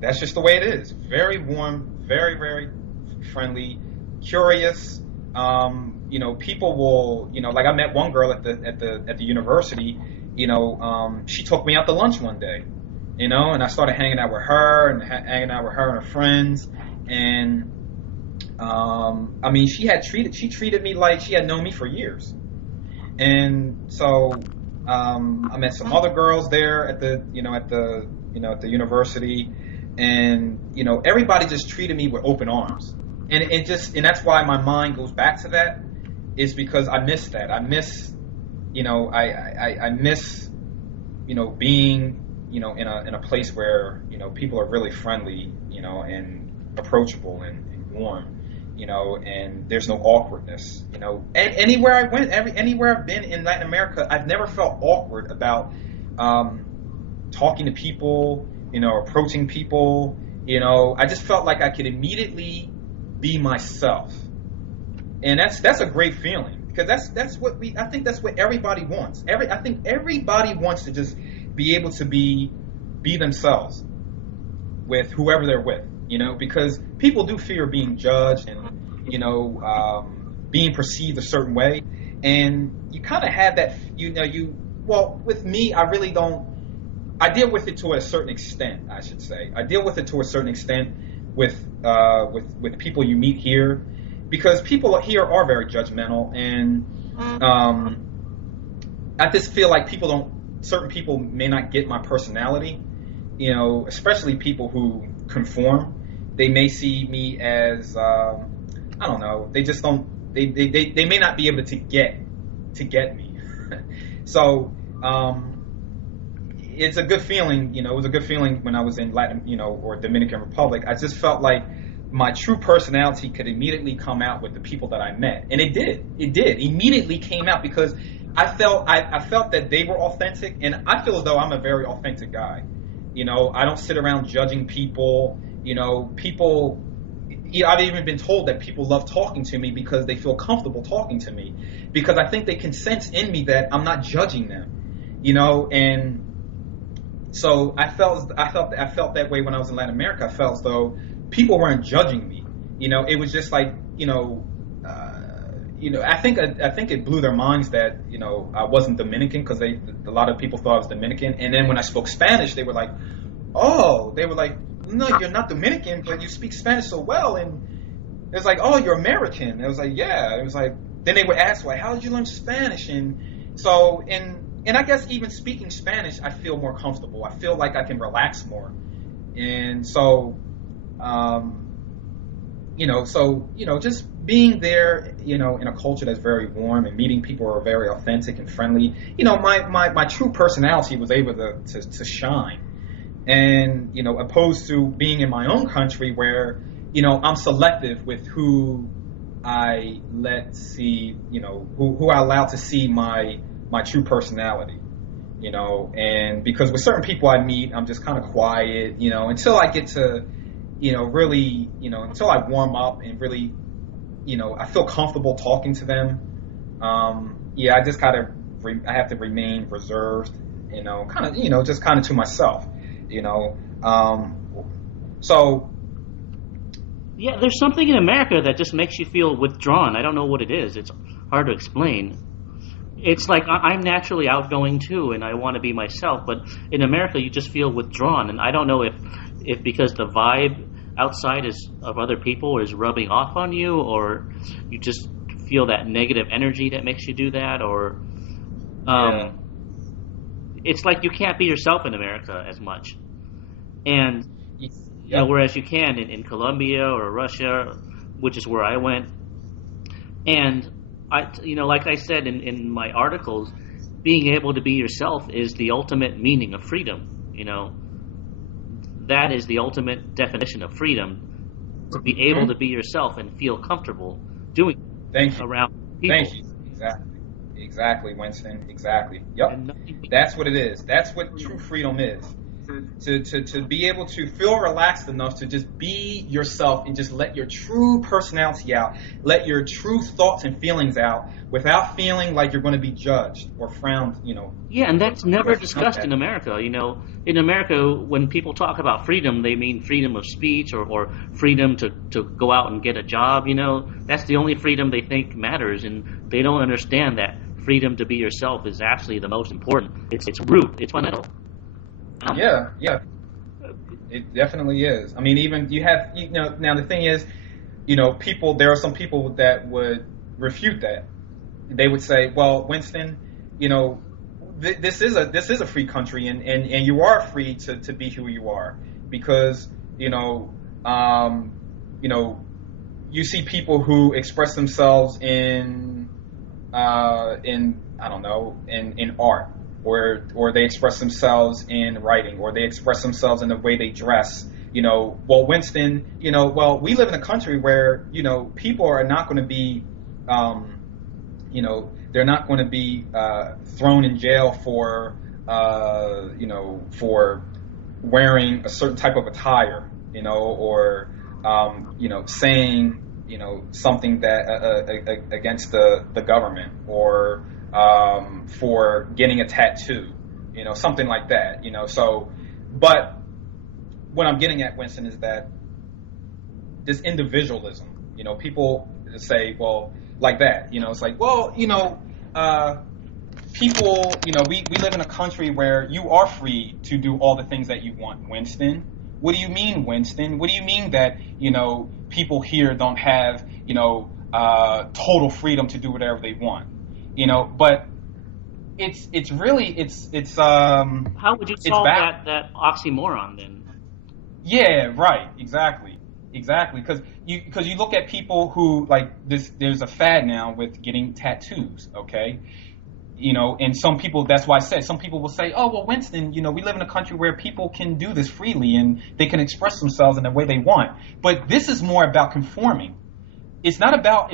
That's just the way it is. Very warm, very, very friendly, curious. People will, like I met one girl at the university. She took me out to lunch one day. And I started hanging out with her and hanging out with her and her friends. And she treated me like she had known me for years. And so I met some other girls there at the university, and everybody just treated me with open arms. And that's why my mind goes back to that, is because I miss that. I miss being in a place where people are really friendly, and approachable and warm, and there's no awkwardness. And anywhere I went, anywhere I've been in Latin America, I've never felt awkward about talking to people, approaching people. I just felt like I could immediately be myself, and that's a great feeling, because I think that's what everybody wants. I think everybody wants to just be able to be themselves with whoever they're with, because people do fear being judged and being perceived a certain way, and you kind of have that. Well, with me, I really don't. I deal with it to a certain extent, I should say. I deal with it to a certain extent with people you meet here, because people here are very judgmental, and I just feel like certain people may not get my personality, especially people who conform. They may see me as I don't know. They just don't. They may not be able to get me. So it's a good feeling. It was a good feeling when I was in Latin, or Dominican Republic. I just felt like my true personality could immediately come out with the people that I met, and it did. It did immediately came out, because I felt that they were authentic, and I feel as though I'm a very authentic guy. I don't sit around judging people. People. I've even been told that people love talking to me because they feel comfortable talking to me, because I think they can sense in me that I'm not judging them. And so I felt that way when I was in Latin America. I felt as though people weren't judging me. It was just like I think it blew their minds that I wasn't Dominican, because a lot of people thought I was Dominican. And then when I spoke Spanish, they were like, no, you're not Dominican, but you speak Spanish so well. And it was like, oh, you're American. It was like, yeah. It was like, then they would ask, like, how did you learn Spanish? And so and I guess even speaking Spanish, I feel more comfortable. I feel like I can relax more. And so just being there, in a culture that's very warm, and meeting people who are very authentic and friendly, my true personality was able to shine. And, opposed to being in my own country where, I'm selective with who I let see, who I allow to see my true personality, and because with certain people I meet, I'm just kind of quiet, until I get to, really, until I warm up and really, I feel comfortable talking to them. I just I have to remain reserved, just kind of to myself, so. Yeah, there's something in America that just makes you feel withdrawn. I don't know what it is. It's hard to explain. It's like I'm naturally outgoing too, and I want to be myself. But in America, you just feel withdrawn, and I don't know if because the vibe outside of other people is rubbing off on you, or you just feel that negative energy that makes you do that, or it's like you can't be yourself in America as much, and whereas you can in Colombia or Russia, which is where I went. And I, like I said in my articles, being able to be yourself is the ultimate meaning of freedom. That is the ultimate definition of freedom, to be able to be yourself and feel comfortable doing around people. Thank you. Exactly, Winston. Exactly. Yep. That's what it is. That's what true freedom is. to be able to feel relaxed enough to just be yourself and just let your true personality out, let your true thoughts and feelings out without feeling like you're going to be judged or frowned, Yeah, and that's never with. discussed in America. In America, when people talk about freedom, they mean freedom of speech or freedom to go out and get a job. That's the only freedom they think matters, and they don't understand that freedom to be yourself is actually the most important. It's root. It's fundamental. Yeah, it definitely is. I mean, even you have, now the thing is, there are some people that would refute that. They would say, well, Winston, this is a free country, and you are free to be who you are, because you see people who express themselves in I don't know, in art, or they express themselves in writing, or they express themselves in the way they dress. Well, Winston, we live in a country where people are not going to be they're not going to be thrown in jail for for wearing a certain type of attire, or saying something that against the government, or for getting a tattoo, something like that. So, but what I'm getting at, Winston, is that this individualism, people say, well, like that, it's like, well, people, we live in a country where you are free to do all the things that you want, Winston. What do you mean, Winston? What do you mean that, people here don't have, total freedom to do whatever they want? But it's really, how would you solve that oxymoron then? Yeah, right, exactly, because you look at people who, like, this, there's a fad now with getting tattoos, okay? And some people, that's why I said, some people will say, oh, well, Winston, we live in a country where people can do this freely and they can express themselves in the way they want. But this is more about conforming. It's not about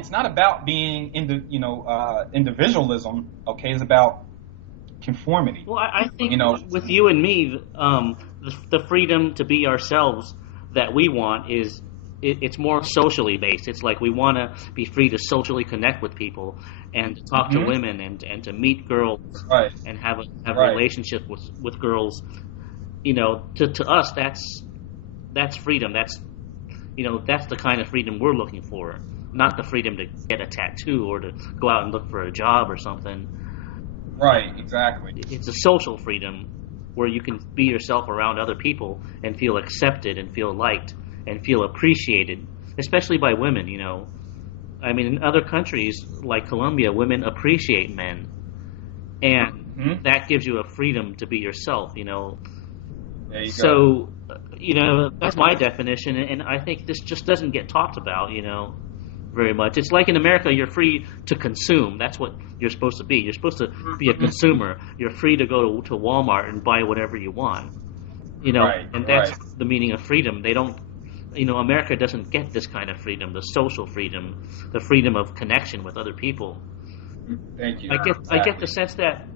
being individualism, okay? It's about conformity. Well, I think with you and me, the freedom to be ourselves that we want it's more socially based. It's like we want to be free to socially connect with people and to talk to women and to meet girls, right, and have a relationship with girls. To us, that's freedom. That's the kind of freedom we're looking for, not the freedom to get a tattoo or to go out and look for a job or something. Right, exactly. It's a social freedom where you can be yourself around other people and feel accepted and feel liked and feel appreciated, especially by women. I mean, in other countries like Colombia, women appreciate men, and that gives you a freedom to be yourself. There you go. So, that's my definition, and I think this just doesn't get talked about, very much. It's like in America, you're free to consume. That's what you're supposed to be. You're supposed to be a consumer. You're free to go to Walmart and buy whatever you want. And that's the meaning of freedom. They don't. America doesn't get this kind of freedom, the social freedom, the freedom of connection with other people. Thank you. I get the sense that,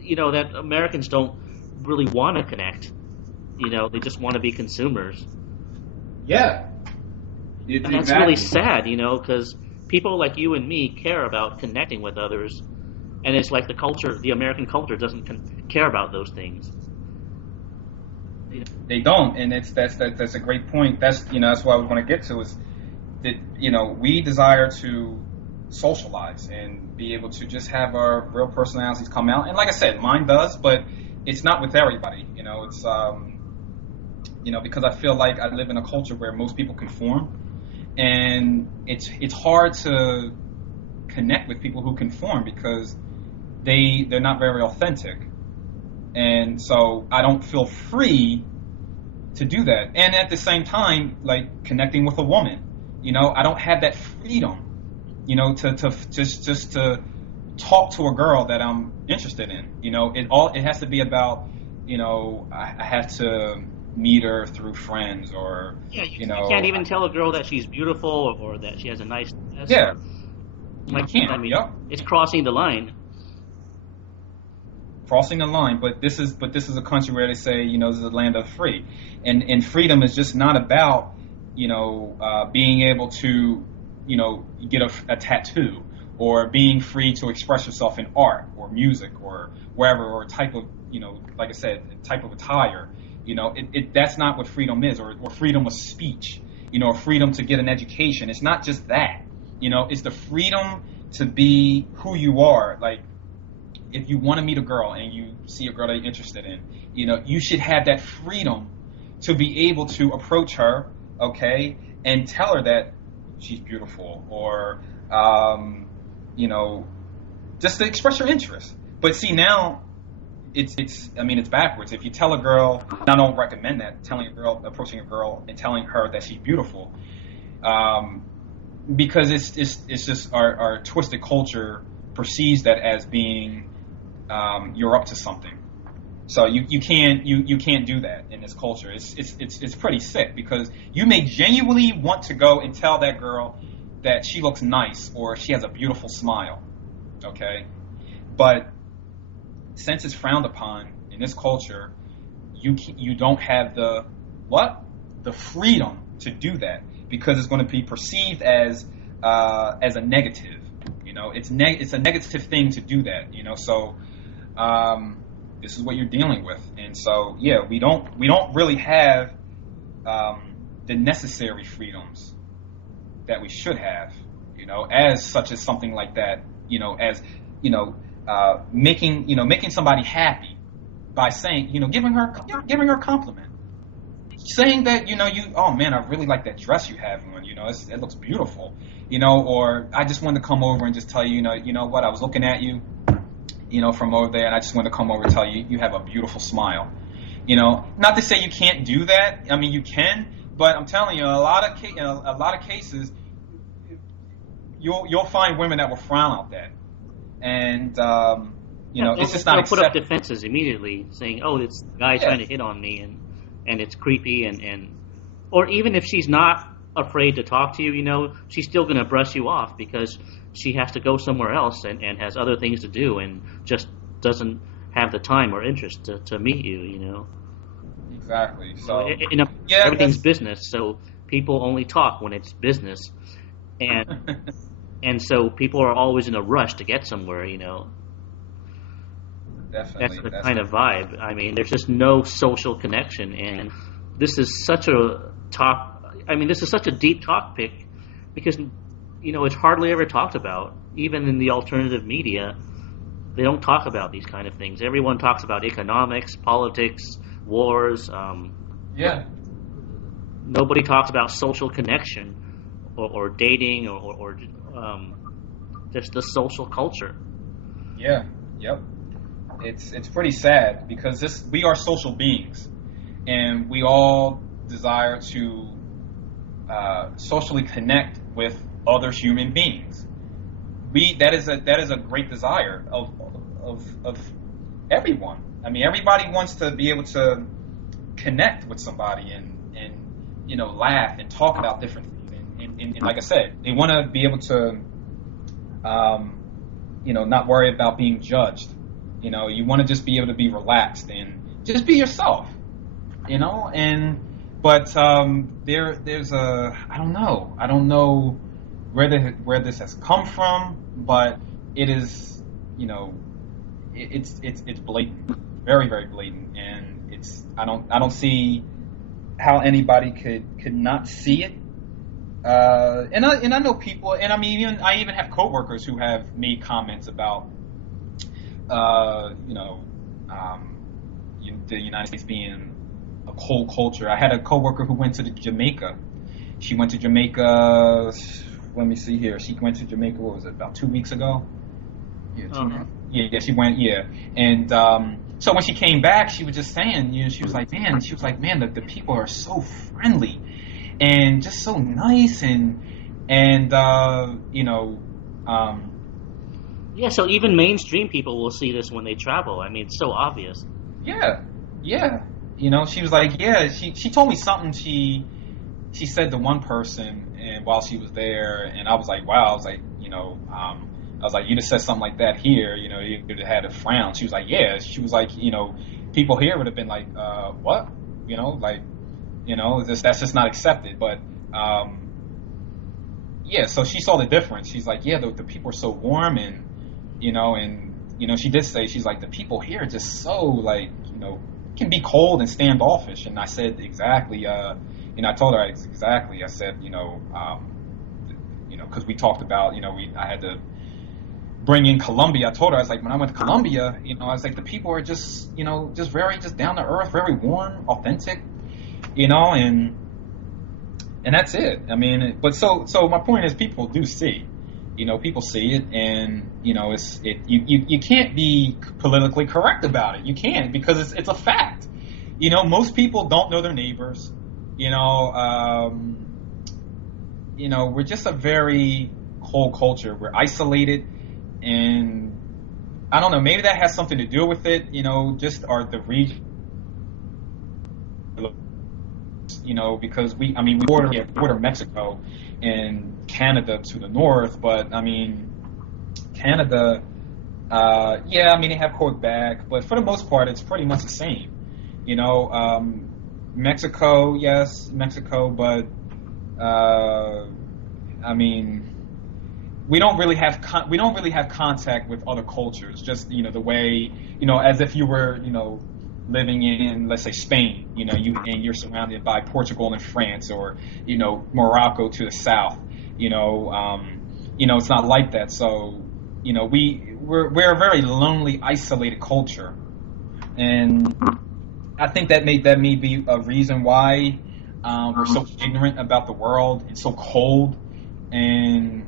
that Americans don't really want to connect. They just want to be consumers. Yeah. And that's really sad, because people like you and me care about connecting with others, and it's like the American culture doesn't care about those things. They don't, and that's a great point. That's what I was going to get to, is that we desire to socialize and be able to just have our real personalities come out. And like I said, mine does, but it's not with everybody. It's because I feel like I live in a culture where most people conform, and it's hard to connect with people who conform because they're not very authentic. And so I don't feel free to do that. And at the same time, like connecting with a woman, I don't have that freedom, to just to talk to a girl that I'm interested in. It has to be about, I have to meet her through friends, or you can't even tell a girl that she's beautiful or that she has a nice dress. Yeah, I mean, it's crossing the line. crossing the line. But this is a country where they say, this is a land of free, and freedom is just not about, being able to, get a tattoo, or being free to express yourself in art or music or wherever, or type of, like I said, type of attire. That's not what freedom is, or freedom of speech, or freedom to get an education. It's not just that, it's the freedom to be who you are. Like, if you want to meet a girl and you see a girl that you're interested in, you should have that freedom to be able to approach her, okay, and tell her that she's beautiful, or, just to express your interest. But see, now it's backwards. If you tell a girl, and I don't recommend that, approaching a girl and telling her that she's beautiful, because it's just our twisted culture perceives that as being, you're up to something. So you can't do that in this culture. It's pretty sick, because you may genuinely want to go and tell that girl that she looks nice or she has a beautiful smile, okay? But since it's frowned upon in this culture, you don't have the freedom to do that, because it's going to be perceived as a negative. It's a negative thing to do that. So this is what you're dealing with, and so we don't really have the necessary freedoms that we should have. As such as something like that. As making somebody happy by saying, giving her a compliment, saying that, oh man, I really like that dress you have on, it looks beautiful, or I just wanted to come over and just tell you, what, I was looking at you, from over there, and I just wanted to come over and tell you, you have a beautiful smile. Not to say you can't do that. I mean, you can, but I'm telling you, a lot of cases, you'll find women that will frown at that. And, it's just not accepted. Put up defenses immediately, saying, oh, it's the guy trying to hit on me, and it's creepy, or even if she's not afraid to talk to you, she's still going to brush you off because she has to go somewhere else and has other things to do and just doesn't have the time or interest to meet you, Exactly. So, everything's business, so people only talk when it's business. And and so people are always in a rush to get somewhere, Definitely. That's the kind of vibe. I mean, there's just no social connection, and this is such a deep topic, because it's hardly ever talked about. Even in the alternative media, they don't talk about these kind of things. Everyone talks about economics, politics, wars. Nobody talks about social connection or dating or just the social culture. Yeah. Yep. It's pretty sad, because we are social beings, and we all desire to socially connect with other human beings. That is a great desire of everyone. I mean, everybody wants to be able to connect with somebody and laugh and talk about different things. And like I said, they want to be able to not worry about being judged. You want to just be able to be relaxed and just be yourself. But there's I don't know where this has come from, but it is, it's blatant, very, very blatant, and I don't see how anybody could not see it. And I know people, and I even have coworkers who have made comments about the United States being a cold culture. I had a coworker who went to Jamaica. She went to Jamaica. Let me see here. She went to Jamaica. What was it? About 2 weeks ago. Yeah, she went. Yeah, and so when she came back, she was just saying, she was like, man, the people are so friendly and just so nice, Yeah, so even mainstream people will see this when they travel. I mean, it's so obvious. Yeah. She was like, she told me something she said to one person, and while she was there, and I was like, wow. I was like, I was like, you just said something like that here, you would have had a frown. She was like, yeah. She was like, people here would have been like, what? Like, that's just not accepted. But, yeah, so she saw the difference. She's like, yeah, the people are so warm and, she did say, she's like, the people here are just so like, can be cold and standoffish. And I said, exactly, I told her exactly, I said, because we talked about, I had to bring in Colombia. I told her, I was like, when I went to Colombia, I was like, the people are just, just very, just down to earth, very warm, authentic, and that's it. I mean, but so my point is, people do see, people see it, and you can't be politically correct about it. You can't, because it's a fact. Most people don't know their neighbors. We're just a very cold culture. We're isolated, and I don't know. Maybe that has something to do with it. Just the region. Because we border Mexico and Canada to the north, but I mean, Canada, they have Quebec, but for the most part, it's pretty much the same. Mexico, yes, Mexico, but I mean, we don't really have contact with other cultures. Just the way as if you were living in, let's say, Spain, and you're surrounded by Portugal and France, or Morocco to the south. It's not like that. So we're a very lonely, isolated culture, and I think that may be a reason why we're so ignorant about the world and so cold, and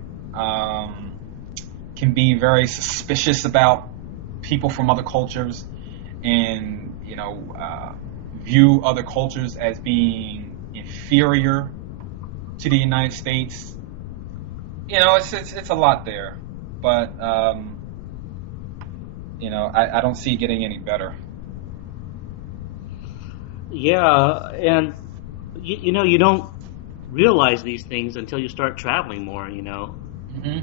can be very suspicious about people from other cultures, and view other cultures as being inferior to the United States. It's a lot there, but I don't see it getting any better. Yeah, and you don't realize these things until you start traveling more. Mm-hmm.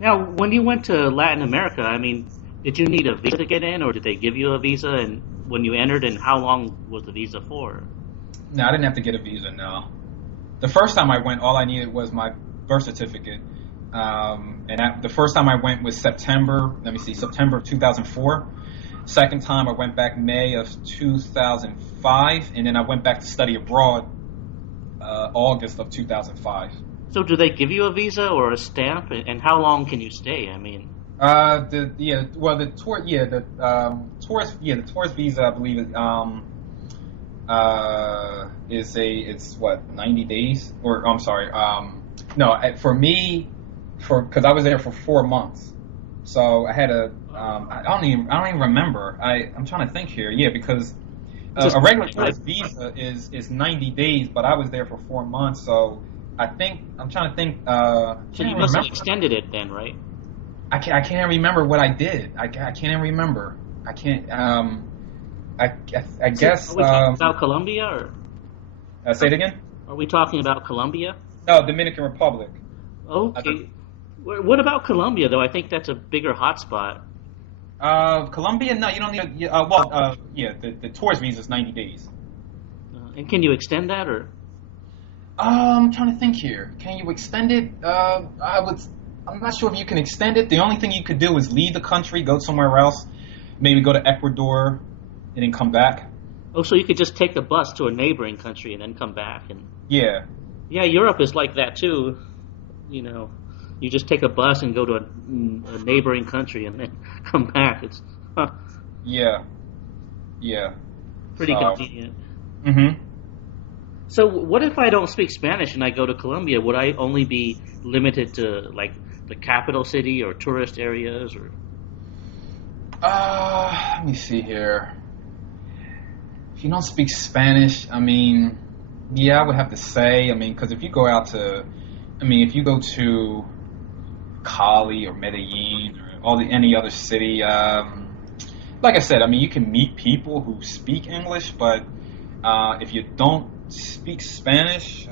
Now, when you went to Latin America, I mean, did you need a visa to get in, or did they give you a visa? And when you entered, and how long was the visa for? No, I didn't have to get a visa, no. The first time I went, all I needed was my birth certificate. The first time I went was September of 2004. Second time I went back May of 2005, and then I went back to study abroad August of 2005. So do they give you a visa or a stamp, and how long can you stay? I mean, the tourist visa, I believe, it's what, 90 days, or I'm sorry, for me, because I was there for 4 months, so I had I don't even remember. I'm trying to think here, because a regular tourist visa is 90 days, but I was there for 4 months, so I'm trying to think. So you must have extended it then, right? I can't remember what I did. I can't remember. I can't. I guess. Are we talking about Colombia, or? Say it again. Are we talking about Colombia? No, Dominican Republic. Okay. What about Colombia, though? I think that's a bigger hotspot. Colombia? No, you don't need. The tourist visa is 90 days. And can you extend that, or? I'm trying to think here. Can you extend it? I'm not sure if you can extend it. The only thing you could do is leave the country, go somewhere else, maybe go to Ecuador, and then come back. Oh, so you could just take the bus to a neighboring country and then come back, and yeah, Europe is like that too. You just take a bus and go to a neighboring country and then come back. It's yeah, pretty convenient. Mm-hmm. So what if I don't speak Spanish and I go to Colombia? Would I only be limited to like the capital city or tourist areas, or? Let me see here. If you don't speak Spanish, I mean, I would have to say, because if you go if you go to Cali or Medellin or any other city, like I said, you can meet people who speak English, but if you don't speak Spanish,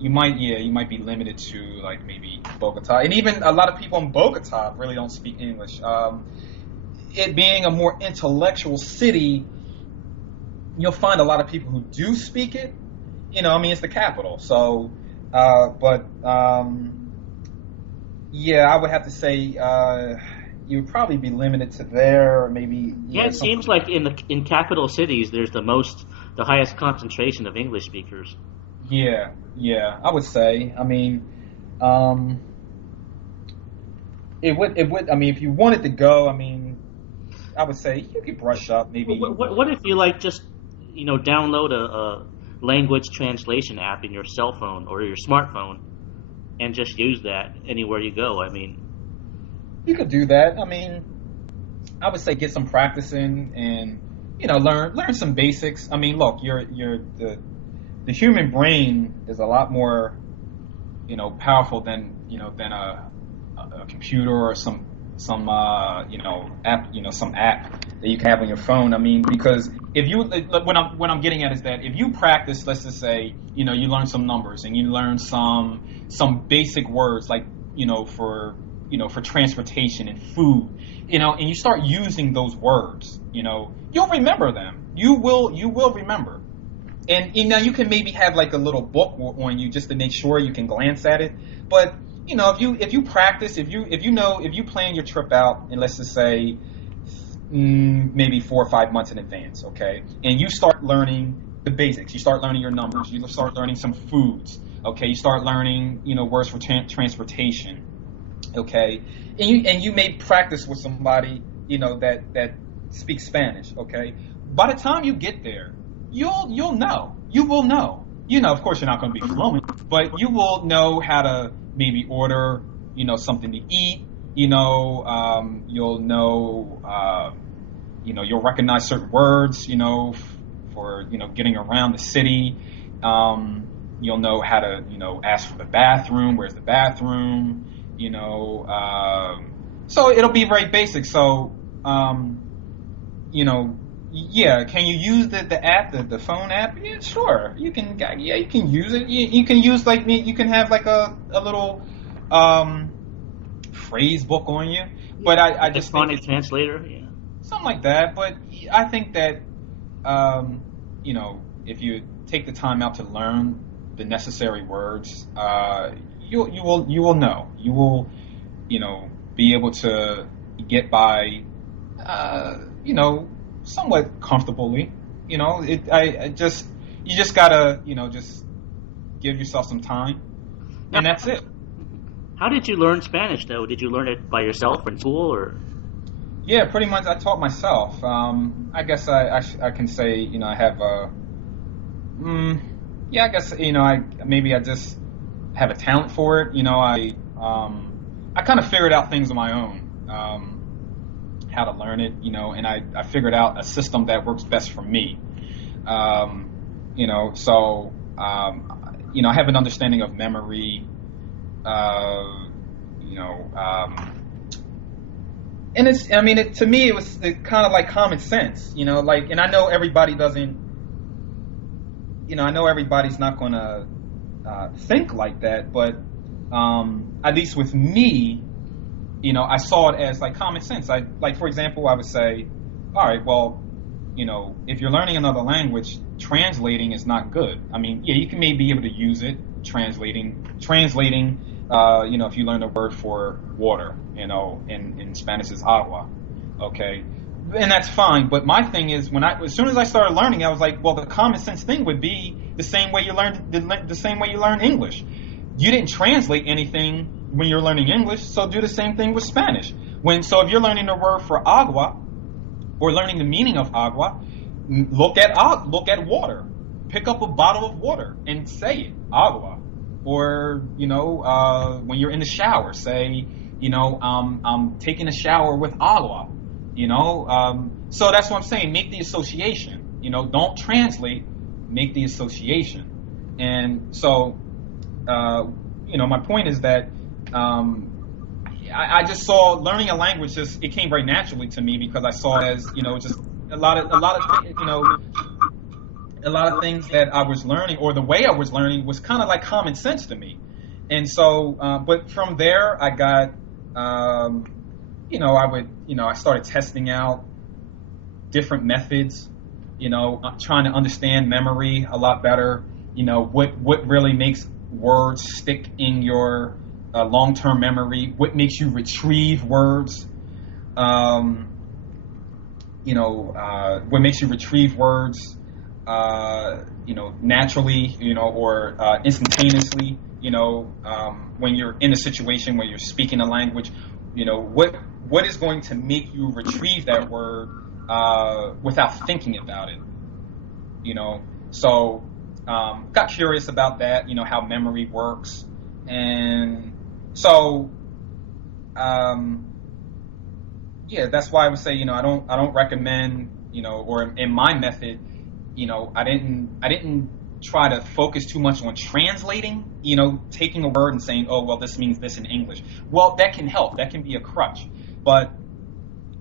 you might be limited to like maybe Bogota, and even a lot of people in Bogota really don't speak English. It being a more intellectual city, you'll find a lot of people who do speak it. I mean, it's the capital, so. But yeah, I would have to say you would probably be limited to there, or maybe. Yeah, it seems like in capital cities, there's the highest concentration of English speakers. Yeah, I would say. I mean, it would. I mean, if you wanted to go, I mean, I would say you could brush up, maybe. What if you like just download a language translation app in your cell phone or your smartphone and just use that anywhere you go? I mean, you could do that. I mean, I would say get some practice in, and learn some basics. I mean, look, the human brain is a lot more powerful than a computer or some app, some app that you can have on your phone. I mean, because if you what I'm getting at is that if you practice, let's just say you learn some numbers and you learn some basic words like for transportation and food, and you start using those words, you'll remember them. You will remember. And you can maybe have like a little book on you just to make sure you can glance at it. But if you practice, if you plan your trip out, and let's just say maybe 4 or 5 months in advance, okay, and you start learning the basics, you start learning your numbers, you start learning some foods, okay, you start learning words for transportation, okay, and you may practice with somebody that speaks Spanish, okay. By the time you get there, you will know. Of course, you're not going to be fluent, but you will know how to maybe order, something to eat. You'll know, you'll recognize certain words, for getting around the city. You'll know how to, ask for the bathroom. Where's the bathroom? So it'll be very basic. So, yeah, can you use the app, the phone app? Yeah, sure. You can use it. You can use you can have like a little phrase book on you. But I just think phonic translator, yeah, something like that. But I think that if you take the time out to learn the necessary words, you will know. You will be able to get by somewhat comfortably. You just gotta just give yourself some time, and that's it. How did you learn Spanish though? Did you learn it by yourself in school, or? Yeah, pretty much. I taught myself. I guess I can say I have a. Yeah, I guess I just have a talent for it. I kind of figured out things on my own. How to learn it, and I figured out a system that works best for me. So I have an understanding of memory, and to me, it was kind of like common sense, and I know everybody doesn't, I know everybody's not going to think like that, but at least with me, I saw it as like common sense. For example, I would say, all right, well, if you're learning another language, translating is not good. I mean, yeah, you can maybe be able to use it, translating, if you learn a word for water, in Spanish is agua, okay, and that's fine. But my thing is, as soon as I started learning, I was like, well, the common sense thing would be the same way you learn English. You didn't translate anything when you're learning English, so do the same thing with Spanish. So if you're learning the word for agua, or learning the meaning of agua, look at water. Pick up a bottle of water and say it, agua. Or when you're in the shower, say I'm taking a shower with agua. So that's what I'm saying. Make the association. Don't translate. Make the association. And so my point is that. I just saw learning a language it came very naturally to me because I saw it as just a lot of a lot of things that I was learning, or the way I was learning, was kind of like common sense to me. And so, but from there, I got, I started testing out different methods, trying to understand memory a lot better. What really makes words stick in your long-term memory, what makes you retrieve words, what makes you retrieve words, naturally, or instantaneously, when you're in a situation where you're speaking a language, what is going to make you retrieve that word without thinking about it, So got curious about that, how memory works, and so that's why I would say, I don't recommend, or in my method, I didn't try to focus too much on translating, taking a word and saying, oh, well, this means this in English. Well, that can help. That can be a crutch. But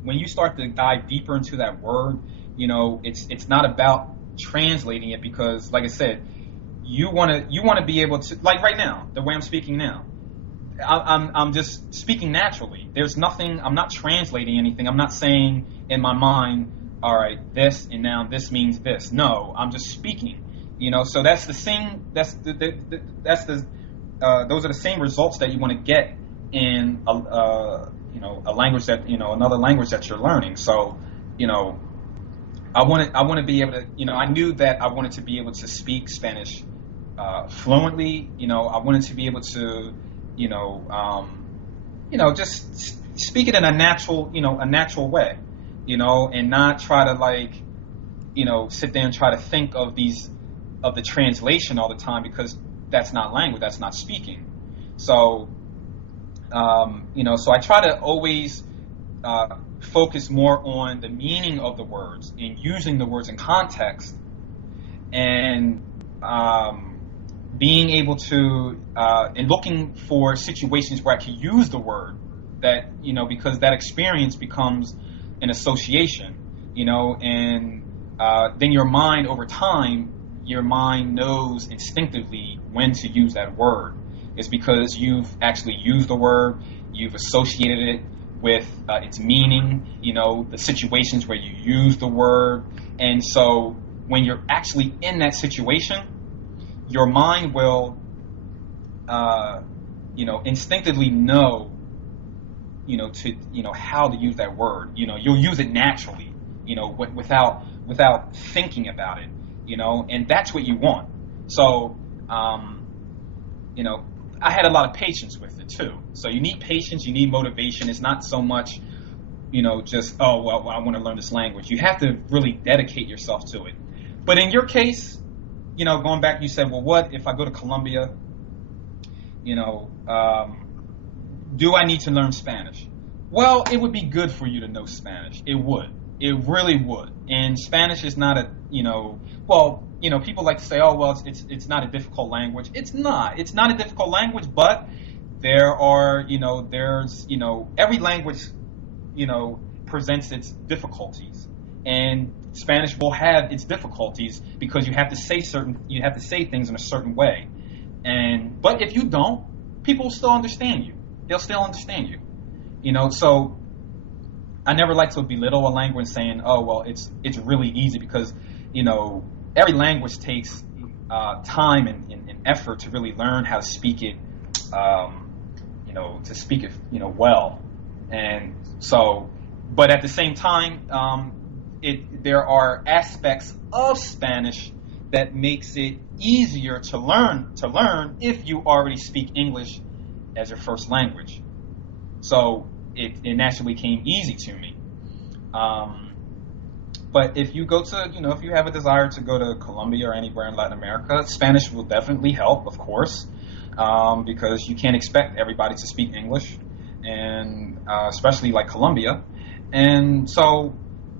when you start to dive deeper into that word, it's not about translating it, because, like I said, you want to be able to, like right now, the way I'm speaking now, I'm just speaking naturally. There's nothing. I'm not translating anything. I'm not saying in my mind, all right, this and now this means this. No, I'm just speaking. So that's the same. Those are the same results that you want to get in a language that another language that you're learning. So I want to be able to I knew that I wanted to be able to speak Spanish fluently. I wanted to be able to just speak it in a natural way, and not try to sit there and try to think of the translation all the time, because that's not language, that's not speaking. So, so I try to always focus more on the meaning of the words and using the words in context, and being able to and looking for situations where I can use the word, that because that experience becomes an association, and then your mind, over time, your mind knows instinctively when to use that word. It's because you've actually used the word, you've associated it with its meaning, the situations where you use the word. And so when you're actually in that situation, your mind will, instinctively know, how to use that word. You'll use it naturally, without thinking about it, and that's what you want. So, I had a lot of patience with it too. So you need patience, you need motivation. It's not so much, just, oh, well, I want to learn this language. You have to really dedicate yourself to it. But in your case, going back, you said, well, what if I go to Colombia, do I need to learn Spanish? Well, it would be good for you to know Spanish. It would. It really would. And Spanish is not a, people like to say, oh, well, it's not a difficult language. It's not. It's not a difficult language, but there are, every language, presents its difficulties. And Spanish will have its difficulties because you have to say things in a certain way. But if you don't, people will still understand you. They'll still understand you. So I never like to belittle a language saying, oh, well, it's really easy, because, every language takes time and effort to really learn how to speak it, well. And so, but at the same time, there are aspects of Spanish that makes it easier to learn if you already speak English as your first language. So it naturally came easy to me. But if you go to, if you have a desire to go to Colombia or anywhere in Latin America, Spanish will definitely help, of course, because you can't expect everybody to speak English, and especially like Colombia. And so,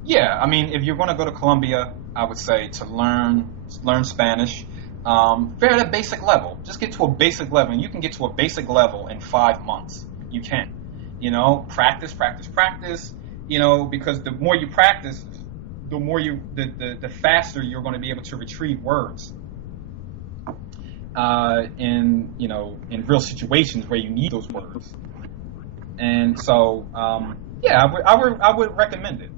if you're going to go to Colombia, I would say to learn Spanish, very at a basic level. Just get to a basic level, and you can get to a basic level in 5 months. You can, practice, because the more you practice, the faster you're going to be able to retrieve words in real situations where you need those words. And so I would recommend it.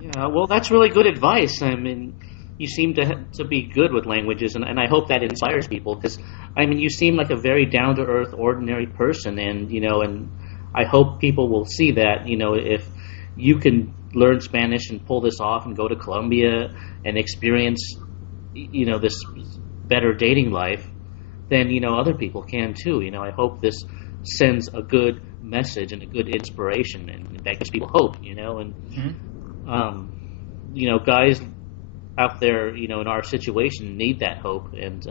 Yeah, well, that's really good advice. I mean, you seem to be good with languages, and I hope that inspires people because, I mean, you seem like a very down to earth, ordinary person, and and I hope people will see that. If you can learn Spanish and pull this off and go to Colombia and experience, this better dating life, then other people can too. I hope this sends a good message and a good inspiration, and that gives people hope. And guys out there, in our situation need that hope. And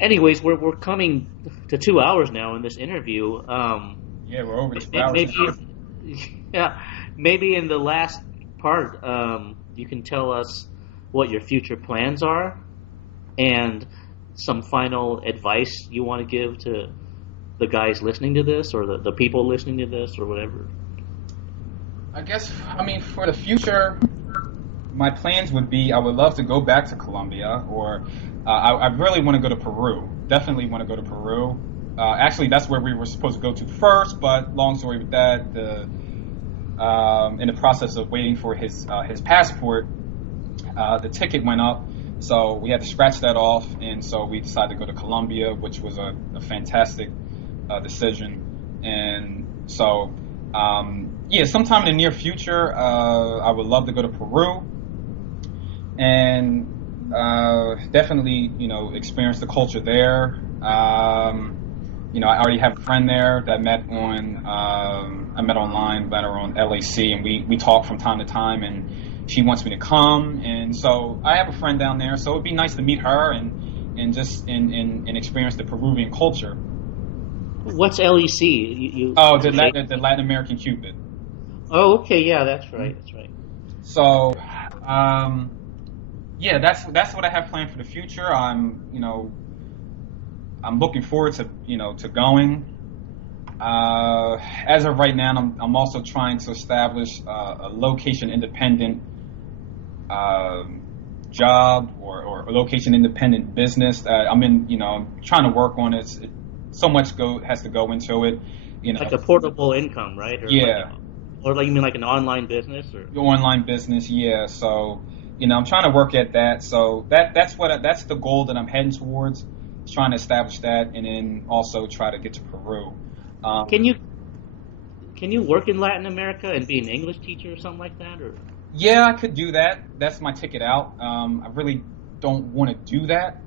anyways, we're coming to 2 hours now in this interview. Yeah, we're over 2 hours. Maybe in the last part, you can tell us what your future plans are and some final advice you want to give to the guys listening to this, or the people listening to this, or whatever. I guess, for the future, my plans would be, I would love to go back to Colombia, or I really want to go to Peru. Definitely want to go to Peru. Actually, that's where we were supposed to go to first, but long story with that, in the process of waiting for his passport, the ticket went up, so we had to scratch that off, and so we decided to go to Colombia, which was a fantastic decision. And so, sometime in the near future, I would love to go to Peru and definitely, experience the culture there. I already have a friend there that I met online, met her on LAC, and we talk from time to time, and she wants me to come, and so I have a friend down there, so it'd be nice to meet her and just and experience the Peruvian culture. What's LEC? The Latin American Cupid. Oh, okay, yeah, that's right. So, that's what I have planned for the future. I'm looking forward to going. As of right now, I'm also trying to establish a location independent job or a location independent business. I'm trying to work on it. So much has to go into it. Like a portable income, right? Or or you mean like an online business, or online business? Yeah. So I'm trying to work at that. So that's the goal that I'm heading towards. Trying to establish that, and then also try to get to Peru. Can you work in Latin America and be an English teacher or something like that? Or yeah, I could do that. That's my ticket out. I really don't want to do that.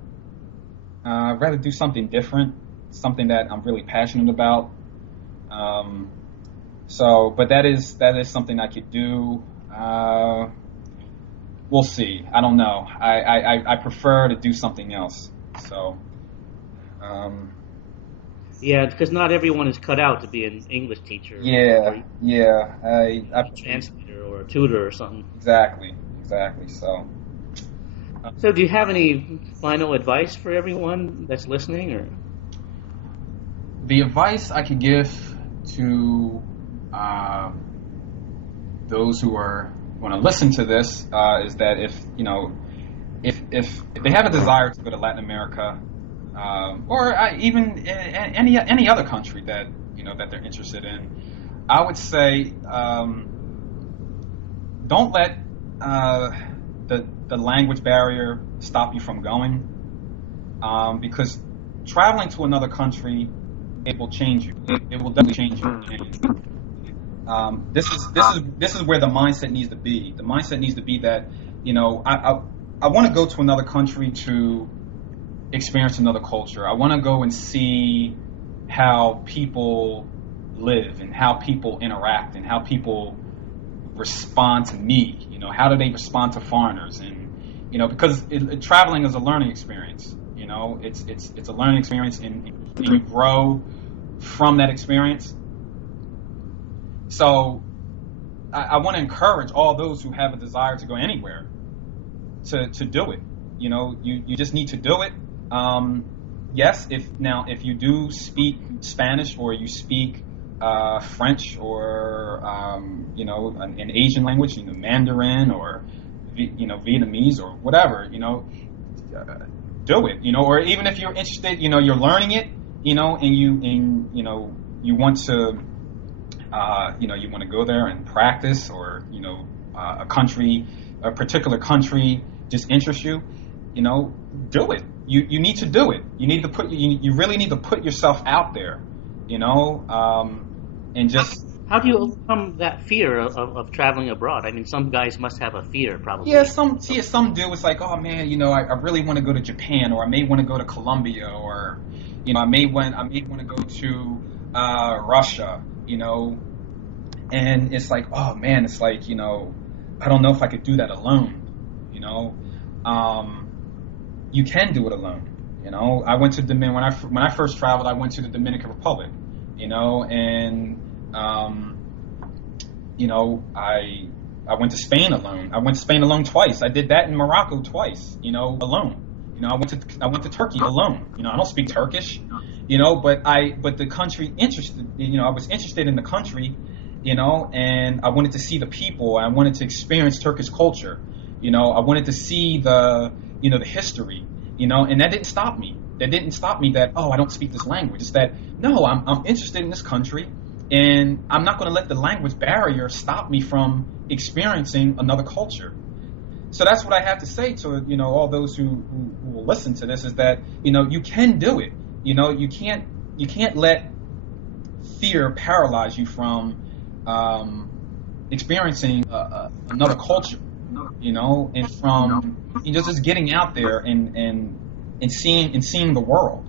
I'd rather do something different, something that I'm really passionate about. But that is something I could do. We'll see. I don't know. I prefer to do something else. So. Yeah, because not everyone is cut out to be an English teacher. Yeah. A translator or a tutor or something. Exactly. So do you have any final advice for everyone that's listening, or? The advice I could give to those who are want to listen to this is that if they have a desire to go to Latin America, or even any other country that that they're interested in, I would say don't let the language barrier stop you from going, because traveling to another country, it will change you. It will definitely change you. This is where the mindset needs to be. The mindset needs to be that I want to go to another country to experience another culture. I want to go and see how people live and how people interact and how people respond to me. How do they respond to foreigners? And because traveling is a learning experience. It's a learning experience, and you grow from that experience. So I want to encourage all those who have a desire to go anywhere to do it. You just need to do it. Yes, if you do speak Spanish or you speak French or an Asian language, Mandarin or Vietnamese or whatever, do it, or even if you're interested, you're learning it, you want to, you want to go there and practice, or a particular country just interests you, do it. You need to do it. You need to you really need to put yourself out there, and just. How do you overcome that fear of traveling abroad? I mean, some guys must have a fear, probably. Yeah, some do. It's like, oh man, I really want to go to Japan, or I may want to go to Colombia, or I may want to go to Russia, and it's like, oh man, it's like, I don't know if I could do that alone, you can do it alone. I went to when I first traveled, I went to the Dominican Republic, and I went to Spain alone. I went to Spain alone twice. I did that in Morocco twice, alone. I went to Turkey alone. I don't speak Turkish, but the country interested. I was interested in the country, and I wanted to see the people. I wanted to experience Turkish culture. I wanted to see the history. And that didn't stop me. That, oh, I don't speak this language. It's that, no, I'm interested in this country, and I'm not going to let the language barrier stop me from experiencing another culture. So that's what I have to say to all those who will listen to this, is that you can do it. You can't let fear paralyze you from experiencing another culture. And from just getting out there and seeing the world.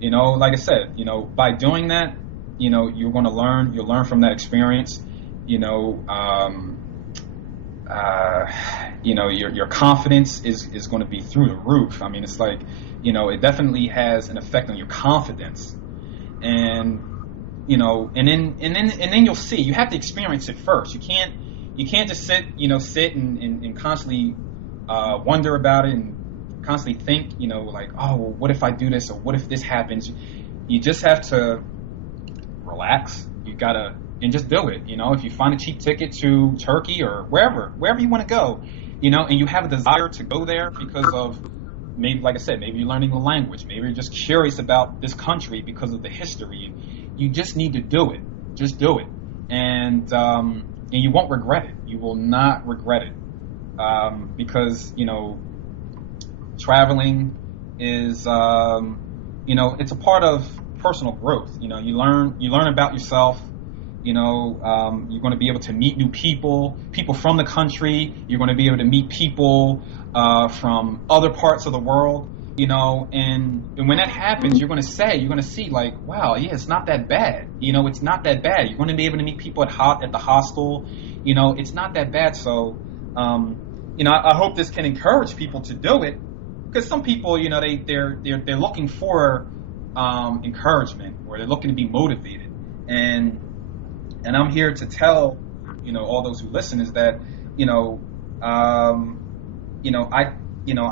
Like I said, by doing that, you're going to learn. You'll learn from that experience. Your confidence is going to be through the roof. I mean, it's like, it definitely has an effect on your confidence, and then you'll see. You have to experience it first. You can't just sit and constantly wonder about it and constantly think, like, oh, well, what if I do this, or what if this happens? You just have to relax. And just do it. If you find a cheap ticket to Turkey or wherever you want to go, and you have a desire to go there because of, maybe, like I said, maybe you're learning the language, maybe you're just curious about this country because of the history. You just need to do it. Just do it, and you won't regret it. You will not regret it, because traveling is it's a part of personal growth. You learn about yourself. You're going to be able to meet new people from the country. You're going to be able to meet people from other parts of the world. And when that happens, you're going to see like, wow, yeah, it's not that bad. It's not that bad. You're going to be able to meet people at the hostel. It's not that bad. So, I hope this can encourage people to do it, because some people, they're looking for encouragement, or they're looking to be motivated, and I'm here to tell all those who listen is that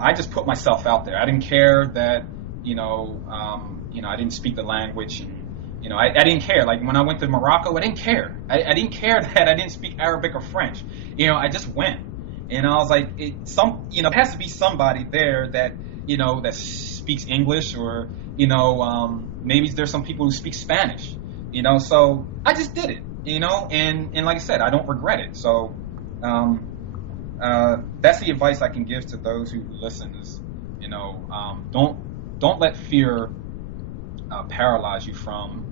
I just put myself out there. I didn't care that I didn't speak the language, and I didn't care. Like when I went to Morocco, I didn't care. I didn't care that I didn't speak Arabic or French. I just went, and I was like, it has to be somebody there that that speaks English, or maybe there's some people who speak Spanish. So I just did it. And like I said, I don't regret it. So that's the advice I can give to those who listen is, don't let fear paralyze you from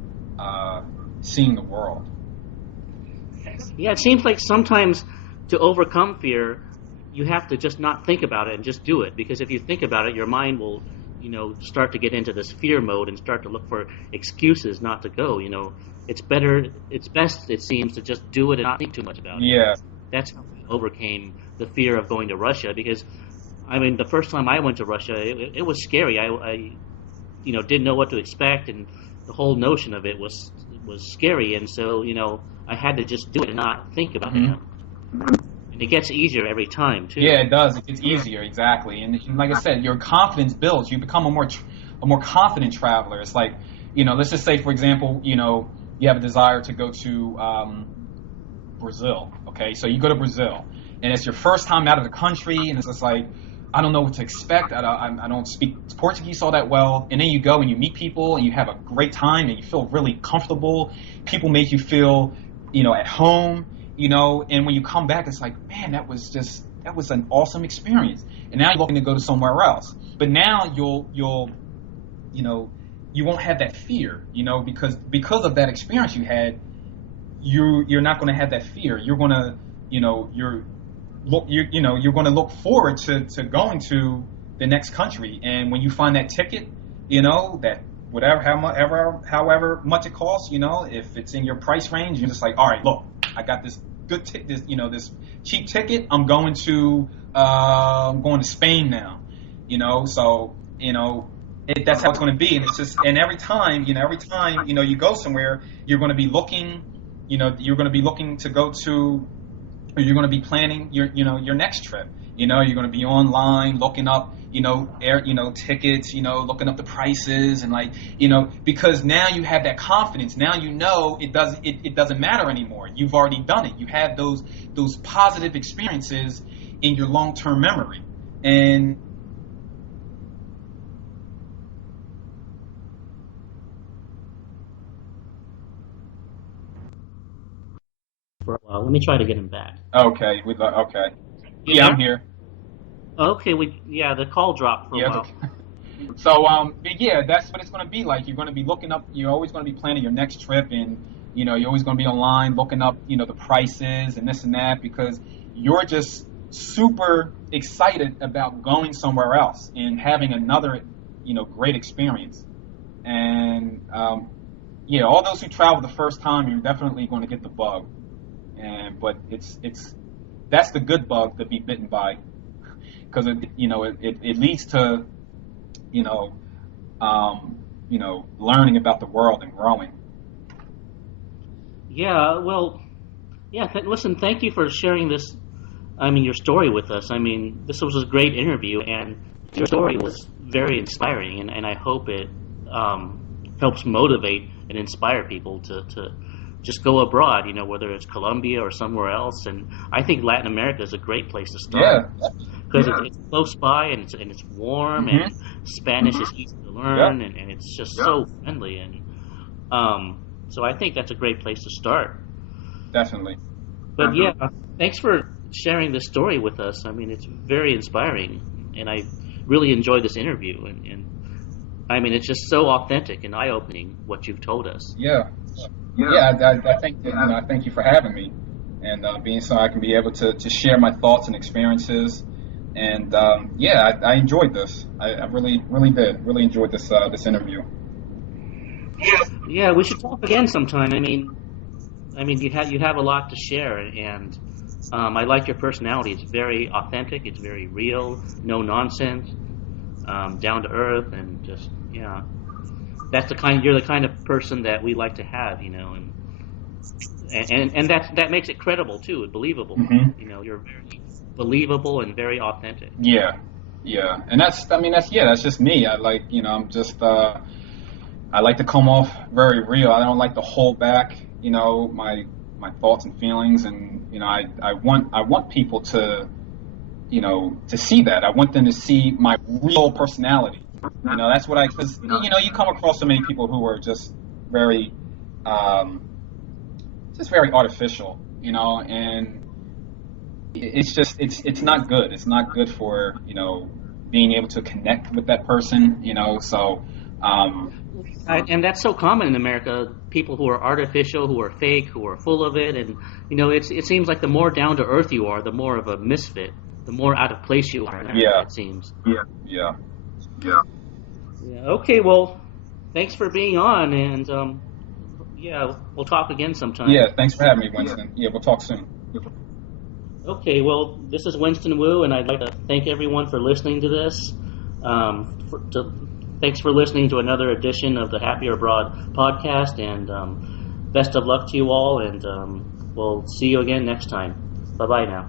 seeing the world. Yeah, it seems like sometimes to overcome fear, you have to just not think about it and just do it. Because if you think about it, your mind will, start to get into this fear mode and start to look for excuses not to go. It's best, it seems, to just do it and not think too much about it. Yeah. That's how I overcame the fear of going to Russia, because, I mean, the first time I went to Russia, it was scary. I didn't know what to expect, and the whole notion of it was scary, and so, I had to just do it and not think about it. And it gets easier every time, too. Yeah, it does. It gets easier, exactly. And like I said, your confidence builds. You become a more confident traveler. It's like, let's just say, for example, you have a desire to go to Brazil. Okay, so you go to Brazil, and it's your first time out of the country, and it's just like, I don't know what to expect. I don't speak Portuguese all that well. And then you go and you meet people and you have a great time and you feel really comfortable. People make you feel, at home, and when you come back, it's like, man, that was an awesome experience. And now you're looking to go to somewhere else. But now you won't have that fear, because of that experience you had, you're not going to have that fear. You're going to, you're going to look forward to going to the next country. And when you find that ticket, that however much it costs, if it's in your price range, you're just like, all right, look, I got this good this cheap ticket. I'm going to Spain now, so that's how it's going to be. And it's just, and every time you go somewhere, you're going to be looking, to go to, or you're going to be planning your next trip. You're going to be online looking up, tickets, looking up the prices, and because now you have that confidence. Now it doesn't matter anymore. You've already done it. You have those positive experiences in your long-term memory. And For a while. Let me try to get him back. okay, yeah, I'm here. Okay, the call dropped for a while. So, but yeah, that's what it's going to be like. You're going to be looking up. You're always going to be planning your next trip, and you're always going to be online looking up, the prices and this and that, because you're just super excited about going somewhere else and having another, great experience. And all those who travel the first time, you're definitely going to get the bug. But that's the good bug to be bitten by, because it leads to learning about the world and growing. Yeah, well, listen, thank you for sharing this. Your story with us. This was a great interview, and your story was very inspiring, and I hope it helps motivate and inspire people to just go abroad, whether it's Colombia or somewhere else. And I think Latin America is a great place to start, because it's close by, and it's warm, and Spanish is easy to learn, and it's just so friendly. And so I think that's a great place to start. Definitely. But thanks for sharing this story with us. It's very inspiring, and I really enjoyed this interview. And it's just so authentic and eye-opening what you've told us. I think I thank you for having me, and being so I can be able to share my thoughts and experiences. And I enjoyed this. I really really enjoyed this interview. Yeah, we should talk again sometime. You have a lot to share, and I like your personality. It's very authentic. It's very real. No nonsense. Down to earth, and just you're the kind of person that we like to have, and that makes it credible too, and believable. Mm-hmm. You're very believable and very authentic. Yeah, and that's just me. I like, I like to come off very real. I don't like to hold back, my thoughts and feelings, and I want people to see that. I want them to see my real personality. That's what because you come across so many people who are just very artificial, and it's not good. It's not good for, being able to connect with that person, so. And that's so common in America. People who are artificial, who are fake, who are full of it, and it seems like the more down to earth you are, the more of a misfit, the more out of place you are in America, it seems. Yeah. Okay, well, thanks for being on, and we'll talk again sometime. Yeah, thanks for having me, Winston. Yeah, we'll talk soon. Okay, well, this is Winston Wu, and I'd like to thank everyone for listening to this. Thanks for listening to another edition of the Happier Abroad podcast, and best of luck to you all, and we'll see you again next time. Bye-bye now.